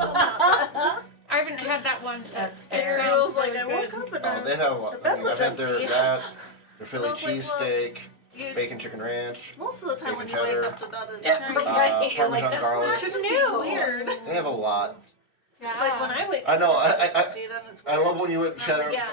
I haven't had that one. That's It fair. sounds Like, really I woke good. up and Oh, they have a lot. the bed I've was had their empty. that, their Philly I was like, cheesesteak, You, bacon chicken ranch. most of the time when you bacon cheddar. wake up, the bed is Yeah, empty. right. You're like, Parmesan that's garlic. not Shouldn't new. be weird. They have a lot. Yeah. Like when I wake I up, know, the bed is I- empty, then it's I weird. love when you went cheddar. Yeah.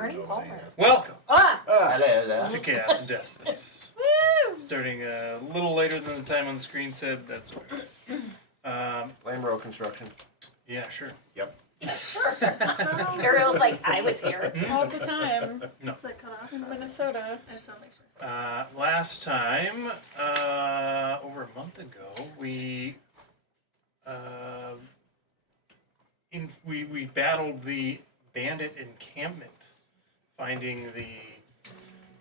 Ernie Palmer. Welcome Ah! Hello there. to Chaos and Destinies. Woo! Starting a little later than the time on the screen said, that's right. Lame road construction. Yeah, sure. Sure. Ariel's like, I was here. All the time No. It's like cut off. in Minnesota. I just want to make sure. Last time, over a month ago, we battled the bandit encampment, finding the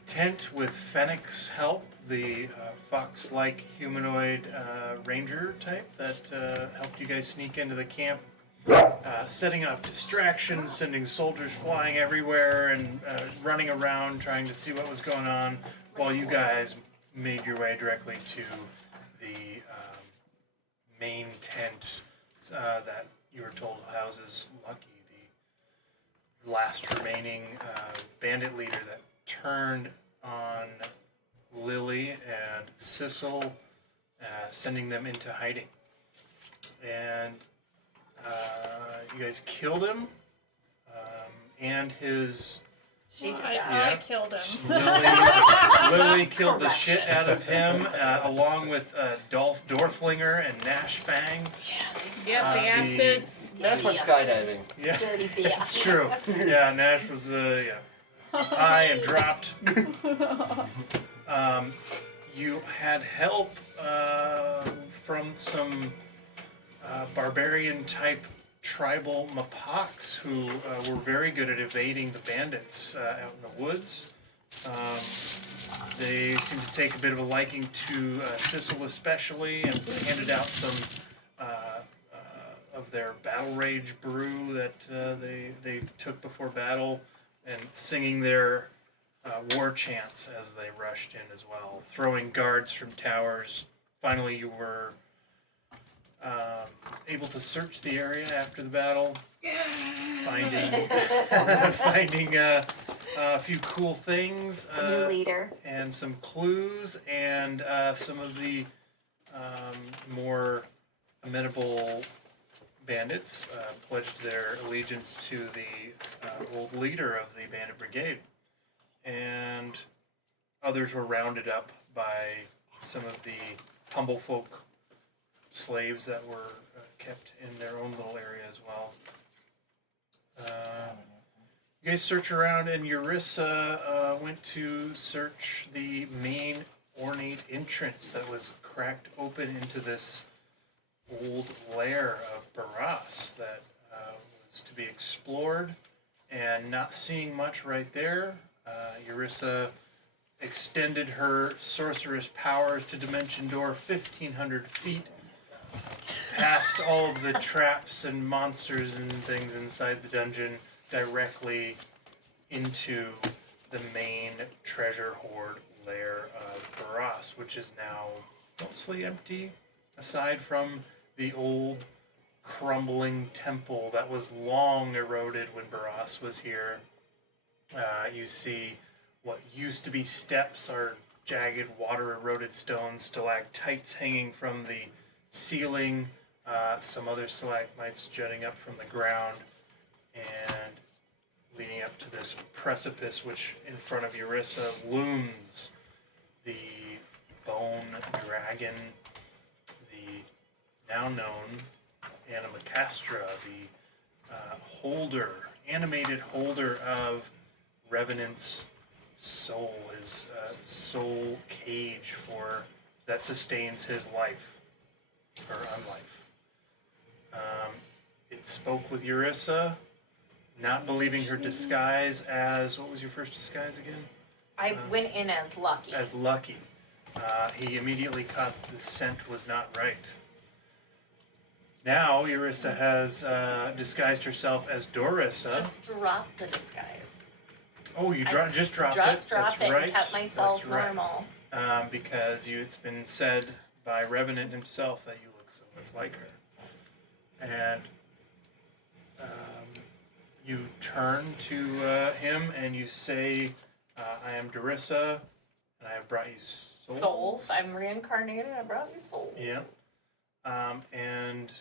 tent with Fennec's help, the fox-like humanoid ranger type that helped you guys sneak into the camp, setting off distractions, sending soldiers flying everywhere and running around trying to see what was going on, while you guys made your way directly to the main tent that you were told houses Lucky, the last remaining bandit leader that turned on Lily and Sissel, sending them into hiding. And you guys killed him, and his... She did I that. killed him. Lily killed the Correction. shit out of him, along with Dolph Dorflinger and Nash Fang. Yep, the bastards. That's what skydiving. Yeah, Dirty that's bastard. true. Yeah, Nash was high and dropped. You had help from some barbarian type tribal Mapoks who were very good at evading the bandits out in the woods. They seemed to take a bit of a liking to Sissel especially, and handed out some of their battle rage brew that they took before battle, and singing their war chants as they rushed in as well, throwing guards from towers. Finally, you were able to search the area after the battle, finding a few cool things, New leader. and some clues, and some of the more amenable bandits pledged their allegiance to the old leader of the bandit brigade, and others were rounded up by some of the humble folk slaves that were kept in their own little area as well. You guys search around, and Yarissa went to search the main ornate entrance that was cracked open into this old lair of Barras that was to be explored, and not seeing much right there, Yarissa extended her sorceress powers to dimension door 1,500 feet, past all of the traps and monsters and things inside the dungeon, directly into the main treasure hoard lair of Barras, which is now mostly empty, aside from the old crumbling temple that was long eroded when Barras was here. You see what used to be steps are jagged, water-eroded stones, stalactites hanging from the ceiling, some other stalagmites jutting up from the ground, and leading up to this precipice, which in front of Yarissa looms the bone dragon, the now known Animacastra, the animated holder of Revenant's soul, his soul cage that sustains his life, or unlife. It spoke with Yarissa, not believing her disguise as, what was your first disguise again? I went in as Lucky. As Lucky. He immediately caught the scent was not right. Now Yarissa has disguised herself as Dorissa. Just dropped the disguise. Oh, you just dropped it? Just dropped That's it right. and kept myself That's right. normal. Because it's been said by Revenant himself that you look so much like her. And you turn to him and you say, I am Dorissa, and I have brought you souls. Souls. I'm reincarnated. I brought you souls. Yeah. And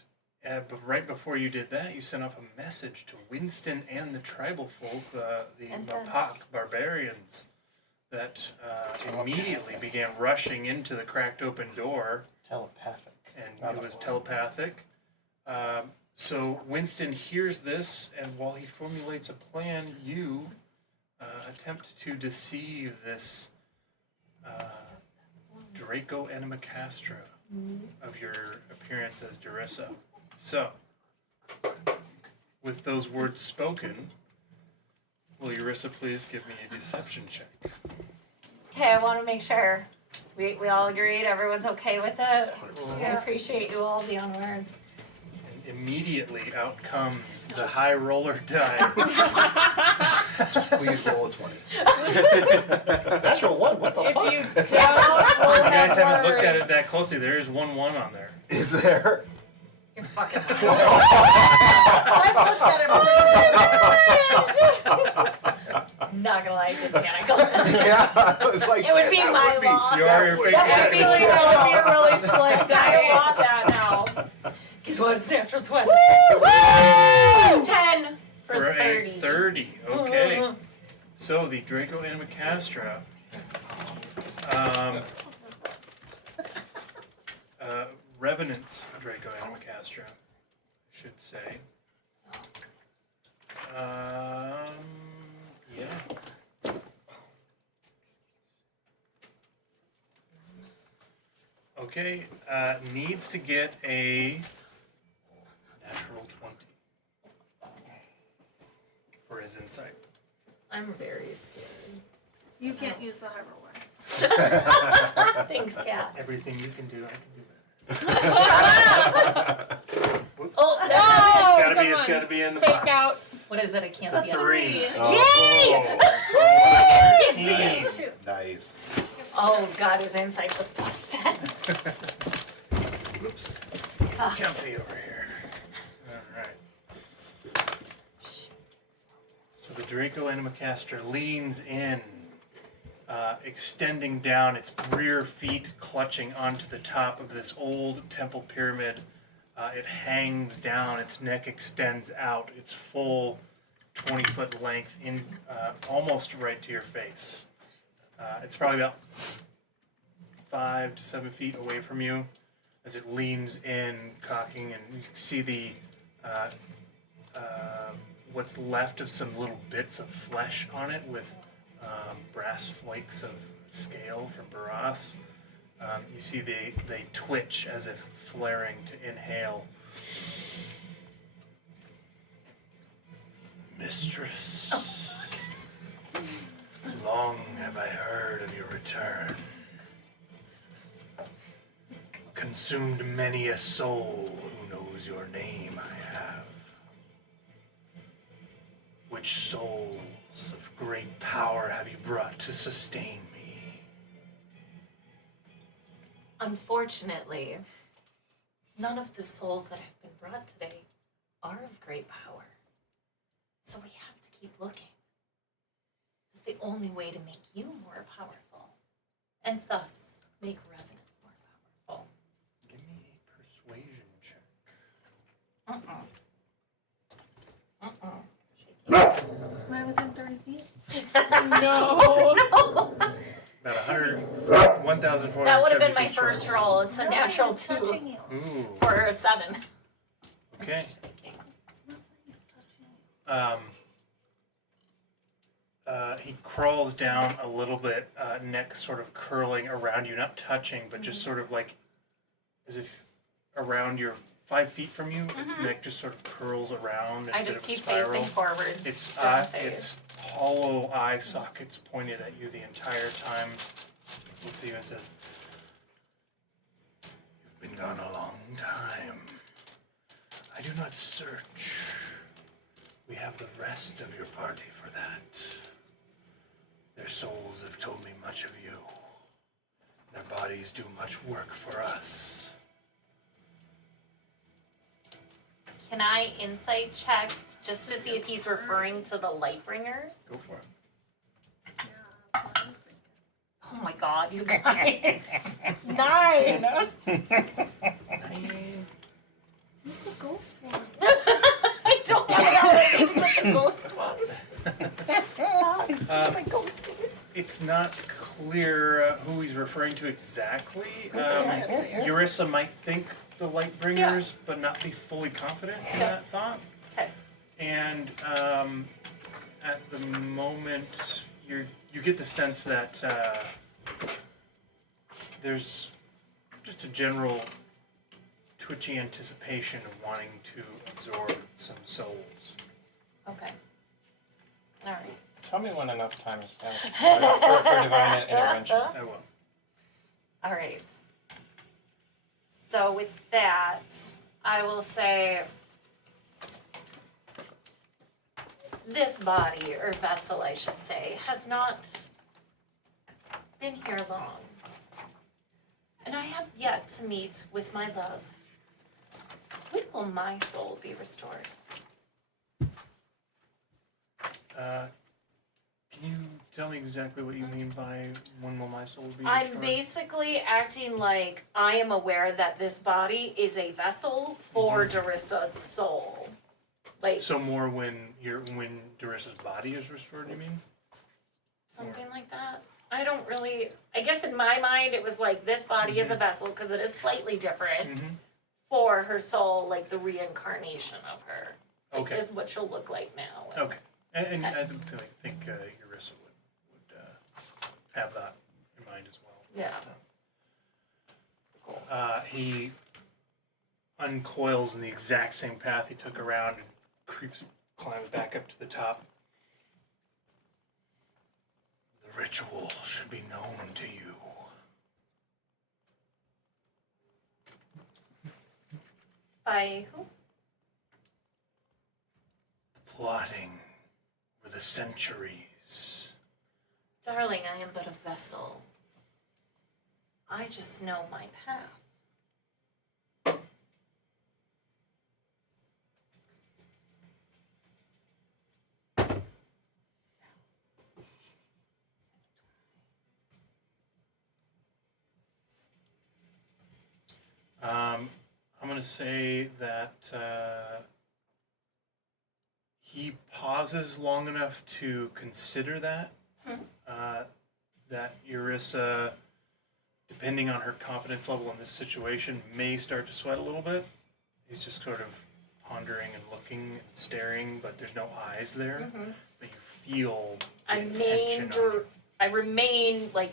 But right before you did that, you sent off a message to Winston and the tribal folk, the Mapak barbarians, that immediately began rushing into the cracked open door. Telepathic. And it was telepathic. So Winston hears this, and while he formulates a plan, you attempt to deceive this Draco Animacastra of your appearance as Yarissa. So, with those words spoken, will Yarissa please give me a deception check? Okay, I want to make sure we all agreed, everyone's okay with it. 100%. I appreciate you all beyond words. And immediately out comes the high roller die. Just please roll a 20. Natural 1, what the If fuck? you don't You roll guys that haven't looked at word. it that closely. There is 1 1 on there. Is there? You're fucking Not gonna lie, I did panic. Yeah, I was like, It would shit, be that my would be, law. You that are your would- face that is would Actually, be- that would be a really slick I want dice. that now. Guess what? It's natural 20. Woo! 10 for For 30. a 30. Okay. So the Draco Animacastra Revenant's Draco Animacastra, I should say. Yeah. Okay, needs to get a natural 20 for his insight. I'm very scared. You can't use the high roller. Thanks, Kat. Everything you can do, I can do better. Whoops. Oh, No! It's come gotta on. be in the Fake box. out. what is it? I can't It's see a it. 3. Yay! Jeez. Nice. Oh god, his insight was plus 10. Whoops. Comfy over here. Alright. So the Draco Animacastra leans in, extending down its rear feet, clutching onto the top of this old temple pyramid. It hangs down, its neck extends out, its full 20-foot length, in almost right to your face. It's probably about 5 to 7 feet away from you as it leans in, cocking, and you can see the what's left of some little bits of flesh on it with brass flakes of scale from Barras. You see they twitch as if flaring to inhale. Mistress, long have I heard of your return. Consumed many a soul who knows your name I have. Which souls of great power have you brought to sustain me? Unfortunately, none of the souls that have been brought today are of great power. So we have to keep looking. It's the only way to make you more powerful, and thus make Revenant more powerful. Give me a persuasion check. Shaking. Am I within 30 feet? No. About 1,474. That would have been my first roll. It's a No, natural it's 2 touching you. Ooh, for a 7. okay. Shaking. Nothing's touching you. He crawls down a little bit, neck sort of curling around you, not touching, but just sort of like as if around your 5 feet from you. Its neck just sort of curls around in I a bit just of a keep spiral. facing forward. Its Stone face. its hollow eye sockets pointed at you the entire time. Looks at you and says, "You've been gone a long time. I do not search. We have the rest of your party for that. Their souls have told me much of you. Their bodies do much work for us." Can I insight check just to see if he's referring to the Lightbringers? Go for it. Yeah, that's what I was thinking. Oh my god, you guys. 9! Nine. Who's the ghost one. I don't have it already to get the ghost one. My ghost. It's not clear who he's referring to exactly. Yeah. Yarissa might think the Lightbringers, but not be fully confident in that thought. Okay. And at the moment, you get the sense that there's just a general twitchy anticipation of wanting to absorb some souls. Okay. All right. Tell me when enough time has passed for divine intervention. I will. All right. So with that, I will say this body, or vessel, I should say, has not been here long. And I have yet to meet with my love. When will my soul be restored? Can you tell me exactly what you mean by when will my soul be I'm restored? basically acting like I am aware that this body is a vessel for Jarissa's soul. Like So more when Darissa's body is restored, you mean? something like that. I don't really. I guess in my mind it was like this body is a vessel because it is slightly different Mm-hmm. for her soul, like the reincarnation of her. Like, Okay. is what she'll look like now. Okay. And Okay. I think Yarissa would have that in mind as well. Yeah. Cool. He uncoils in the exact same path he took around and climbs back up to the top. The ritual should be known to you. By who? Plotting for the centuries. Darling, I am but a vessel. I just know my path. I'm going to say that he pauses long enough to consider that. That Yarissa, depending on her confidence level in this situation, may start to sweat a little bit. He's just sort of pondering and looking and staring, but there's no eyes there. Mm-hmm. But you feel the I intention I remain like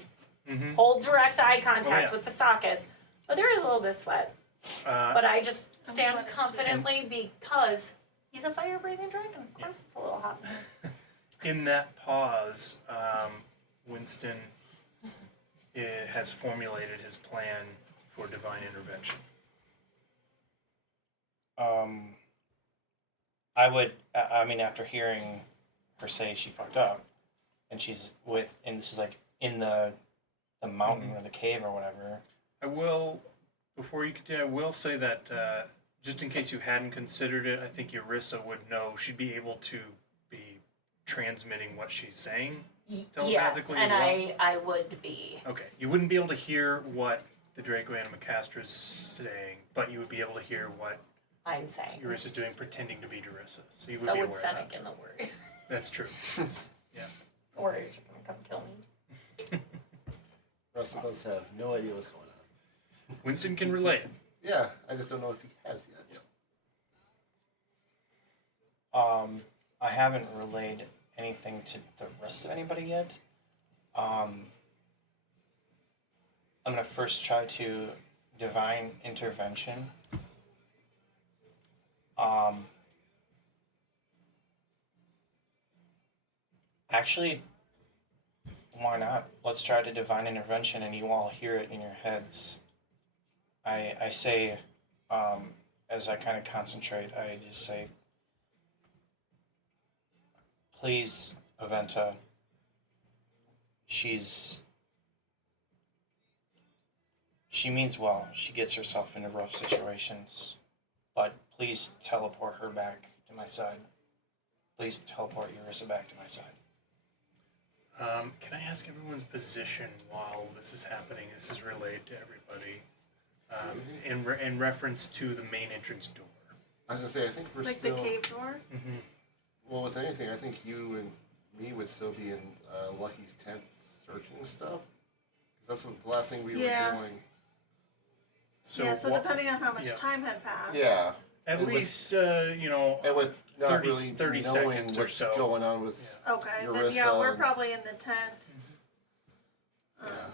Mm-hmm. hold direct eye contact yeah. with the sockets, but there is a little bit of sweat. But I just I'm stand sweating too. confidently because he's a fire-breathing dragon. Of course, it's a little hot. In that pause, Winston has formulated his plan for divine intervention. I mean, after hearing her say she fucked up, and this is like in the mountain or the cave or whatever. I will, before you continue, I will say that just in case you hadn't considered it, I think Yarissa would know. She'd be able to be transmitting what she's saying Yes, telepathically and as well. I would be. Okay, you wouldn't be able to hear what the Draco Animacaster is saying, but you would be able to hear what I'm saying. Yarissa's doing, pretending to be Darissa. So you would So be would aware of that. Fennec in the word. That's true. Or you're gonna come kill me. Russell does have no idea what's going on. Winston can relay it. Yeah, I just don't know if he has yet. I haven't relayed anything to the rest of anybody yet. I'm gonna first try to divine intervention. Actually, why not? Let's try to divine intervention, and you all hear it in your heads. I say, as I kind of concentrate, I just say, please, Aventa, she means well. She gets herself into rough situations. But please teleport her back to my side. Please teleport Yarissa back to my side. Can I ask everyone's position while this is happening? This is relayed to everybody. In reference to the main entrance door. I was gonna say, I think we're Like still. the cave door? Mm-hmm. Well, with anything, I think you and me would still be in Lucky's tent searching stuff. 'Cause that's what the last thing we Yeah. were doing. So, yeah, so what- depending on how much yeah. time had passed. Yeah, at and with- least, you know, and with not 30 really 30 knowing seconds or what's so. going on with. Yeah. Okay, then yeah, Yarissa we're and- probably in the tent. Yeah.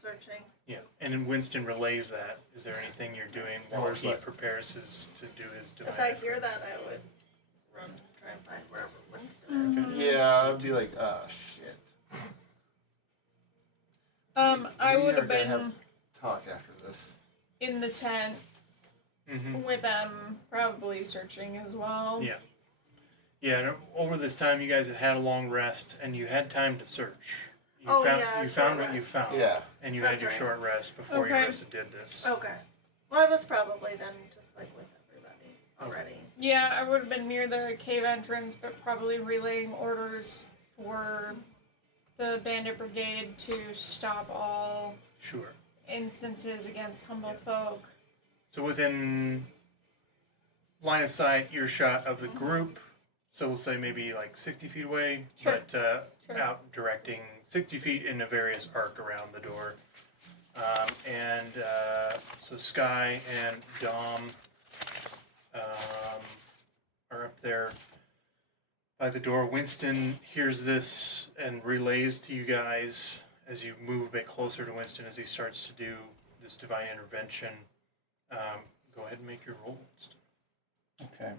Searching. Yeah, and then Winston relays that. Is there anything you're doing while Where's he that? prepares to do his divine If I effort? hear that, I would run to try and find wherever Winston is. Yeah, I'd be like, shit. I We would are have gonna been talk after this. in the tent Mm-hmm. with them, probably searching as well. Yeah. Yeah, and over this time, you guys had a long rest, and you had time to search. You Oh, found, yeah, you short found what you rest. found. Yeah. And you That's had your right. short rest before Okay. Yarissa did this. Okay. Well, I was probably then just like with everybody already. Yeah, I would have been near the cave entrance, but probably relaying orders for the bandit brigade to stop all Sure. instances against humble folk. So within line of sight, earshot of the group, so we'll say maybe like 60 feet away, Sure. but Sure. out directing 60 feet in a various arc around the door. So Sky and Dom are up there by the door. Winston hears this and relays to you guys as you move a bit closer to Winston as he starts to do this divine intervention. Go ahead and make your roll, Winston. Okay.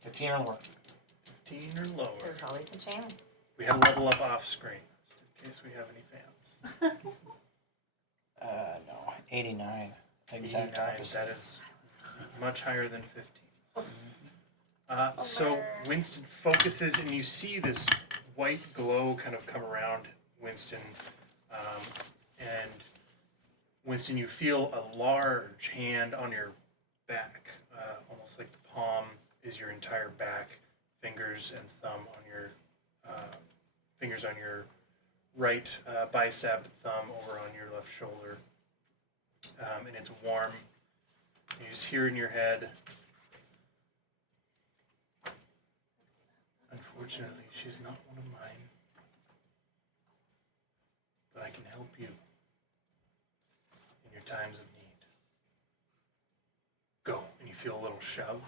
15 or lower. 15 or lower. There's always a chance. We have a level up off screen, just in case we have any fans. No, 89. Exact 89, opposite. that is much higher than 15. So Winston focuses, and you see this white glow kind of come around Winston. And Winston, you feel a large hand on your back, almost like the palm is your entire back, fingers and thumb on your fingers on your right bicep, thumb over on your left shoulder, and it's warm. You just hear in your head, "Unfortunately, she's not one of mine, but I can help you in your times of need. Go." And you feel a little shove.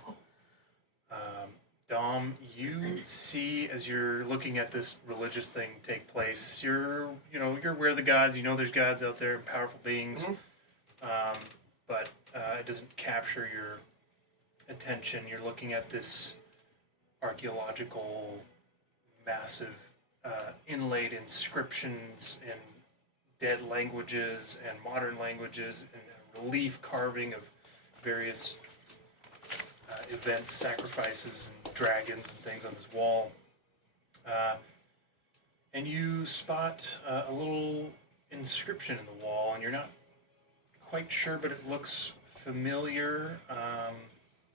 Dom, you see as you're looking at this religious thing take place, you're aware of the gods. You know there's gods out there and powerful beings, but it doesn't capture your attention. You're looking at this archaeological, massive, inlaid inscriptions in dead languages and modern languages, and a relief carving of various events, sacrifices, and dragons and things on this wall. And you spot a little inscription in the wall, and you're not quite sure, but it looks familiar,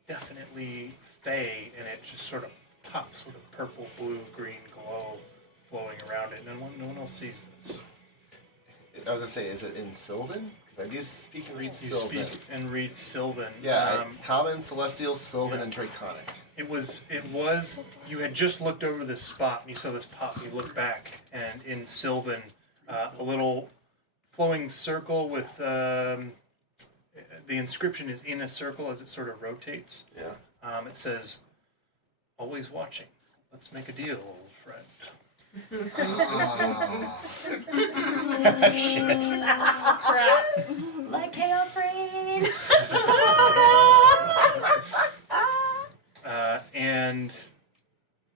definitely Fey, and it just sort of pops with a purple, blue, green glow flowing around it. No one else sees this. I was gonna say, is it in Sylvan? 'Cause I do speak and read You Sylvan. speak and read Sylvan. Yeah, Common, Celestial, Sylvan, yeah. and Draconic. It was, you had just looked over this spot and you saw this pop and you looked back, and in Sylvan, a little flowing circle with, the inscription is in a circle as it sort of rotates. Yeah. It says, "Always watching. Let's make a deal, old friend." Shit. Crap. Like chaos rain. And the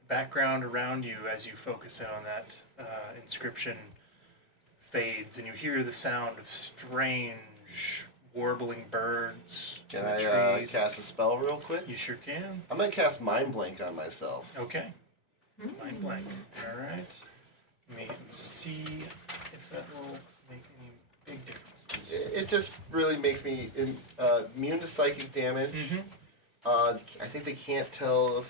background around you as you focus in on that inscription fades, and you hear the sound of strange warbling birds Can in the I trees. cast a spell real quick? You sure can. I'm gonna cast Mind Blank on myself. Okay. Mind blank. All right. Let me see if that will make any big difference. It just really makes me immune to psychic damage. Mm-hmm. I think they can't tell if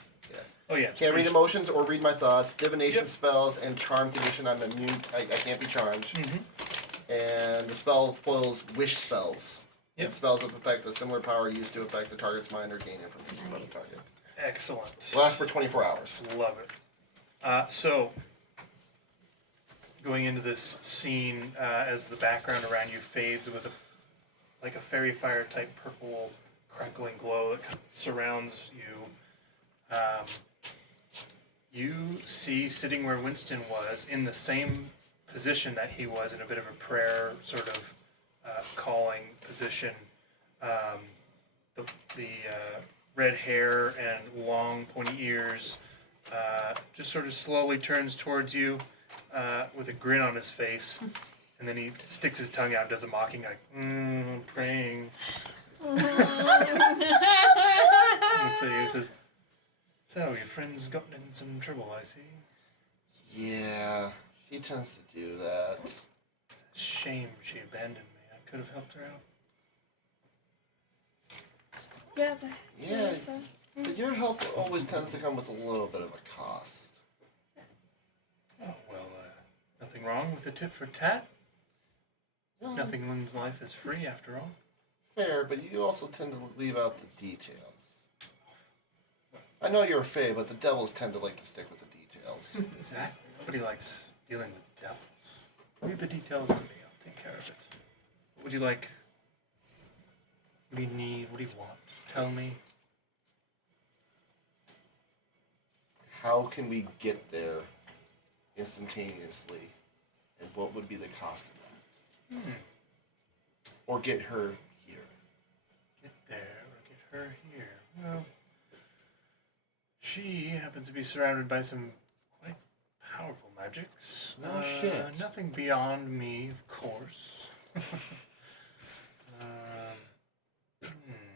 Oh yeah. can't read emotions or read my thoughts. Divination spells and charm condition. I'm immune. I can't be charmed. Mm-hmm. And the spell foils wish spells. Yep. And spells with effect a similar power used to affect the target's mind or gain information about the Nice. target. Excellent. Lasts for 24 hours. Love it. So, going into this scene, as the background around you fades with like a fairy fire type purple crackling glow that surrounds you, you see sitting where Winston was in the same position that he was in, a bit of a prayer sort of calling position. The red hair and long pointy ears, just sort of slowly turns towards you with a grin on his face, and then he sticks his tongue out, does a mocking like, praying. Looks at you and says, "So your friend's gotten in some trouble, I see. Yeah, she tends to do that. It's a shame she abandoned me. I could have helped her out." Yeah. Yeah, but your help always tends to come with a little bit of a cost. Oh, well, nothing wrong with a tit for tat. Well, Nothing in life is free, after all. fair, but you also tend to leave out the details. I know you're a fae, but the devils tend to like to stick with the details. Exactly. Nobody likes dealing with devils. Leave the details to me. I'll take care of it. What would you like? What do you need? What do you want? Tell me. How can we get there instantaneously, and what would be the cost of that? Or get her here? Get there or get her here. Well, she happens to be surrounded by some quite powerful magics. No shit. Nothing beyond me, of course.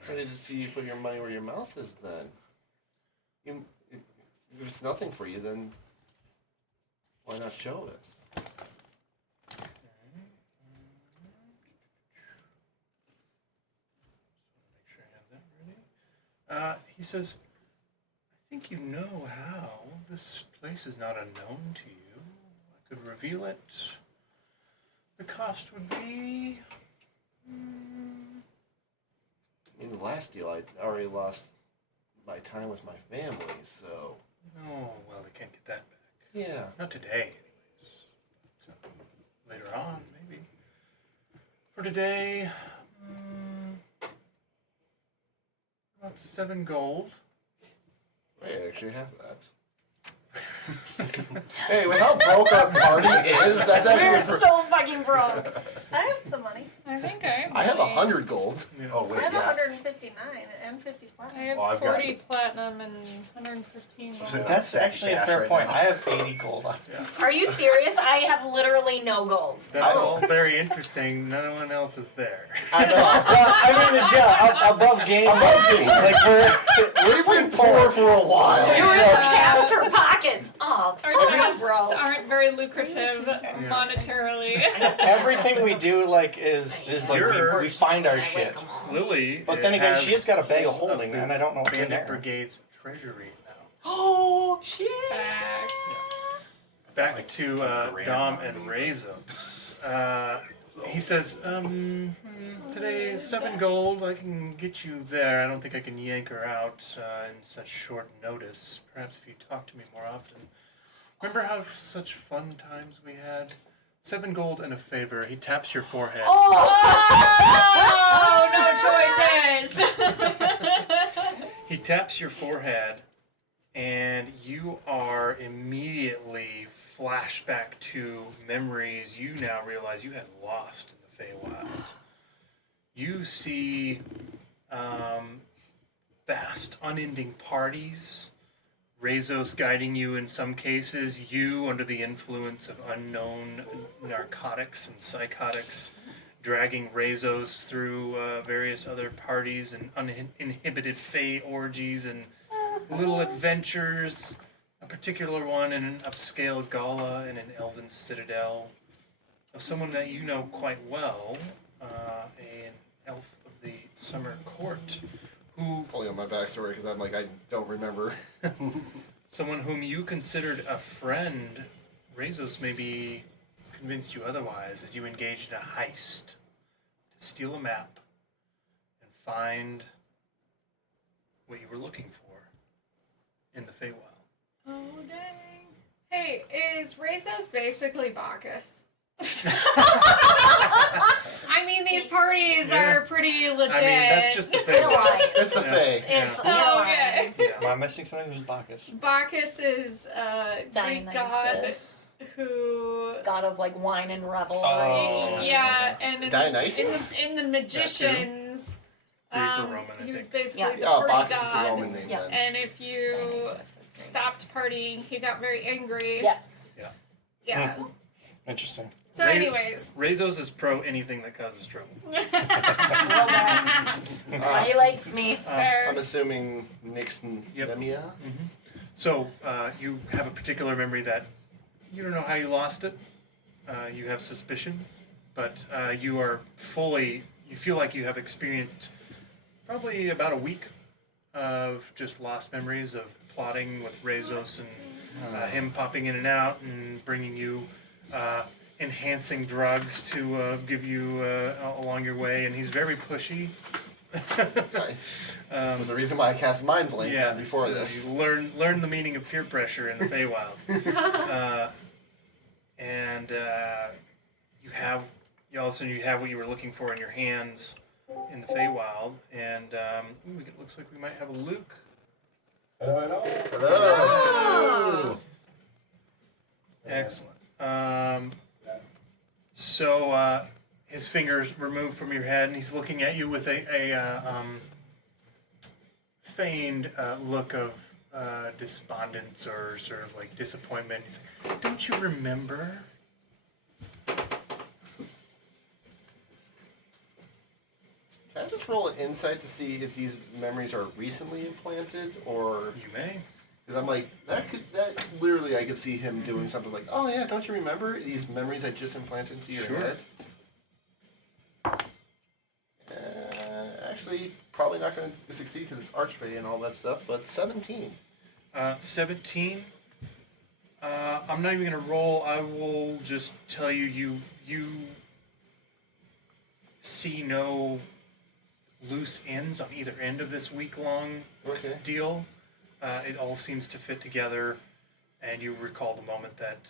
Ready to see you put your money where your mouth is then. If it's nothing for you, then why not show us? Make sure I have that ready. He says, "I think you know how. This place is not unknown to you. I could reveal it. The cost would be... In the last deal, I already lost my time with my family, so Oh, well, they can't get that back. yeah. Not today, anyways. So, later on, maybe. For today, about 7 gold. I actually have that. Hey, with how broke our party is, that's We're actually. so fucking broke. I have some money. I think I have 100 gold. Yeah. Oh wait, I have yeah. 159 and 50 I platinum. have Oh, I've got 40 platinum and 115 gold. So That's actually a Cash fair right point. now. I have 80 gold. Are you serious? I have literally no gold. That's Oh. all very interesting. No one else is there. I know. Well, I mean, yeah, above game. Above game. Like We've been poor for a while. Yarissa caps her pockets. Oh, Our fucking tasks bro. aren't very lucrative monetarily. everything we do is like we find our I shit. like them all. Lily. But then again, has she's got a bag of all holding, the and I don't know what's in Bandit there. Brigade's treasury now. Oh shit! Back. Back to grand Dom army. and Razos. He says, today 7 gold. I can get you there. I don't think I can yank her out in such short notice. Perhaps if you talk to me more often. Remember how such fun times we had? 7 gold and a favor. He taps your forehead. Oh! Oh, no choices. He taps your forehead, and you are immediately flashed back to memories you now realize you had lost in the Feywild. You see vast, unending parties, Razos guiding you in some cases, you under the influence of unknown narcotics and psychotics, dragging Razos through various other parties and uninhibited Fey orgies and little adventures. A particular one in an upscale gala in an elven citadel of someone that you know quite well, an elf of the summer court, who Pulling on my backstory because I'm like I don't remember. someone whom you considered a friend. Razos may be convinced you otherwise as you engaged in a heist to steal a map and find what you were looking for in the Feywild. Oh, dang. Hey, is Rezos basically Bacchus? I mean, these parties Yeah. are pretty legit. I mean, that's just the You know why? Feywild. It's the Yeah. Fae. It's Oh, okay. okay. Yeah. Am I missing something? Who's Bacchus? Bacchus is a Greek god Dionysus, who. god of like wine and revelry. Oh. Yeah, and Dionysus? in the magicians, Greek or Roman, I he was think. basically Yeah. the Yeah, party Bacchus is god. the Roman name Yeah. then. And if you Dionysus is great. stopped partying, he got very angry. Yes. Yeah. Interesting. So, Ray- anyways. Rezos is pro anything that causes trouble. That's why he likes me. Fair. I'm assuming Nixon Yep. Nemia. So you have a particular memory that you don't know how you lost it. You have suspicions, but you are fully. You feel like you have experienced probably about a week of just lost memories of plotting with Rezos and him popping in and out and bringing you enhancing drugs to give you along your way, and he's very pushy. Okay. There's a reason why I cast Mind Blink before so this. You learn the meaning of peer pressure in the Feywild, and you all of a sudden you have what you were looking for in your hands in the Feywild, and it looks like we might have a Luke. Hello. Oh. Excellent. So his fingers removed from your head, and he's looking at you with a feigned look of despondence or sort of like disappointment. He's like, "Don't you remember?" Can I just roll an insight to see if these memories are recently implanted, or You may. because I'm like that literally I could see him doing something like, oh yeah, don't you remember these memories I just implanted into your Sure. head? Actually, probably not going to succeed because it's Archfey and all that stuff. But 17. 17. I'm not even gonna roll. I will just tell you. You see no loose ends on either end of this week-long Okay. deal. It all seems to fit together, and you recall the moment that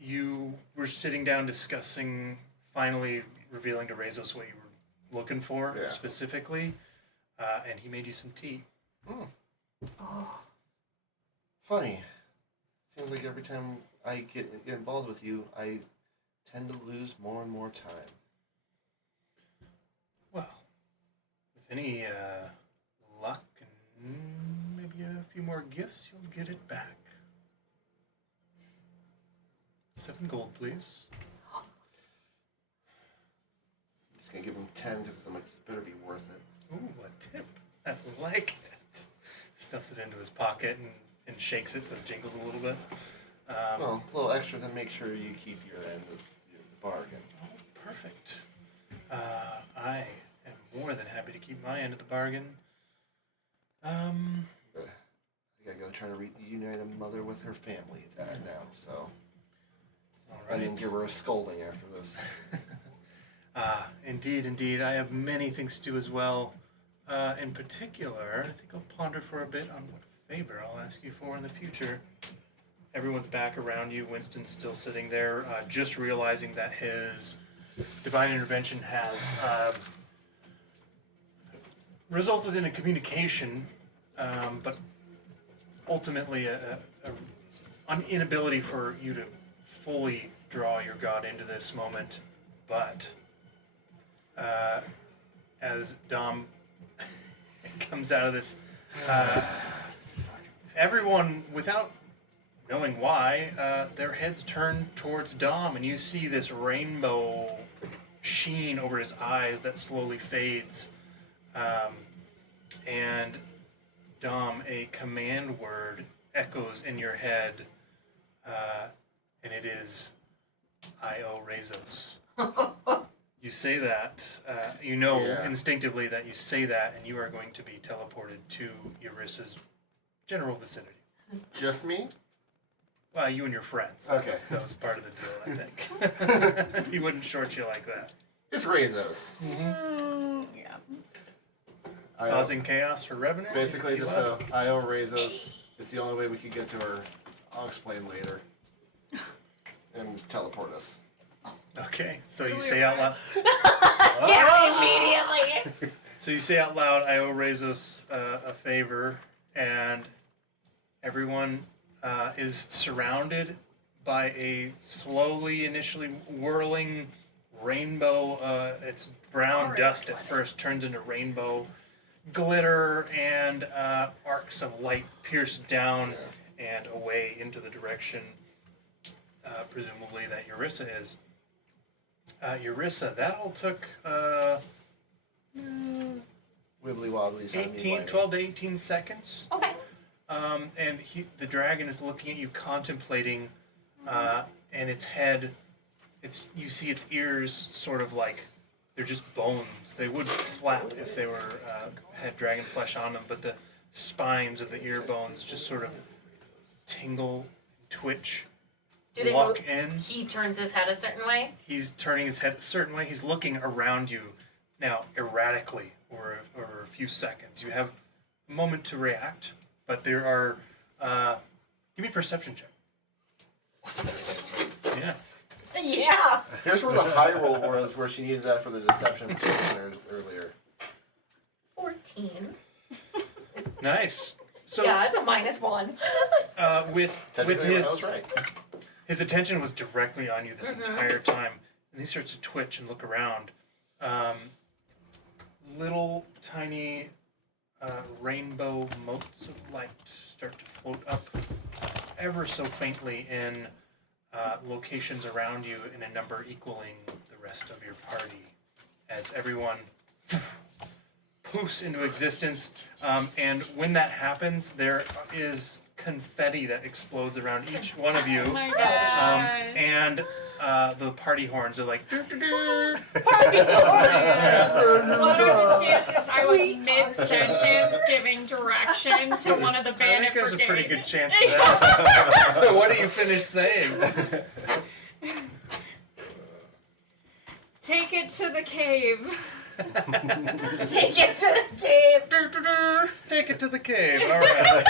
you were sitting down discussing, finally revealing to Rezos what you were looking for Yeah. specifically, and he made you some tea. Oh. Funny. Seems like every time I get involved with you, I tend to lose more and more time. Well, with any luck and maybe a few more gifts, you'll get it back. 7 gold, please. I'm just gonna give him 10 because I'm like, this better be worth it. Ooh, a tip. I like it. Stuffs it into his pocket and shakes it so it jingles a little bit. Well, a little extra to make sure you keep your end of the bargain. Oh, perfect. I am more than happy to keep my end of the bargain. I think I gotta try to reunite a mother with her family now, so All I didn't right. give her a scolding after this. Indeed. I have many things to do as well. In particular, I think I'll ponder for a bit on what favor I'll ask you for in the future. Everyone's back around you. Winston's still sitting there, just realizing that his divine intervention has resulted in a communication, but ultimately an inability for you to fully draw your god into this moment. But as Dom comes out of this, everyone, without knowing why, their heads turn towards Dom, and you see this rainbow sheen over his eyes that slowly fades. And Dom, a command word echoes in your head, and it is, "I-O Rezos." You say that, you know Yeah. instinctively that you say that, and you are going to be teleported to Yarissa's general vicinity. Just me? You and your friends. That Okay. that was part of the deal, I think. He wouldn't short you like that. It's Rezos. Yeah. Causing chaos for Revenant? Basically, He just loves so I owe Rezos. It's the only way we could get to her. I'll explain later. And teleport us. it. Okay, so you Really say out loud. Yeah, immediately. So you say out loud, I owe Rezos a favor, and everyone is surrounded by a slowly, initially whirling rainbow. It's brown Orange dust at glitter. first, turns into rainbow glitter, and arcs of light pierce down and away into the direction, presumably, that Yarissa is. Yarissa, that all took Wibbly wobbly. 12 to 18 seconds. Okay. And the dragon is looking at you, contemplating, and its head, you see its ears sort of like, they're just bones. They would flap if they were, had dragon flesh on them, but the spines of the ear bones just sort of tingle, twitch, Do they walk move? in. He turns his head a certain way. He's turning his head a certain way. He's looking around you now erratically over a few seconds. You have a moment to react, but there are. Give me a perception check. Yeah. Yeah. Here's where the high roll was, where she needed that for the deception earlier. 14. Nice. So Yeah, it's a -1. with Technically, his I was right. his attention was directly on you this entire time, and he starts to twitch and look around. Little tiny rainbow motes of light start to float up ever so faintly in locations around you in a number equaling the rest of your party as everyone poofs into existence. And when that happens, there is confetti that explodes around each one of you. Oh my god. And the party horns are like, What are the chances I was mid-sentence giving direction to one of the I bandit think there's a brigade? pretty good chance of that. So what do you finish saying? Take it to the cave. Take it to the cave. Take it to the cave. All right.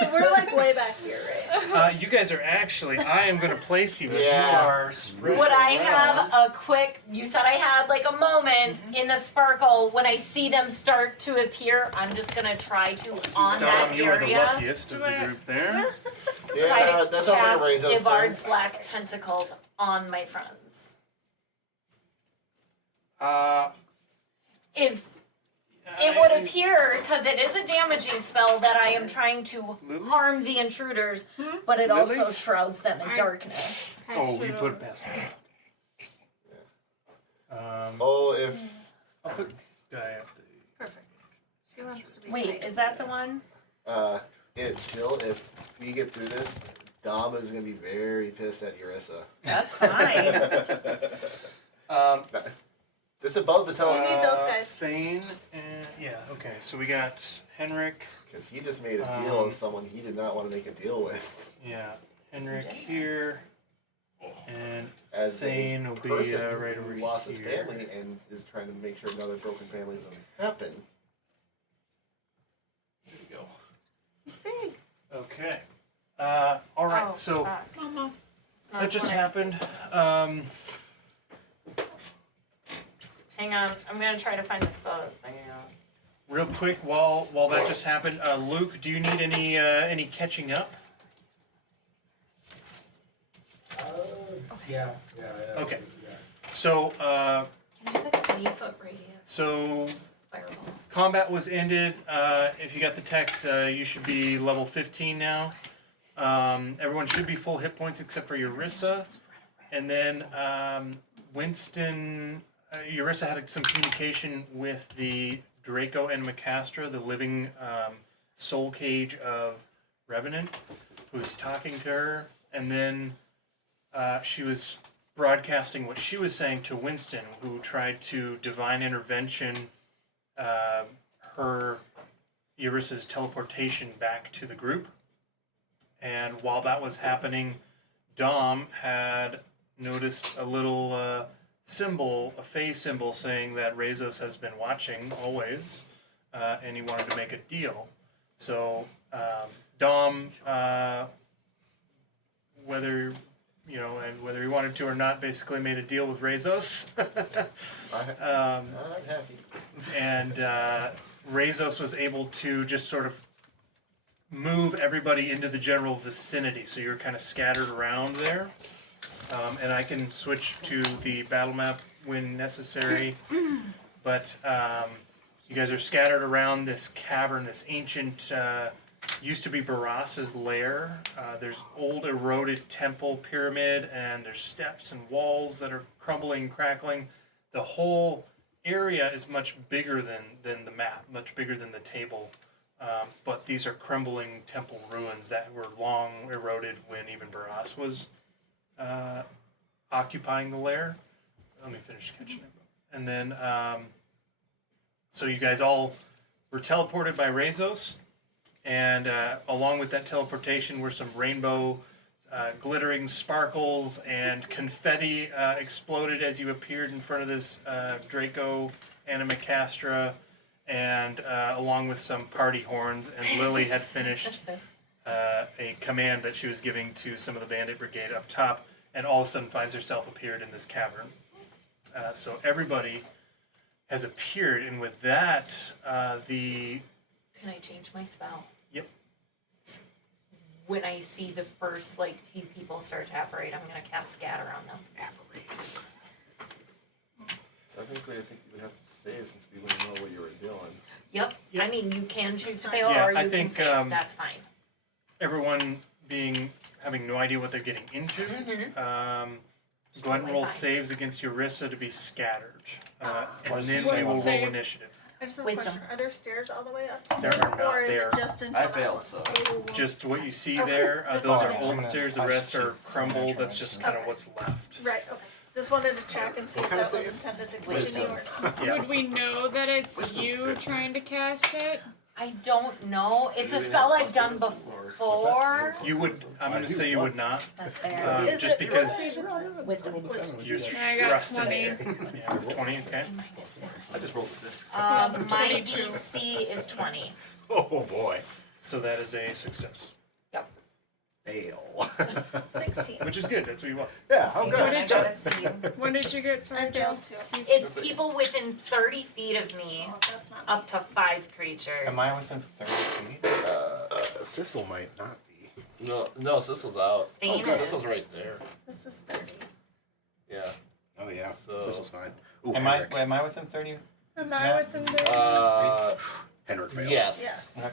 So we're like way back here, right? You guys are actually. I am going to place you as you Yeah. are spread Would I around. have a quick? You said I had like a moment in the sparkle. When I see them start to appear, I'm just gonna try to on that Dom, you are the area. luckiest of the group there. Try Yeah, to that sounds like a cast Rezos Ivard's thing. black tentacles on my friends. It would appear, because it is a damaging spell, that I am trying to harm the intruders, but it Lily? also shrouds them in darkness. Oh, we put it past me. Oh, if I'll put this guy up there. Perfect. She wants to be. Wait, is that the one? Jill, if we get through this, Dom is gonna be very pissed at Yarissa. That's fine. Just above the You telephone, need those guys. Thane and yeah, okay. So we got Henrik. because he just made a deal with someone he did not want to make a deal with. Yeah, Henrik here, and As Thane a will be person right who over lost his here. family and is trying to make sure another broken family doesn't happen. There you go. He's big. Okay. All right. Oh, so fuck. Mama. that just happened. Hang on, I'm gonna try to find the spell. Real quick, while that just happened, Luke, do you need any catching up? Yeah. Okay. So Can I have a 20-foot radius so fireball? combat was ended. If you got the text, you should be level 15 now. Everyone should be full hit points except for Yarissa. And then Winston, Yarissa had some communication with the Draco and Macastra, the living soul cage of Revenant, who was talking to her. And then she was broadcasting what she was saying to Winston, who tried to divine intervention her Yarissa's teleportation back to the group. And while that was happening, Dom had noticed a little symbol, a phase symbol saying that Rezos has been watching always, and he wanted to make a deal. So Dom, whether whether he wanted to or not, basically made a deal with Rezos. I'm happy. And Rezos was able to just sort of move everybody into the general vicinity, so you're kind of scattered around there. And I can switch to the battle map when necessary, but you guys are scattered around this cavern, this ancient, used to be Baras's lair. There's old eroded temple pyramid, and there's steps and walls that are crumbling, crackling. The whole area is much bigger than the map, much bigger than the table. But these are crumbling temple ruins that were long eroded when even Baras was occupying the lair. Let me finish catching up. And then, so you guys all were teleported by Rezos, and along with that teleportation were some rainbow glittering sparkles, and confetti exploded as you appeared in front of this Draco Animacastra, and along with some party horns, and Lily had finished a command that she was giving to some of the bandit brigade up top, and all of a sudden finds herself appeared in this cavern. So everybody has appeared, and with that, the... Can I change my spell? Yep. When I see the first, few people start to apparate, I'm going to cast Scatter on them. Technically, I think you would have to save since we wouldn't know what you were doing. Yep. Yep. I mean, you can choose to fail, Yeah, or you I can think, save. That's fine. Everyone having no idea what they're getting into, go ahead and roll Fine. saves against Yarissa to be scattered. And What does then it we say? will roll Save. initiative. I just have Wisdom. a question. Are there stairs all the way up to There them, are not. or is They it are- just into I that failed, one so. spot? Just what you see Okay, there, just those are wanted to old make stairs, the sure. rest are crumbled, that's just kind of Okay. what's left. Right, okay. Just wanted to check and see What if kind that of was save? intended to Wisdom. continue or not. Yeah. Would we know that it's you trying to cast it? I don't know. It's Do a we spell have I've done plus wisdom, or- before. You would, I'm going to say you would not, That's fair. Is just it because Wisdom. you're I got thrusted. 20. Yeah, 20, okay. I just rolled a 6. My 22. DC is 20. Oh boy. So that is a success, Fail. 16. which is good, that's what you want. Yeah, oh Hang good. on, I did gotta good. see. What did you get, I sorry, failed Jill? too. It's people within 30 feet of me, Oh, that's not up to 5 creatures. Am I within 30 feet? Sissel might not be. No, Sissel's out. Thane Oh, good, is. Sissel's right there. This is 30. Yeah. Oh yeah. So- Sissel's fine. Ooh, Am I within 30? Am Yeah. I within there? Henrik fails. Yes. Yes.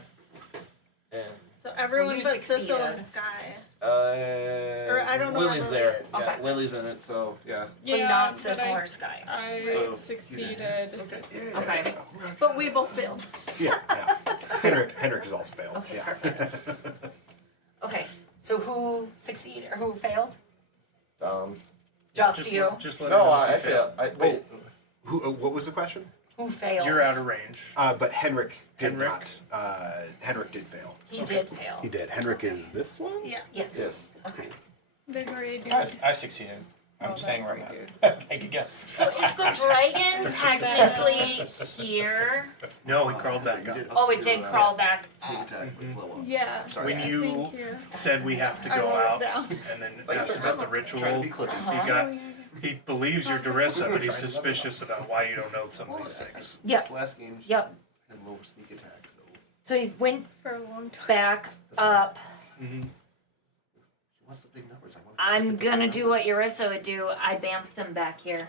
And, So everyone Well, you but Sissel succeeded. and Sky. or I don't know where Lily's Lily there. is. Yeah, Okay. Lily's in it, so yeah. So Yeah, not but Sissel I- or Sky. I So- succeeded. Yeah. Okay. But we both failed. Yeah. Henrik has also failed. Okay, yeah. perfect. Okay, so who succeeded or who failed? Just you. Just let No, her know if I you fail. failed. Wait. Who? What was the question? Who failed? You're out of range. But Henrik did Henrik? not. Henrik did fail. He did fail. He did. Henrik is this one. Yeah. Yes. Yes. Okay. The gray dude. I succeeded. I'm Oh, staying that where I'm dude. at. I could guess. So is the dragon technically here? No, he crawled back You up. did Oh, it did crawl back. Sneak up. attack with Lilla. Yeah. Sorry. When you Thank you. said we have to I go wrote it out, down. and then Like I asked said, about the trying to ritual, be clippy. Uh-huh. he got he believes you're Darissa, but he's suspicious about why you don't know some of these things. Yep. Last game, she Yep. had low sneak attack, so So he went For a long time. back up. Mm-hmm. she wants the big numbers. I want I'm gonna do what Yarissa would do. I bamfed them back here.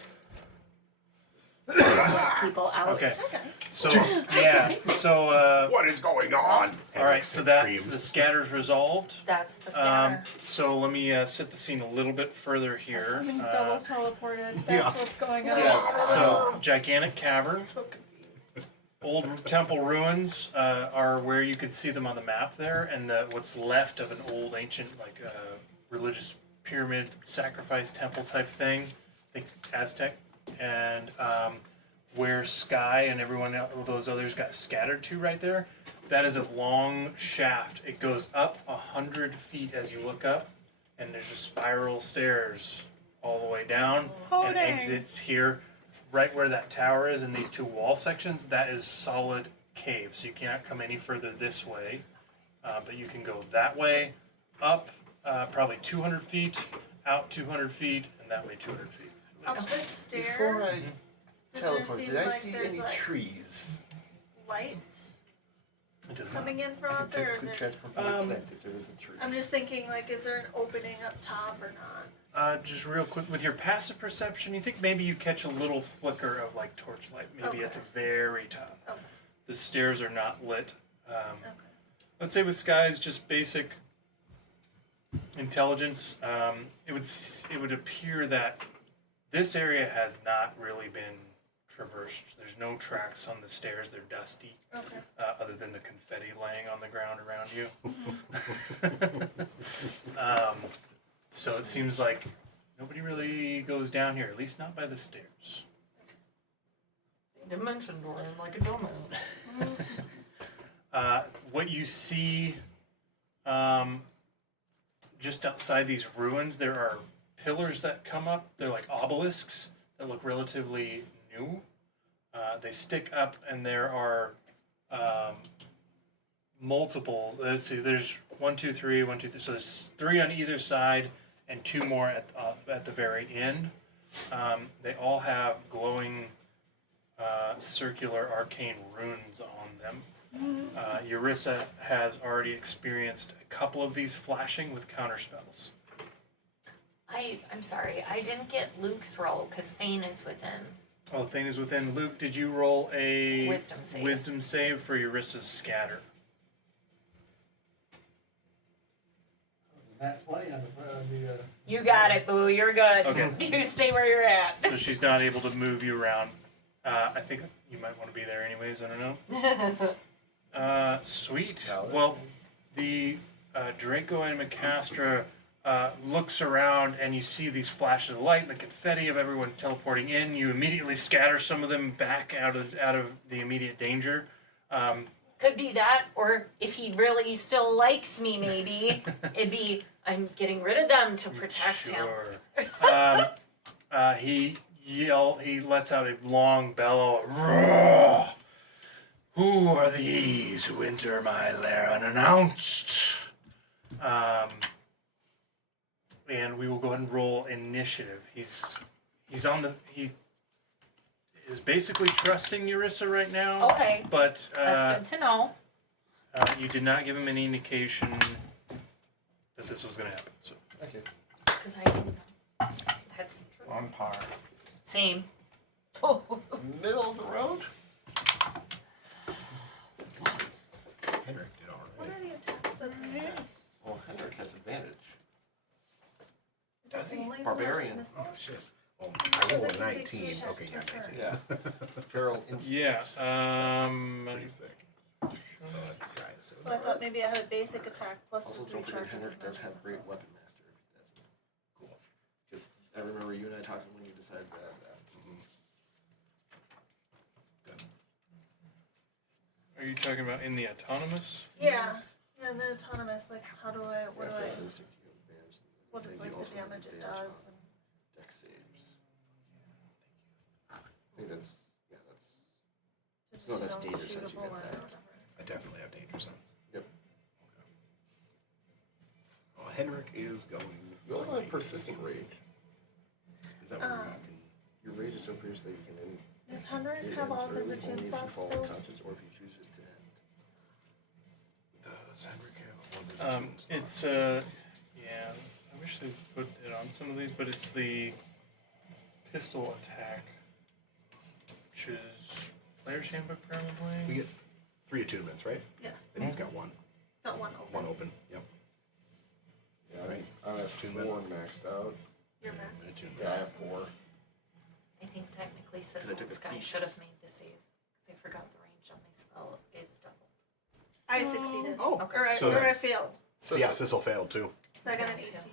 People out. Okay. Okay. So yeah, so What is going on? all right, so that's the Screams. scatter's resolved. That's the scatter. So let me set the scene a little bit further here. I'm double teleported. That's yeah. what's going on. Yeah. So gigantic cavern. So confused. Old temple ruins are where you could see them on the map there, and what's left of an old ancient religious pyramid sacrifice temple type thing, I think Aztec, and where Sky and everyone else, those others got scattered to right there. That is a long shaft. It goes up 100 feet as you look up, and there's just spiral stairs all the way down, Oh, and dang. exits here, right where that tower is, and these two wall sections. That is solid cave, so you cannot come any further this way, but you can go that way, up probably 200 feet, out 200 feet, and that way 200 feet. Up the Before I stairs, does there teleport, seem did I like see there's any like trees? light It does not. coming in from I up can there? Or is technically there, transport from the plant if there is a tree. I'm just thinking, like, is there an opening up top or not? Just real quick, with your passive perception, you think maybe you catch a little flicker of like torchlight, maybe at the very top. Okay. The stairs are not lit. Okay. Let's say with Sky's just basic intelligence, it would appear that this area has not really been traversed. There's no tracks on the stairs. They're dusty, Okay. other than the confetti laying on the ground around you. So it seems like nobody really goes down here, at least not by the stairs. Dimension door in like a donut. What you see just outside these ruins, there are pillars that come up. They're like obelisks that look relatively new. They stick up, and there are multiple. Let's see, there's 1, 2, 3, 1, 2, 3. So there's 3 on either side, and 2 more at the very end. They all have glowing circular arcane runes on them. Yarissa has already experienced a couple of these flashing with counterspells. I'm sorry, I didn't get Luke's roll because Thane is within. Oh, the thing is within. Luke, did you roll a Wisdom save. save for Yarissa's scatter? That's plenty on the You got it, Boo. You're good. Okay. You stay where you're at. So she's not able to move you around. I think you might want to be there anyways. I don't know. Sweet. Valid. Well, the Draco Animacastra looks around, and you see these flashes of light, the confetti of everyone teleporting in. You immediately scatter some of them back out of the immediate danger. Could be that, or if he really still likes me, maybe it'd be I'm getting rid of them to protect him. Sure. He lets out a long bellow. Roar! Who are these who enter my lair unannounced? And we will go ahead and roll initiative. He is basically trusting Yarissa right now. Okay, But that's good to know. you did not give him any indication that this was going to happen. So Okay. Because I didn't know. That's true. On par. Same. Oh. Middle of the road? Henrik did all What right. are the attacks that this does? Well, Henrik has advantage. Is that Does he? only when Barbarian. missile? Oh shit. Oh, I rolled a Doesn't he take 19. two Okay, yeah, attacks per 19. Yeah. Feral instinct. yeah. Pretty sick. Oh, this guy is so So I thought maybe I had a basic attack plus Also, the 3 don't forget charges Henrik of does have great missile. weapon master. That's cool. because I remember you and I talking when you decided to add that. Are you talking about in the autonomous? Yeah. Yeah, the autonomous, like, how do I, what do I, Feral instinct, you have advantage. what is, Then like, you the also have damage it advantage does? on And Dex saves. I think that's to just, No, that's you know, danger sense, you shootable get or that. whatever. I definitely have danger sense. Yep. Oh, Henrik is going. You also have persistent rage. Is that where you can? Your rage is so fierce that you can end Does Henrik it have all of ends his early, only attune if you slots fall filled? unconscious or if you choose it to end. Does Henrik have one of the tunes It's yeah. I wish they put it on some of these, but it's the pistol attack, which is player's handbook probably. We get 3 attunements, right? Yeah. And he's got one. It's got one open. One open. Yep. Yeah, I have Two 4 maxed out. You're back. An attunement. Yeah, I have 4. I think technically I Sissel took and a Sky peek. should have made the save because I forgot the range on my spell is doubled. I succeeded. Oh, Okay. Or I, so or then- I failed. So yeah, Sissel failed too. So I got an Failed 18. too.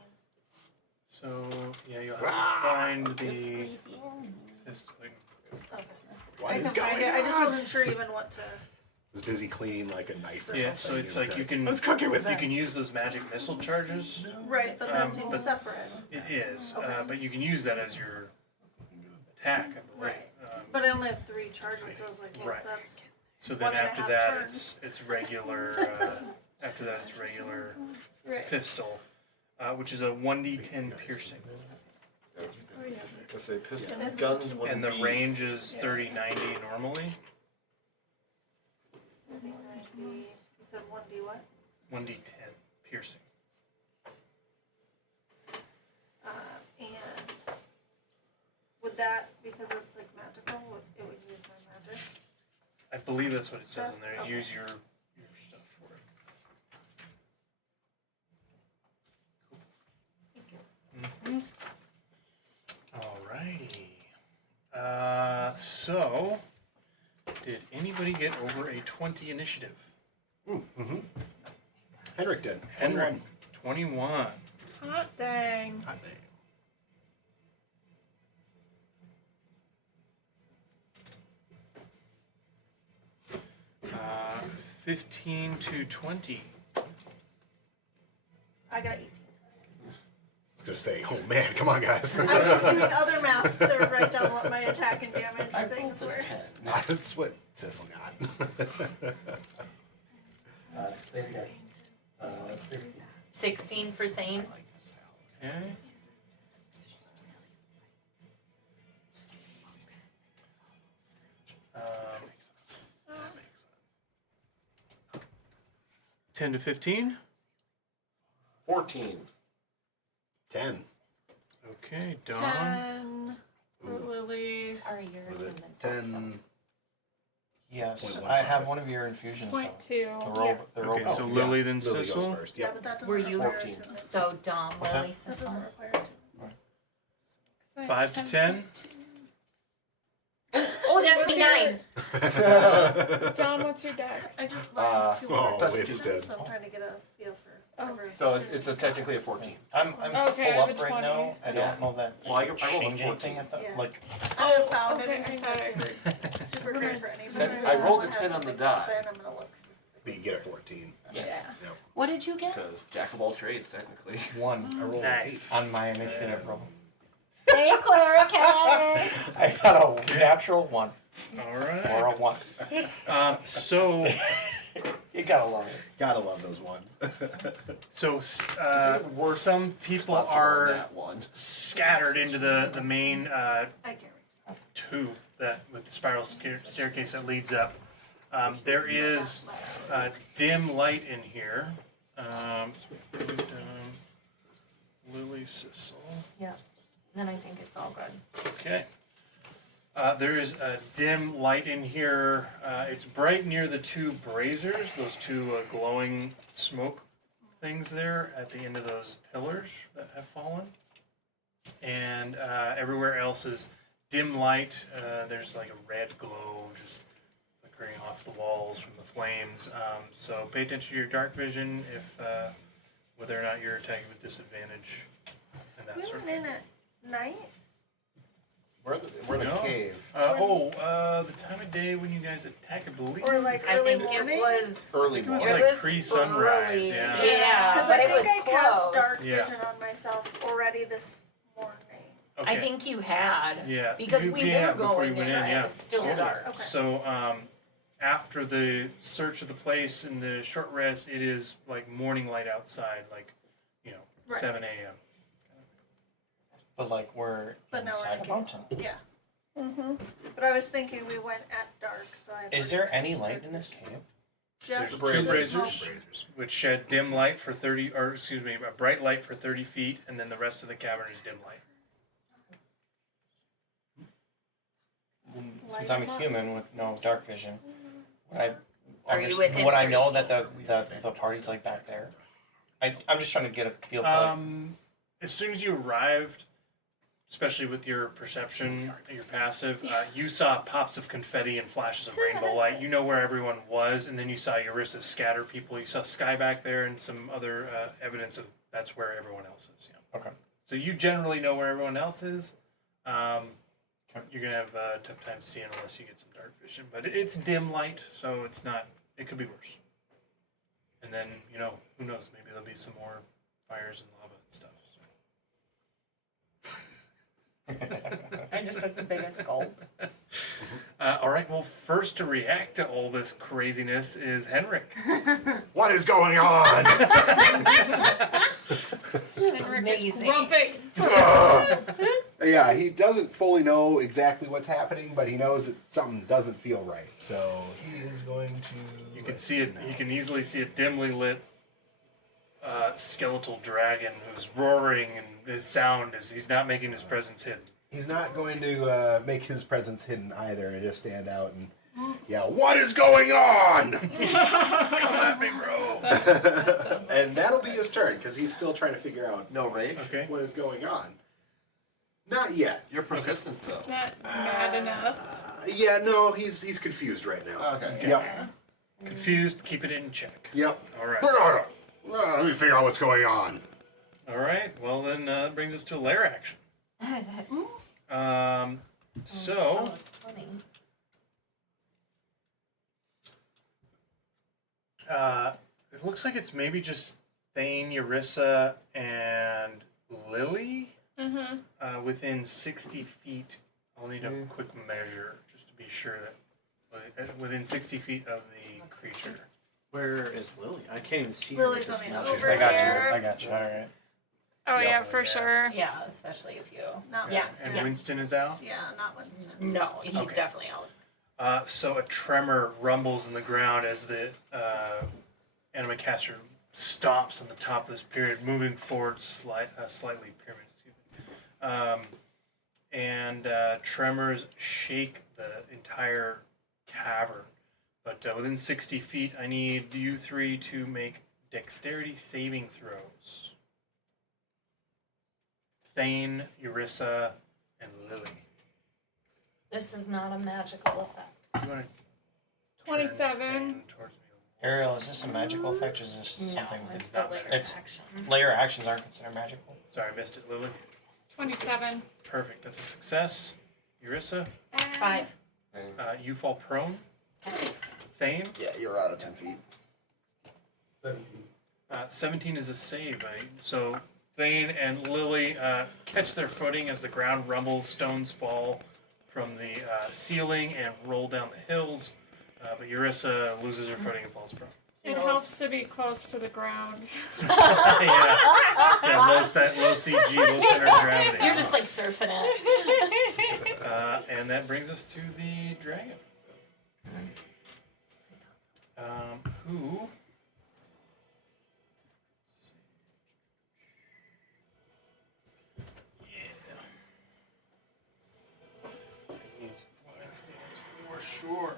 So yeah, you'll have to find the pistol. Okay. Why I is can going find it. I just on? wasn't sure even what to. was busy cleaning like a knife or Yeah, something. so it's and like you can I was cooking with you that. can use those magic missile charges. Right, but that seems but- separate. It is, Okay. but you can use that as your attack, I believe. Right. But I only have 3 charges, so I was like, well, Right. that's So then 1.5 after that, turns. it's regular. After that, it's regular right. pistol, which is a 1d10 piercing, Oh, yeah. Let's say pistol, Yeah. guns, one and the D. range is 30-90 normally. 90. You said 1D what? 1d10 piercing. And would that, because it's like magical, it would use my magic? I believe that's what it says in there. Okay. Use your stuff for it. Thank you. Alrighty. So, did anybody get over a 20 initiative? Mm-hmm. Henrik did. Henrik, 21. Hot dang. Hot dang. 15 to 20. I got 18. I was gonna say, oh man, come on, guys. I was just doing other math to write down what my attack and damage I things rolled a were. 10. That's what Cecil got. Play it again. 16 for Thane. Okay. Um, 10 to 15. 14. 10. Okay, Dawn. 10 for Ooh. Lily. Are yours Was it and then 10? Yes, 0.15. I have one of your infusions Point though. 2. The robe, the Okay, robe. so yeah. Lily then Lily Cecil. goes first. Yeah, Yep. but that doesn't Were you- require 14. it to. So Dom, What's Lily, That Cecil. doesn't require it to. 5 to 10. Oh, that's What's me your- 9. Dom, what's your dex? I just learned 2 oh, words, it's so 10. I'm trying to get a feel for. Oh. everyone's So turn. it's a technically a 14. I'm Okay, I full have up a right 20. now. I Yeah. don't know that Well, I rolled a change 14. anything at the Yeah. like. I haven't found okay, anything I thought that's super Okay. great for anybody. Ten- so I rolled a I'll have 10 on the something die. open, I'm gonna look But you get a 14. Yes. Yeah. What did you get? Because jack of all trades, technically. One I rolled Nice. on my an 8. initiative roll. Hey, Clara Kay. I got a natural 1 All or right. a 1. So, You gotta love it. Gotta love those ones. Worst some people Possible on are that one. scattered into the main I can't read. tube that with the spiral staircase that leads up. There is dim light in here. Lily Sissel. Then I think it's all good. Okay. There is a dim light in here. It's bright near the 2 braziers, those 2 glowing smoke things there at the end of those pillars that have fallen. And everywhere else is dim light. There's like a red glow just flickering off the walls from the flames. So pay attention to your dark vision if whether or not you're attacking with disadvantage and that We sort of went thing. in at night? We're in the No. cave. The time of day when you guys attack, I believe. Or like I early think morning? it was. Early It was morning. It like was pre-sunrise, early. yeah. Yeah, Because but I it think was I cast close. dark Yeah. vision on myself already this morning. Okay. I think you had. Yeah. Because You- we yeah, were before going you went in, in, right? yeah. It was still Yeah. dark. Okay. So, after the search of the place and the short rest, it is like morning light outside, like, Right. 7 a.m. But like we're But now we're inside in a a mountain. Yeah. Mm-hmm. But I was thinking we went at dark, so I. Is there any light in this cave? Just There's the 2 smoke. braziers, which shed dim light for 30, or excuse me, a bright light for 30 feet, and then the rest of the cavern is dim light. Since I'm a human with no dark vision, would I Are you within would I know 30? that the party's like back there? I'm just trying to get a feel for like, As soon as you arrived, especially with your perception, your passive, you saw pops of confetti and flashes of rainbow light. You know where everyone was, and then you saw Yarissa scatter people. You saw Sky back there and some other evidence of that's where everyone else is. Yeah. Okay. So you generally know where everyone else is. You're gonna have a tough time seeing unless you get some dark vision, but it's dim light, so it's not It could be worse. And then, who knows? Maybe there'll be some more fires and lava and stuff. I just took the biggest gulp. All right. Well, first to react to all this craziness is Henrik. What is going on? Henrik is Amazing. grumpy. Yeah, he doesn't fully know exactly what's happening, but he knows that something doesn't feel right. So he is going to. You can see it. You can easily see a dimly lit skeletal dragon who's roaring, and his sound is he's not making his presence hidden. He's not going to make his presence hidden either and just stand out and yell, "What is going on?" Come at me, bro. That sounds like And that'll be his turn because he's still trying to figure out No rage? Okay. what is going on. Not yet. You're persistent though. not mad enough. Yeah, no, he's confused right now. Okay. Yep. Confused. Keep it in check. Yep. All right. Let me figure out what's going on. All right. Well, then that brings us to lair action. So That was funny. it looks like it's maybe just Thane, Yarissa, and Lily within 60 feet. I'll need a quick measure just to be sure that within 60 feet of the creature. Where is Lily? I can't even see Lily's her. with this on the motion. over I got here. you. I got you. All right. Oh Yeah. yeah, for sure. Yeah, especially if you. Not Yeah. Winston. And Winston is out. Yeah, not Winston. No, he's Okay. definitely out. So a tremor rumbles in the ground as the animacaster stomps on the top of this pyramid, moving forward slightly. Pyramid, excuse me. And tremors shake the entire cavern. But within 60 feet, I need you three to make dexterity saving throws. Thane, Yarissa, and Lily. This is not a magical effect. You want to 27. towards me? Ariel, is this a magical effect or is this No, something? it's it's the not layer It's- action. Layer actions aren't considered magical? Sorry, I missed it, Lily. 27. Perfect, that's a success. Yarissa, 5. And you fall prone. Thane, Yeah, you're out of 10 feet. 17 is a save. So Thane and Lily catch their footing as the ground rumbles, stones fall from the ceiling and roll down the hills. But Yarissa loses her footing and falls prone. It helps to be close to the ground. Yeah, low CG, low center of gravity. You're just like surfing it. And that brings us to the dragon. Who? Yeah. Needs flying stance for sure.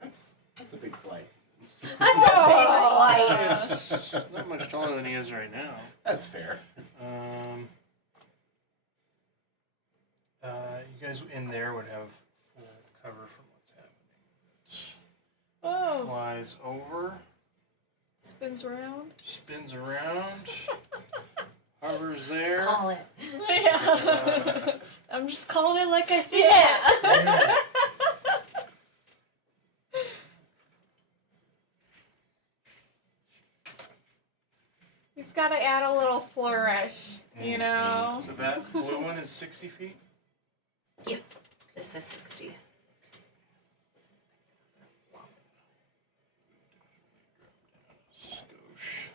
That's a big flight. That's a big light. He's not much taller than he is right now. That's fair. You guys in there would have full cover from what's happening. Oh, Flies over, spins around. spins around, hovers there. Call it. Yeah. I'm just calling it like I see Yeah. Yeah. He's got to add a little flourish, you know? So that blue one is 60 feet? Yes. This is 60. Skosh.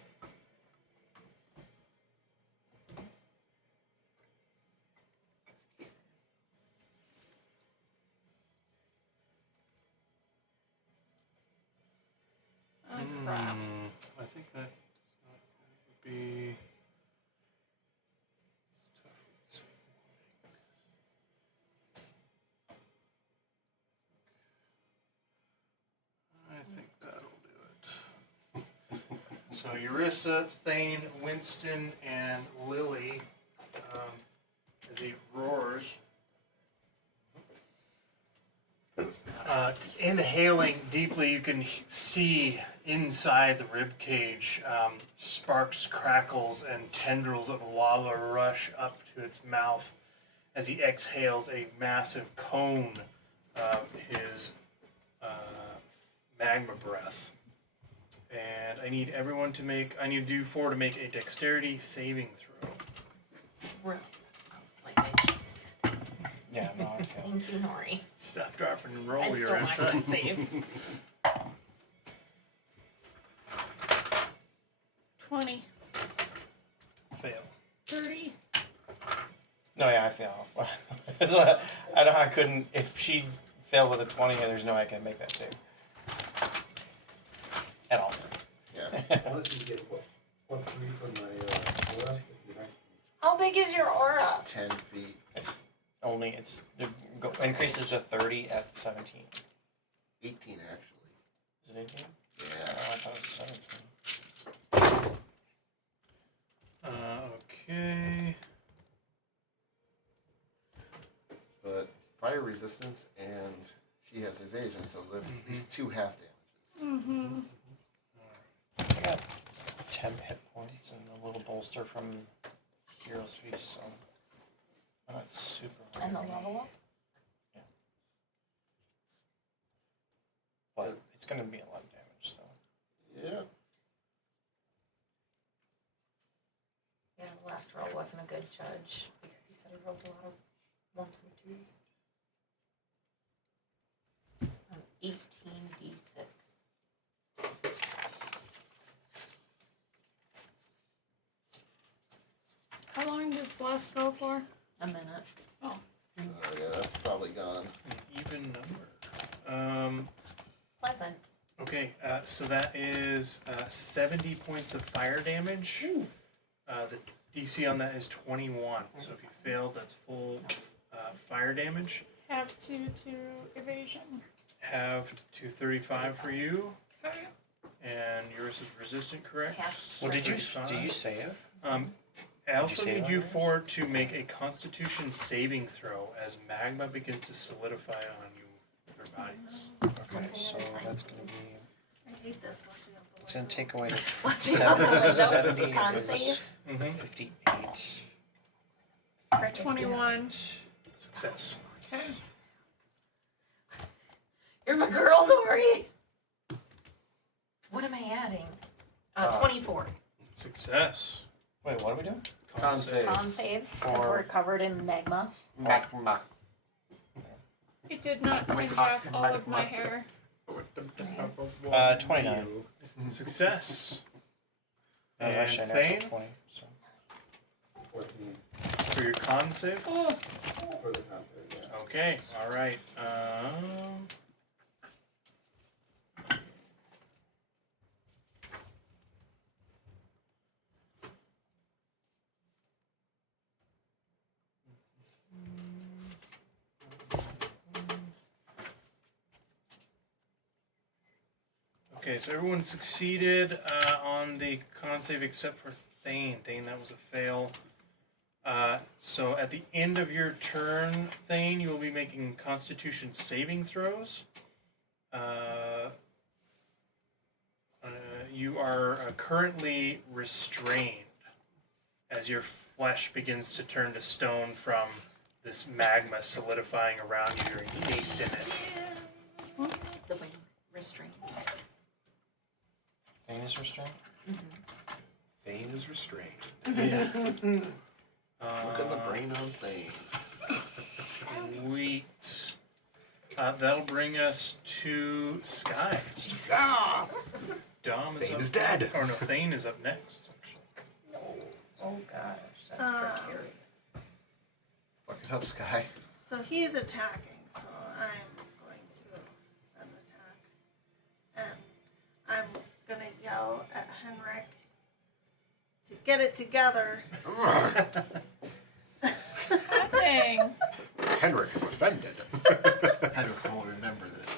Oh, crap. I think that would be tough. I think that'll do it. So Yarissa, Thane, Winston, and Lily, as he roars, Inhaling deeply, you can see inside the rib cage. Sparks, crackles, and tendrils of lava rush up to its mouth as he exhales a massive cone of his magma breath. And I need everyone to make. I need you four to make a dexterity saving throw. Really? I was like, I just did. Yeah, no, I feel. Thank you, Nori. Stop, drop, and roll, I'd still like Yarissa. that save. 20, Fail. 30. No, yeah, I fail. It's not- I know I couldn't. If she failed with a 20, there's no way I can make that save. At all. Yeah. I wanted to get what 3 from my aura. How big is your aura? 10 feet. It's only it increases to 30 at 17. 18, actually. Is it 18? Oh, Yeah. I thought it was 17. Okay. But fire resistance, and she has evasion, so that's at least 2 half damages. Mm-hmm. I got 10 hit points and a little bolster from Hero's Feast, so I'm not super. And the worried. level up? But it's going to be a lot of damage still. Yeah. Yeah, the last roll wasn't a good judge because he said he rolled a lot of ones and twos. 18d6. How long does blast go for? A minute. Oh, yeah, that's probably gone. An even number. Pleasant. Okay, so that is 70 points of fire damage. The DC on that is 21. So if you failed, that's full fire damage. Have 2 to evasion. Have 235 for you, Okay. and yours is resistant, correct? Yeah. Well, did you 35. save? I also save need on you yours? four to make a Constitution saving throw as magma begins to solidify on your bodies. Okay, so that's going to be. I hate this one. It's going to take away the What's 70 Con is save? 58. 21. Success. Okay. You're my girl, Nori. What am I adding? 24. Success. Wait, what are we doing? Con save. Con saves, because For- we're covered in magma. Magma. It did not singe off all of my hair. 29. Success. That was And actually a natural Thane, 20. So. 14 for your con save. Oh, for the concert, yeah. Okay, all right. Okay, so everyone succeeded on the con save except for Thane. Thane, that was a fail. So at the end of your turn, Thane, you will be making Constitution saving throws. You are currently restrained as your flesh begins to turn to stone from this magma solidifying around you. You're encased in it. The wing restraint. Thane is restrained? Thane is restrained. Yeah. Look at the brain on Thane. Sweet. That'll bring us to Sky. Ah! Dom is Thane up. is dead. Or no, Thane is up next. No. Oh gosh, that's precarious. Fucking up, Sky. So he's attacking, so I'm going to an attack. And I'm gonna yell at Henrik to get it together. dang. Henrik is offended. Henrik will remember this.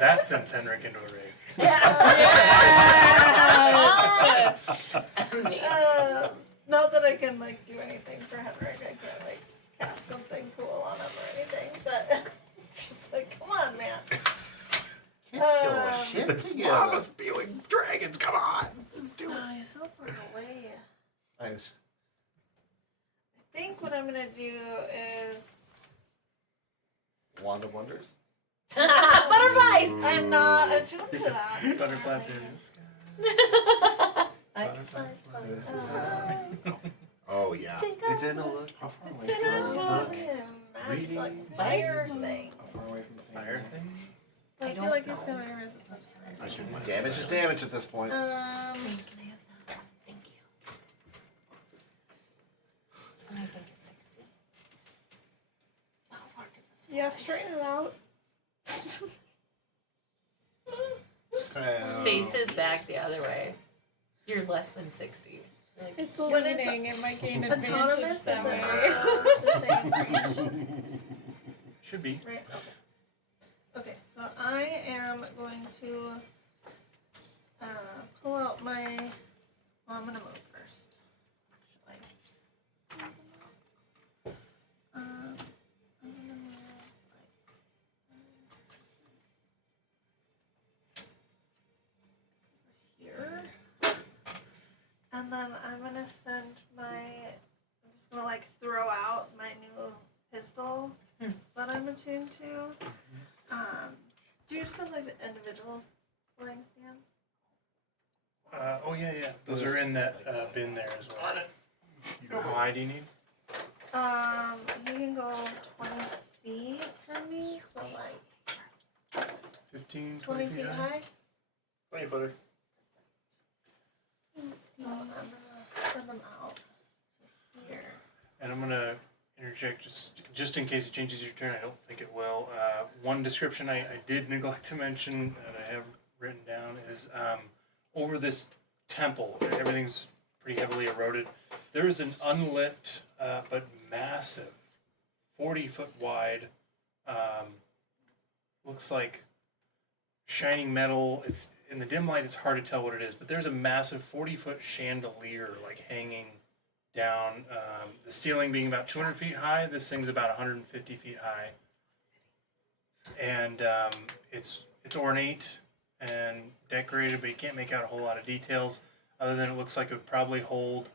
That sends Henrik into a rage. Yes! Amazing. Not that I can like do anything for Henrik. I can't like cast something cool on him or anything. But just like, come on, man. Shit There's together. lava spewing dragons. Come on, let's do it. Oh, he's so far away. Nice. I think what I'm gonna do is Wand of Wonders. Butterflies! I'm not attuned to that. Butterflies are in the sky. Oh yeah. It's in a look. How far away It's in from a the book. book? Reading. Like Fire thing. How far away from the thing? Fire things? I I feel don't like he's know. gonna be resistant. I did my Damage is damage at this point. Wait, can I have that? Thank you. This one I think is 60. How far can this Yeah, straighten it out. Faces back the other way. You're less than 60. Like, It's When it's leaning. It might gain advantage Autonomous is that way. the same range. Should be. Right, okay. Okay, so I am going to pull out my. Well, I'm gonna move first. Actually. I'm gonna move like here. And then I'm gonna send my. I'm just gonna like throw out my new pistol that I'm attuned to. Do you just have like the individual flying stands? Oh yeah, yeah. Those are in that bin there as well. How high do you need? You can go 20 feet from me, so like 15, 20 feet high. 20 footer. So I'm gonna send them out to here. And I'm gonna interject just in case it changes your turn. I don't think it will. One description I did neglect to mention that I have written down is over this temple. Everything's pretty heavily eroded. There is an unlit but massive, 40-foot wide. Looks like shining metal. It's in the dim light. It's hard to tell what it is, but there's a massive 40-foot chandelier like hanging down, the ceiling being about 200 feet high. This thing's about 150 feet high, and it's ornate and decorated, but you can't make out a whole lot of details other than it looks like it would probably hold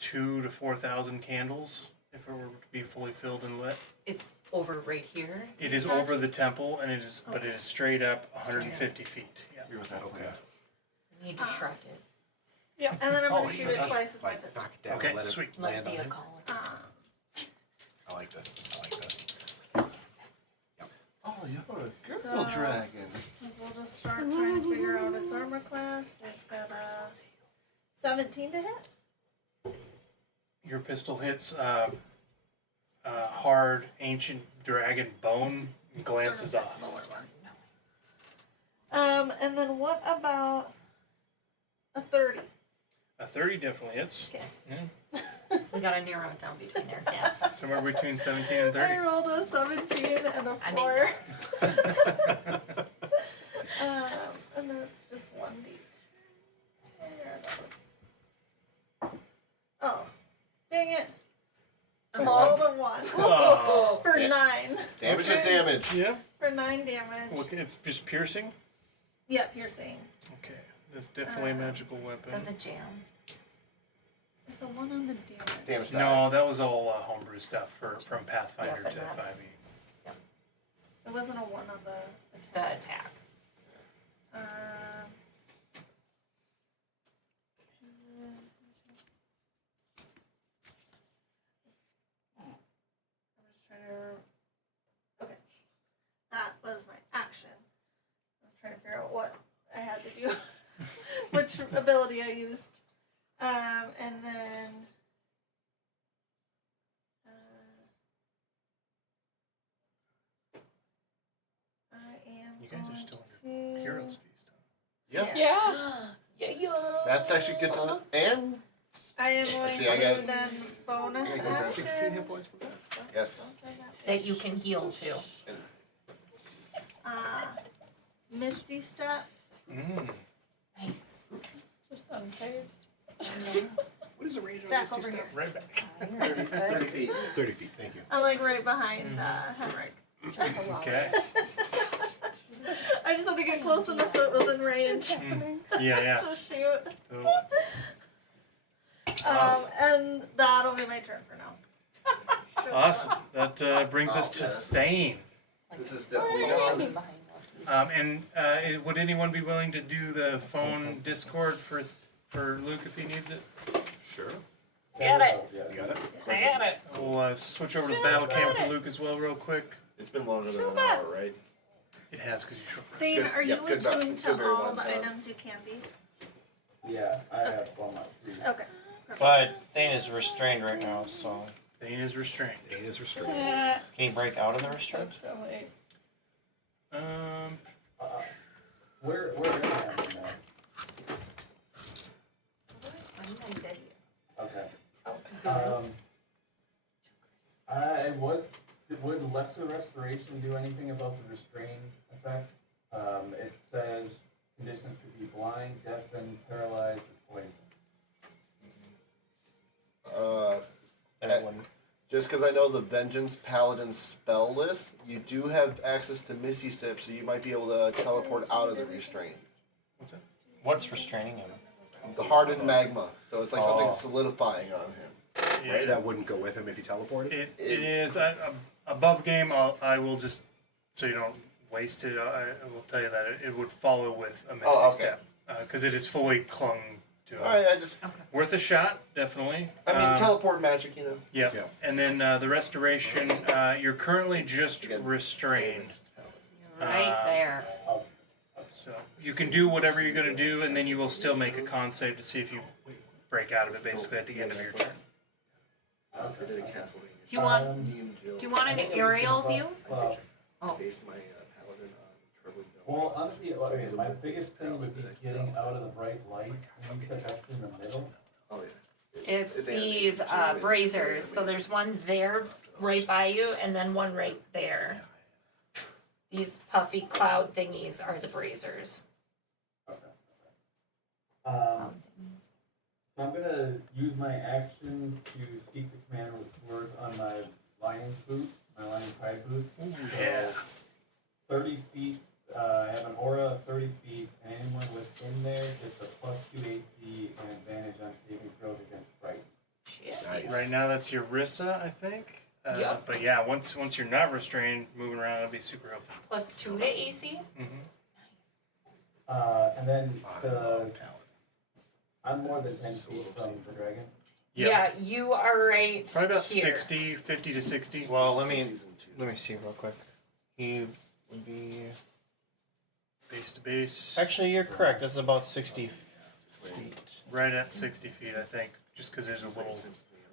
2,000 to 4,000 candles if it were to be fully filled and lit. It's over right here. It you is said? over the temple, and it is, but it is straight up 150 feet. Yeah. Where was that Okay. plan? You need to shrug it. And then I'm gonna Oh, shoot it yeah. twice with my Like pistol. knock it down Okay, and let sweet. it Let land it on be a him. call. I like this. I like this. Oh, you're a girl So- dragon. We'll just start trying to figure out its armor class. It's got a 17 to hit. Your pistol hits hard, ancient dragon bone and glances off. And then what about a 30? A 30 definitely hits. Okay. Yeah. We gotta narrow it down between there. Yeah. Somewhere between 17 and I 30. rolled a 17 and a 4. I made And then it's just 1d. Where are those? Oh, dang it. I rolled a 1 Oh. for Da- 9. Damage is Okay. damage. Yeah. For 9 damage. Look, it's just piercing. Yeah, piercing. Okay, that's definitely a magical weapon. Does it jam? It's a 1 on the damage. Damage die. No, that was all homebrew stuff from Pathfinder Yeah, but to that's- 5e. It wasn't a 1 on the The attack. attack. I'm just trying to. Okay. That was my action. I was trying to figure out what I had to do, which ability I used. And then. I am. You guys are going still in to... Heroes Feast. Yep. Yeah. Yeah. That's actually good to know. And I am going Actually, I to got- then bonus I got action. 16 hit points for that. yes, Don't try That you can heal too. Misty Step. Mm. Nice. Just unfazed. What is the range on Back this over stuff? here. Right back. 30 feet. 30 feet, thank you. I'm like right behind Henrik. Okay. I just had to get close enough so it was in range Yeah. to shoot. Totally. And that'll be my turn for now. Awesome. That brings us to yes. Thane. This is definitely gone. Would anyone be willing to do the phone Discord for Luke if he needs it? Sure. Get it. You got it? I got it. We'll switch over to battle cam for Luke as well, real quick. It's been longer than an Super. hour, right? It has because you short rest. Thane, Good. are Yep, you good job. attuned to Good, very all well the done. items you can be? Yeah, I have all my three. Okay. Perfect. But Thane is restrained right now, so Thane is restrained. Dane is restrained. can he break out of the restraint? Silly. Where am I on that? I'm on video. Okay. Oh, Would lesser restoration do anything about the restrain effect? It says conditions could be blind, deafened, paralyzed, or poisoned. Then it wouldn't. Just because I know the Vengeance Paladin spell list, you do have access to Misty Step, so you might be able to teleport out of the restraint. What's that? What's restraining him? The hardened magma, so it's like something Oh. solidifying on him. Yeah, That wouldn't go with him if he teleported? it is. Above game, I will just, so you don't waste it, I will tell you that it would follow with a Misty Oh, okay. Step. Because it is fully clung to him. Alright, Worth a shot, definitely. I mean, teleport magic, you know. Yep. Yeah. And then the restoration, you're currently just restrained. Right there. So you can do whatever you're going to do, and then you will still make a con save to see if you break out of it basically at the end of your turn. I did a Castlevania. Do you want? Um, Me and Jill. Do you want an aerial view? Well, Oh. I based my paladin on Trevor Bell. well, honestly, okay, my biggest thing would be getting out of the bright light. And you said that's in the middle. Oh yeah. It's animation these generated. brazers. So there's one there right by you, and then one right there. These puffy cloud thingies are the brazers. Okay. So I'm gonna use my action to speak the command words on my lion boots, my lion pride boots. Yeah. 30 feet, I have an aura of 30 feet, and anyone within there gets a +2 AC and advantage on saving throws against fright. Shit. Nice. Right now, that's Yarissa, I think. Yep. But yeah, once you're not restrained, moving around, it'll be super helpful. +2 to AC. Mm-hmm. And then I love paladin. I'm more than 10 feet from the dragon. Yep. Yeah, you are right Probably about here. 50 to 60. Well, let me see real quick. He would be. Base to base. Actually, you're correct. That's about 60 feet. Right at 60 feet, I think. Just because there's a little.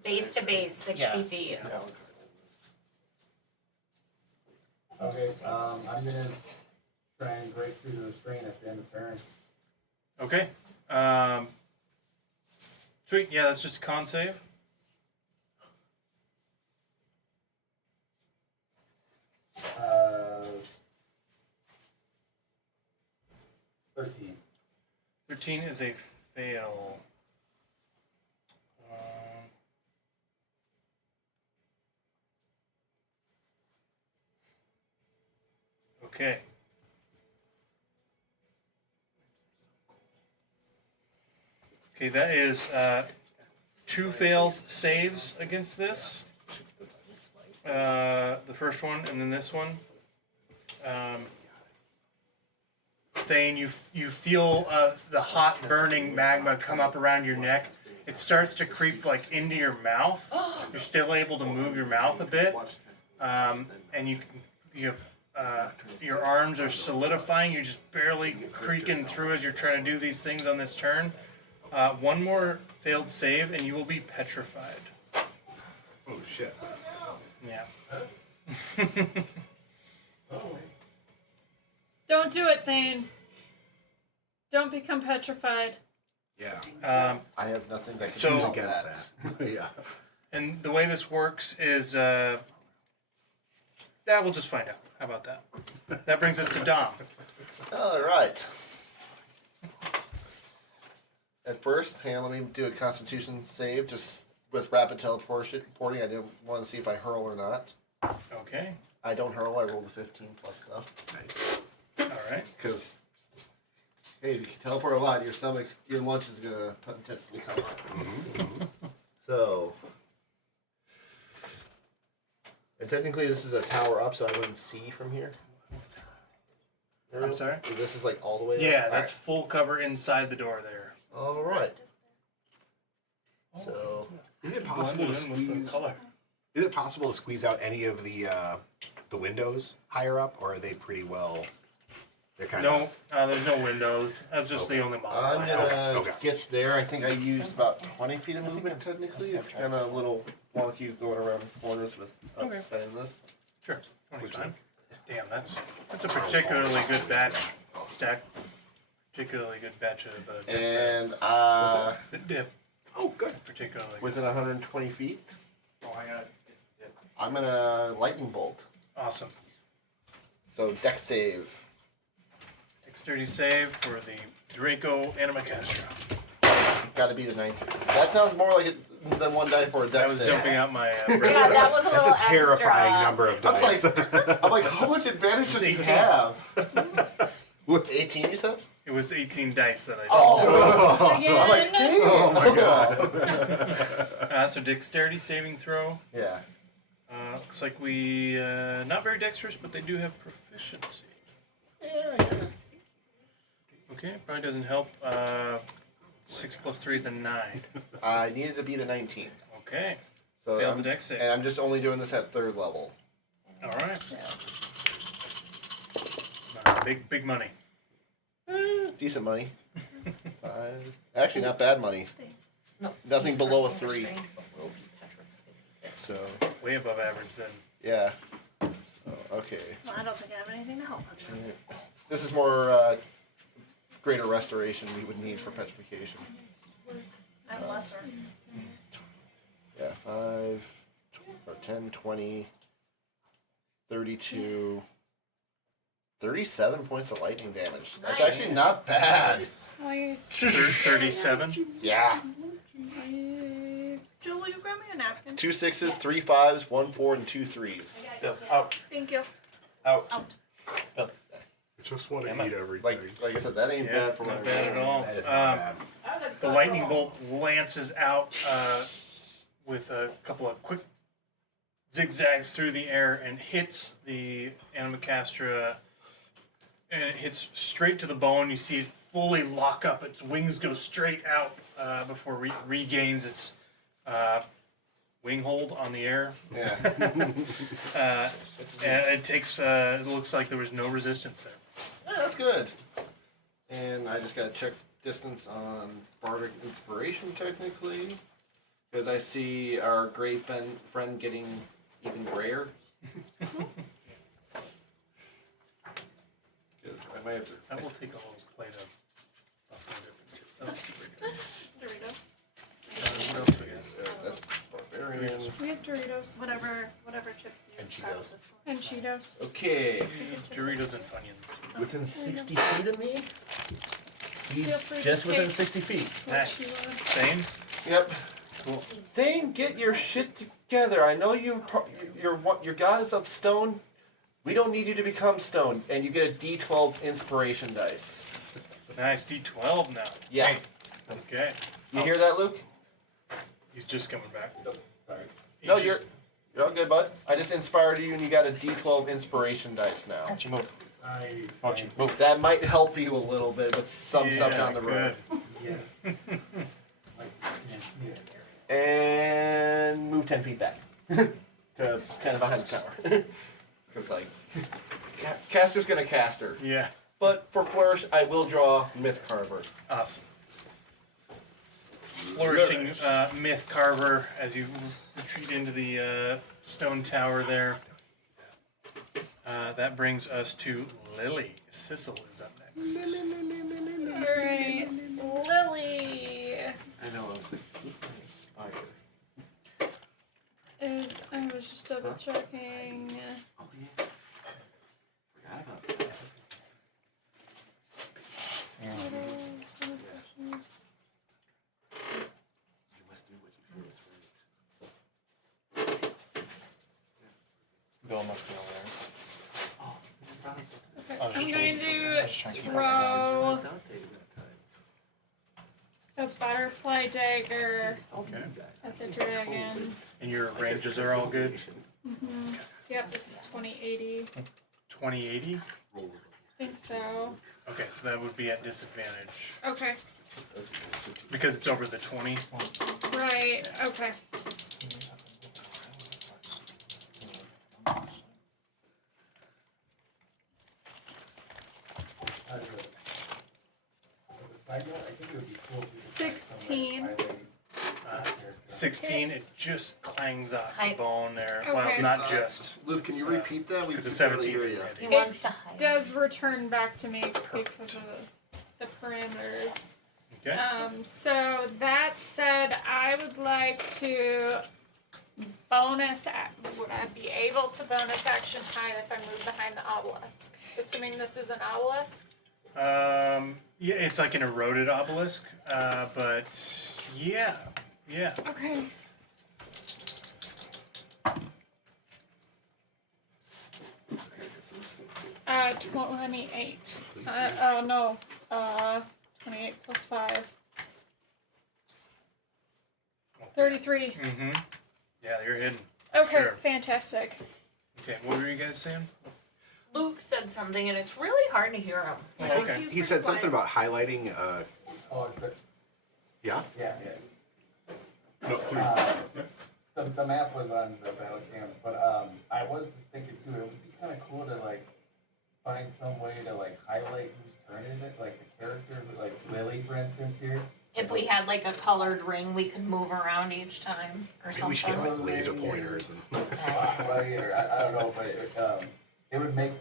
Base to base, 60 Yeah. feet. Okay, I'm gonna try and break through the restraint at the end of turn. Okay. Sweet. Yeah, that's just a con save. Uh, 13. 13 is a fail. Okay. Okay, that is 2 failed saves against this. The first one and then this one. Thane, you feel the hot burning magma come up around your neck. It starts to creep like into your mouth. You're still able to move your mouth a bit, and you have your arms are solidifying. You're just barely creaking through as you're trying to do these things on this turn. One more failed save, and you will be petrified. Oh shit. Yeah. Don't do it, Thane. Don't become petrified. Yeah. I have nothing I that can So- use against that. Yeah. And the way this works is, we'll just find out. How about that? That brings us to Dom. All right. At first, let me do a Constitution save just with rapid teleporting. I didn't want to see if I hurl or not. Okay. I don't hurl. I rolled a 15 plus stuff. Nice. All right. Because, hey, if you can teleport a lot, your lunch is gonna potentially come up. So, and technically this is a tower up, so I wouldn't see from here. I'm sorry? This is like all the way Yeah, up? that's full cover inside the door there. Alright. So, Is it possible to Blended in with the squeeze? color. Is it possible to squeeze out any of the windows higher up, or are they pretty well? They're kind No, there's no windows. That's just the only model. I'm I have. gonna Okay. get there. I think I used about 20 feet of movement technically. It's kind of a little wonky going around corners with Okay. and this. Sure. 20's fine. Damn, that's a particularly good batch stack. Particularly good batch of dip. And The dip, Oh, good. particularly. within 120 feet, Oh, I got it. I'm gonna lightning bolt. Awesome. So dex save. Dexterity save for the Draco Animacastra. Got to be the 19. That sounds more like it than one die for a I dex was save. jumping out my. Yeah, that was a little That's a terrifying extra. number of I'm dice. I'm like, how much advantage does he 18. have? What? 18, you said? It was 18 dice that I did. Oh. I'm like, Again. oh my god. So dexterity saving throw. Yeah. Looks like we not very dexterous, but they do have proficiency. Yeah. Okay, probably doesn't help. 6 plus 3 is a 9. I needed to beat a 19. Okay, So failed I'm, the dex save. and I'm just only doing this at 3rd level. All right. Big money. Decent money. Actually, not bad money. No, Nothing he's below a currently 3. restrained, but will be petrified if he So, Way above average then. yeah. So, okay. Well, I don't think I have anything to help with that. This is more greater restoration we would need for petrification. I'm lesser. Yeah, 5, or 10, 20, 32, 37 points of lightning damage. That's Nice. actually not bad. Nice. Nice. 37. Yeah. Nice. Jill, will you grab me a napkin? 2 6s, 3 5s, 1 4, and 2 3s. Bill, out, Thank you. out. Out. Bill. I just want Damn to it. eat everything. Like I said, that ain't Yeah, bad for not what bad I'm at all. That is not bad. The lightning bolt lances out with a couple of quick zigzags through the air and hits the Animacastra, and it hits straight to the bone. You see it fully lock up. Its wings go straight out before it regains its wing hold on the air. Yeah. And it takes. It looks like there was no resistance there. Yeah, that's good. And I just gotta check distance on Bardic Inspiration technically. Because I see our gray friend getting even grayer. Because I might have to. I will take a little plate of buffalo dip and chips. That's super good. Dorito. What else we got? That's Barbarian. We have Doritos Whatever chips you And have Cheetos. this one. and Cheetos. Okay. Doritos and Funyuns. Within 60 feet of me? He's Feel free to just within take 60 feet. Nice. What you want. Same. Yep. Cool. Dane, get your shit together. I know your god is of stone. We don't need you to become stone. And you get a D12 inspiration dice. Nice. D12 now. Yeah. Okay. You hear that, Luke? He's just coming back. Sorry. He No, just- you're all good, bud. I just inspired you, and you got a D12 inspiration dice Why now. don't you move? I. Why don't you move? That might help you a little bit with some stuff Yeah, down the road. Yeah. Like, can't see it. And move 10 feet back. To kind of behind the tower. Because, like, caster's gonna caster. Yeah. But for Flourish, I will draw Myth Carver. Awesome. Flourishing myth carver as you retreat into the stone tower there. That brings us to Lily. Sissel is up next. Alright. Lily I know, I was like, who's my inspire? is. I was just double checking. Oh, yeah. Forgot about that. You must do what you feel is right. Bill must be over there. Okay, I'll just I'm going to do Just trying to keep throw the butterfly dagger Okay. at the dragon. And your ranges are all good? Mm-hmm. Yep, it's 2080. 2080? I think so. Okay, so that would be at disadvantage. Okay. Because it's over the 20. Right. Okay. As a side note, I think it would be cool if we could find some, 16. like, highlighting Uh, character. 16, it just clangs off Hi. the bone there. Okay. Well, not just. Luke, can you So- repeat that? We Because the can barely 17 hear didn't you. hit He it. wants to hide. Does return back to me because of the parameters. Okay. So that said, I would like to would I be able to bonus action hide if I move behind the obelisk? Assuming this is an obelisk? Yeah, it's like an eroded obelisk, but yeah. Okay. Uh, 28. Oh no. 28 plus 5. 33. Mm-hmm. Yeah, you're hidden. Okay, Sure. fantastic. Okay, what were you guys saying? Luke said something, and it's really hard to hear him. I think Okay. he said something about highlighting. Oh, it's the, Yeah. yeah. No, please. The map was on the battle camp, but I was just thinking too, it would be kind of cool to like find some way to like highlight whose turn it is, like the character, like Lily, for instance, here. If we had like a colored ring, we could move around each time or Maybe we should get something. like laser pointers and. Spotlight, or I don't know, but it would make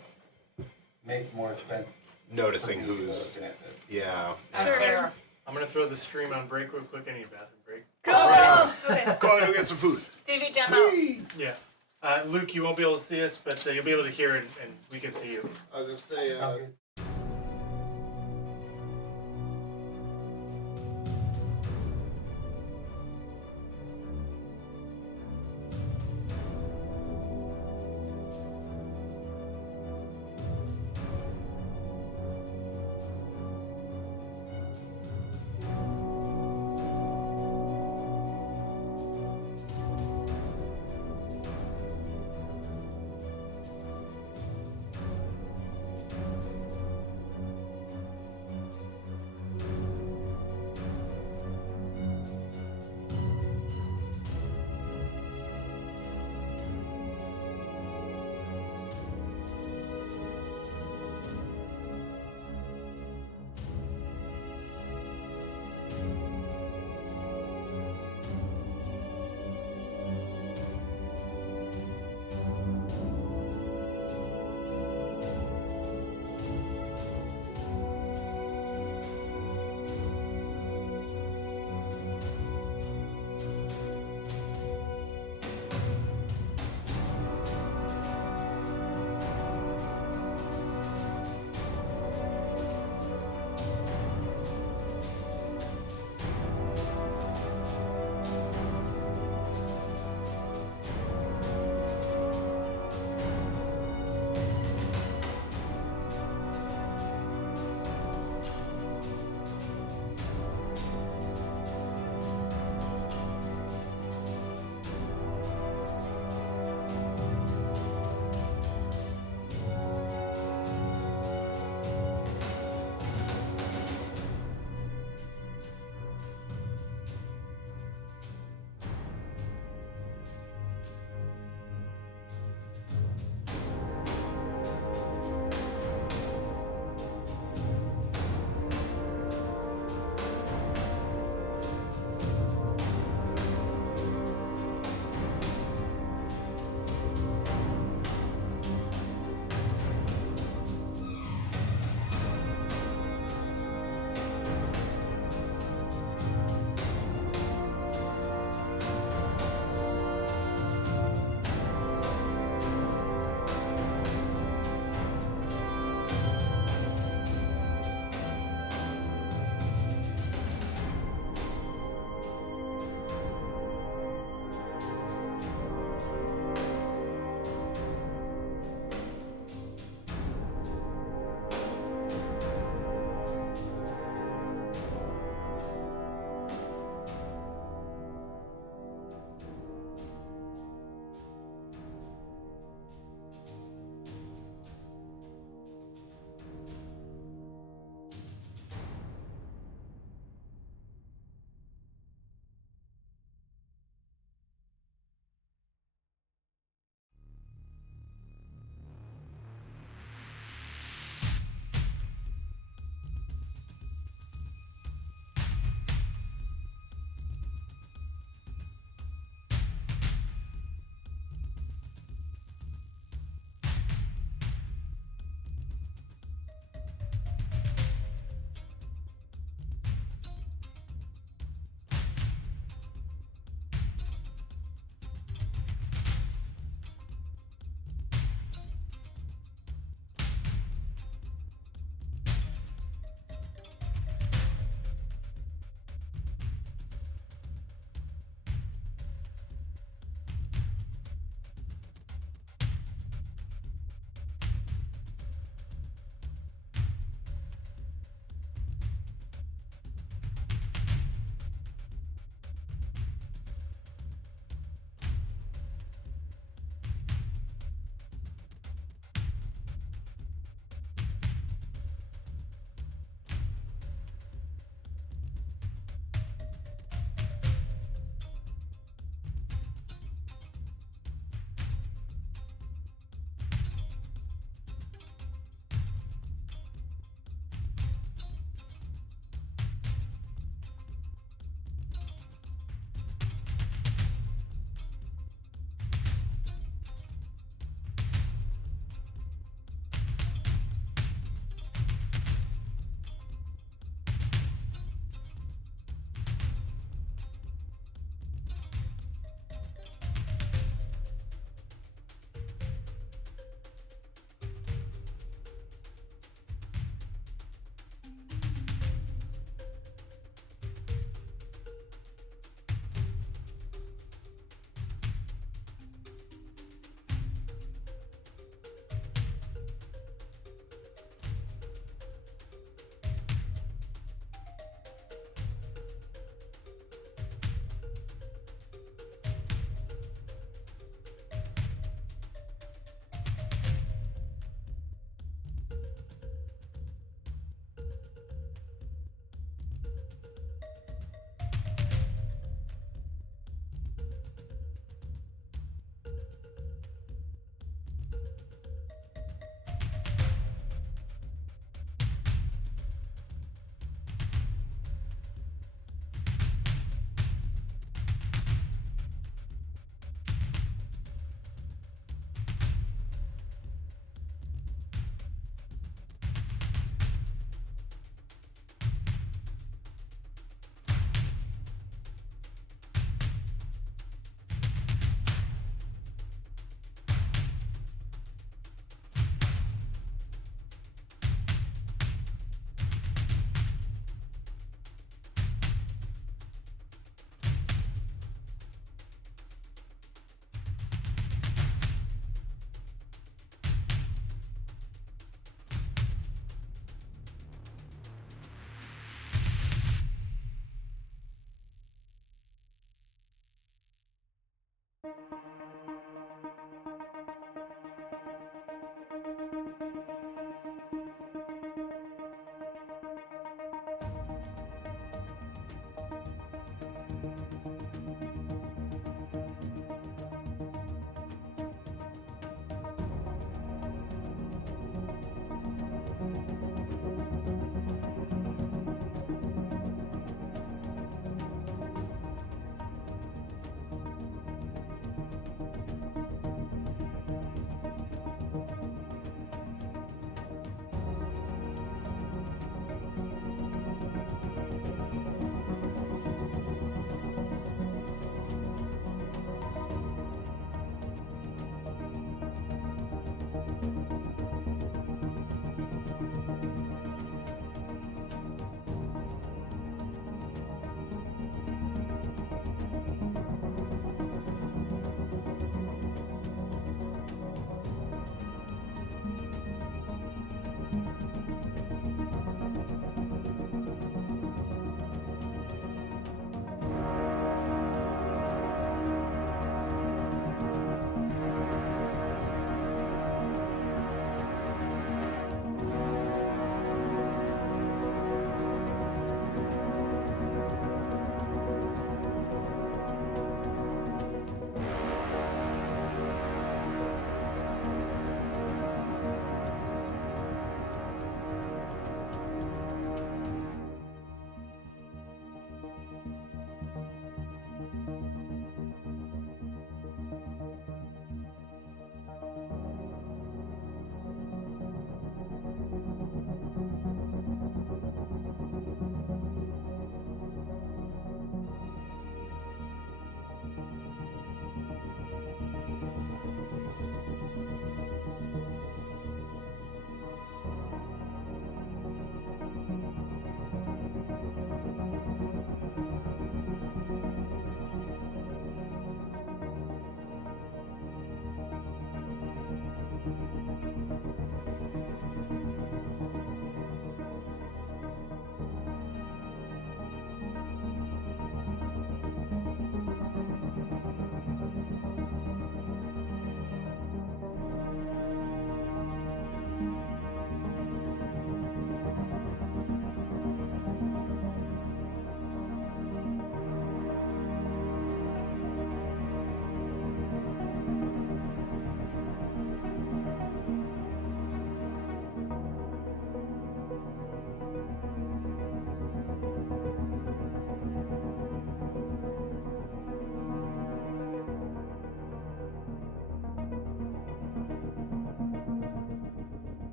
more sense. Noticing for me who's. looking at this. Yeah. Sure. There. I'm gonna throw the stream on break real quick. I need a bathroom break. Go! Okay. Go and go get some food. TV demo. Yeah. Luke, you won't be able to see us, but you'll be able to hear and we can see you. I was gonna say, Okay.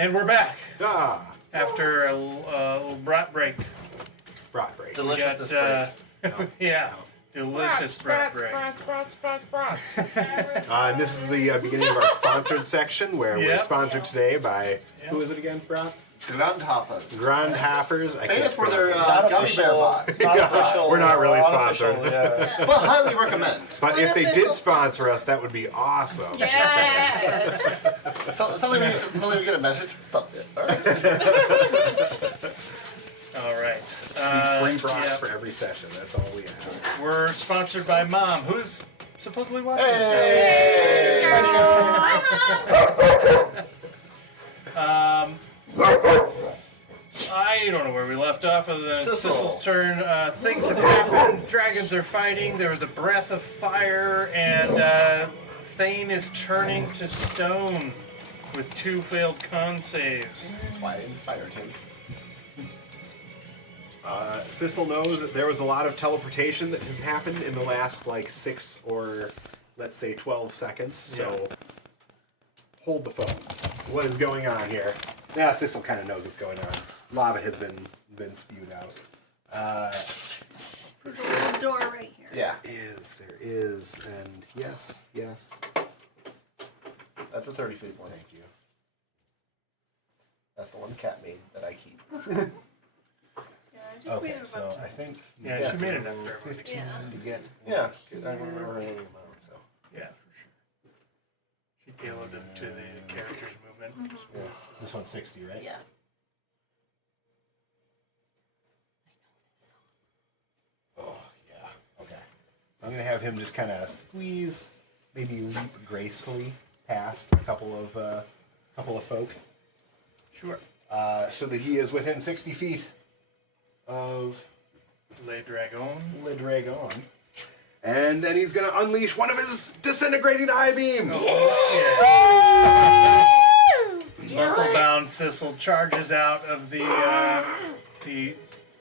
And we're back Ah, after a little brat break. brat break. We Deliciousness got, No. yeah, delicious brat break. And this is the beginning of our sponsored section where we're Yep. sponsored today by, Yep. who is it again, Brats? Grandhoffas. Grandhaffers. I Famous can't for their pronounce Not gummy bear official. bot. Not Yeah, official. we're not really unofficial, sponsored. Yeah. But highly recommend. it. But if they did sponsor us, that would be awesome. Yes. Something we get a message. Stop it. All right. All right. Free brats yeah. for every session. That's all we ask. We're sponsored by Mom, who's supposedly watching Hey! I don't know where we left off other than Sissel. Sissel's turn. Things have happened. Dragons are fighting. There was a breath of fire, and Thane is turning to stone with 2 failed con saves. That's why I inspired him. Sissel knows that there was a lot of teleportation that has happened in the last, 6 or, let's say, 12 seconds. So, hold the phones. What is going on here? Yeah, Sissel kind of knows what's going on. Lava has been spewed out. There's a little door right here. Yeah, There is, and yes. that's a 30-feet one. Thank you. That's the one Cat made that I keep. Yeah, I just made Okay, a so bunch I think Yeah, she made it up for everybody. 15 Yeah. to get. Yeah, I remember her naming them out. So Yeah, for sure. She tailored it to the character's movement. yeah. This one's 60, right? Yeah. Oh, yeah. Okay. So I'm gonna have him just kind of squeeze, maybe leap gracefully past a couple of folk, Sure. so that he is within 60 feet of Le Dragon. Le Dragon. And then he's gonna unleash one of his disintegrating eye beams. Muscle-bound Sissel charges out of the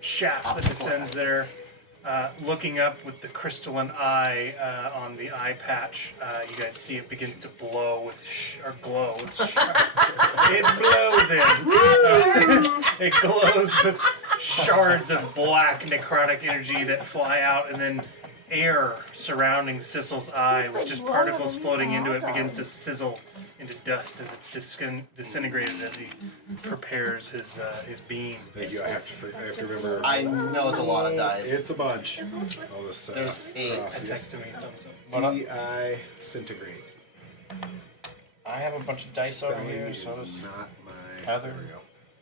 shaft that descends there, looking up with the crystalline eye on the eye patch. You guys see it begins to blow with glow with it blows in. It glows with shards of black necrotic energy that fly out, and then air surrounding Sissel's eye, with just particles floating into it, begins to sizzle into dust as it's disintegrated as he prepares his beam. Thank you. I have to remember. I know it's a lot of dice. It's a bunch. I'll just There's 8. cross these. Text to me, thumbs up. But D-I disintegrate. I have a bunch of dice over Spelling here, is so does not my. Heather.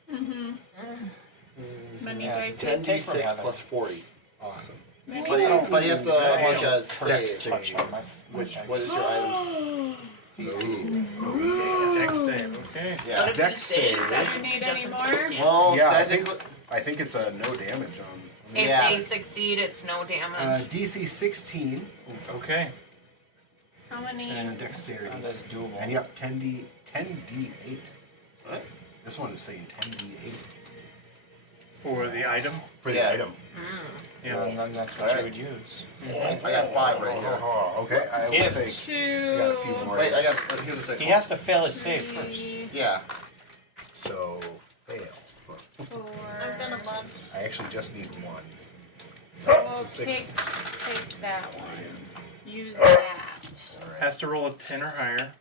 There we go. Many Yeah, dice. 10d6 plus 40. Awesome. Many But dice. he has to I launch don't a curse save. touch on my Which dice. what is your item's DC? Dex save, okay. Yeah. What if Dex he saves? save. That Do you need doesn't any more? take it. Well, Yeah, I think it's a no damage on. If Yeah. they succeed, it's no damage. DC 16 Okay. How many? and dexterity. Oh, that's doable. And yep, 10d8. What? This one is saying 10d8 For the item. for the Yeah. item. Yeah. Well, then that's what Alright. you would use. I got 5 right here. Oh, okay. I will If- take. Two. I got a few more. Wait, I got here's the 6th He one. has to fail his save first. Three, Yeah. So fail. Huh. I've done a four. bunch. I actually just need one. We'll Six. take that one. Use that. All right. Has to roll a 10 or higher.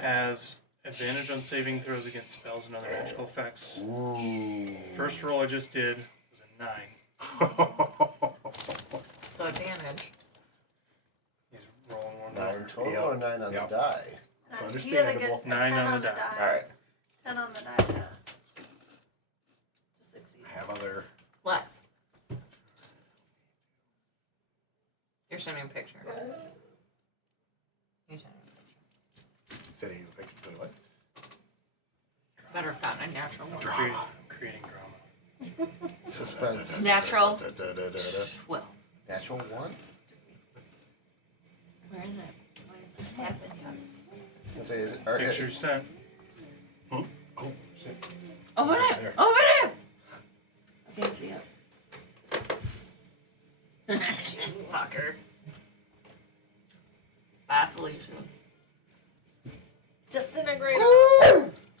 Has advantage on saving throws against spells and other magical effects. Ooh. First roll I just did was a 9. So advantage. He's rolling one 9 more. total Yep. or 9 on Yep. the die? It's You understandable. gotta get a 9 10 on the die. Alright. 10 on the die to succeed. I have other. Less. You're sending a picture. You're sending a picture. Setting the picture. Wait, what? Better have gotten a natural one. Creating drama. Suspense. Natural. Da-da-da-da-da. 12. Natural 1? Where is it? Why is it happening? Let's say, is it, or, Picture sent. Oh, shit. Open There. it! Open it! I can't see it. You fucker. Bye, Felicia. Disintegrate.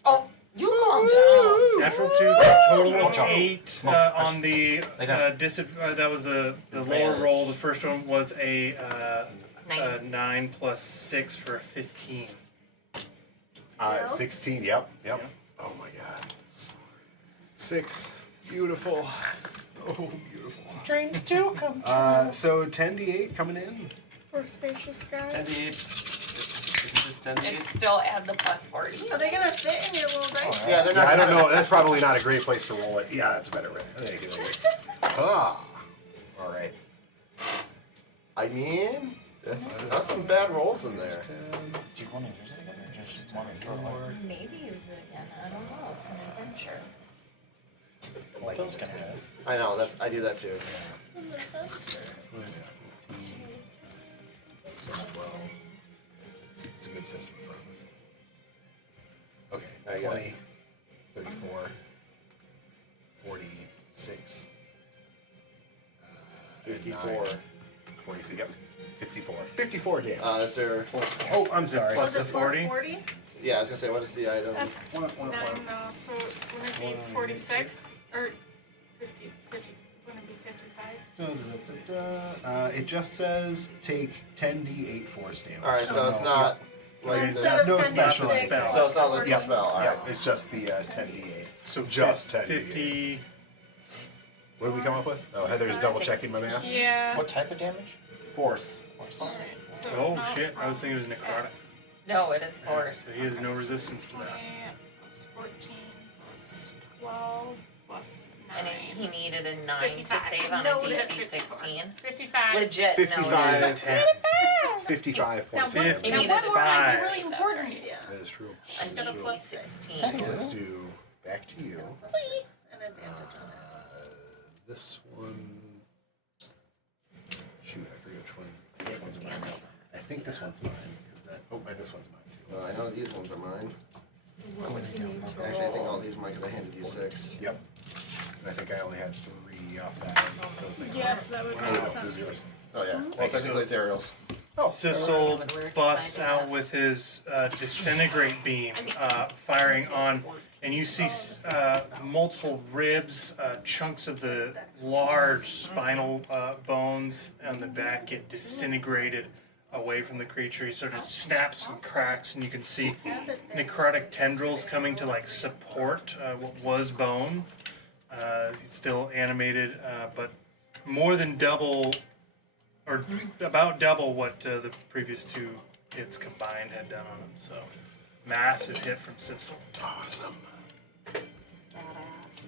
Oh, you calm down. Natural 2 for a total of Watch out. 8 Watch. on the Lay down. that was the lower Advantage. roll. The first one was a 9. 9 plus 6 for a 15. 16. Yep. Yeah. Oh my god. 6. Beautiful. Oh, beautiful. Dreams do come So 10d8 coming in. For spacious skies. 10 to 8. It's just 10 to 8. And still add the plus 40. Are they gonna fit in your little dice? Yeah, they're Yeah, not. I don't know. That's probably not a great place to roll it. Yeah, that's a better way. Thank you. Ah. All right. I mean, that's some bad rolls in there. Do you want to use it again, or just want to throw it away? Maybe use it again. I don't know. It's an adventure. Like Those the kind 10. of I know. I do that too. It's an adventure. 12. It's a good system, I promise. Okay, There you go. 20, 34, 46, and 54. 9, 46, yep, 54. 54 damage. Is there? Oh, I'm Is it sorry. plus Was it the plus 40? 40? Yeah, I was gonna say, what is the item? That's 9 though, so wouldn't it be 46? Or 50, wouldn't it be 55? It just says take 10d8 force damage. All right, so it's no, not So like instead the. of No 10 special to 6, spell. So it's not like the Yep. spell. All Yeah, right. it's just the 10d8. So Just 10 50. What did we come up with? Oh, Heather's double checking my math. Yeah. What type of damage? Force. Alright, so Oh no, shit! I was thinking it was necrotic. No, it is force. So he has no resistance to 20 that. plus 14 plus 12 plus 9. And he needed a 9 to 55. save on No, a it's DC 16. 55. Legit. 55. 10. 55 Now points. one, of He now needed one a more might be 5. really important. Yeah. That is true. A That is DC true. 16. So let's do back to you. And advantage on it. This one. Shoot, I forget which one. Which one's mine? I think this one's mine. Is that? Oh, and this one's mine too. I know these ones are mine. What would you need to Actually, I think roll? all these are mine because I handed you 6. Yep. And I think I only had 3 off that. Those make Yeah, sense. so that would Oh, make no, this is sense. yours. Oh yeah. Well, technically it's Ariel's. Oh, Sissel That would work busts if I did out that. with his disintegrate beam, I mean, firing on, and you see multiple ribs, chunks of the large spinal bones on the back get disintegrated away from the creature. He sort of snaps and cracks, and you can see necrotic tendrils coming to like support what was bone. He's still animated, but more than double, or about double what the previous 2 hits combined had done on him. So, massive hit from Sissel. awesome. Badass,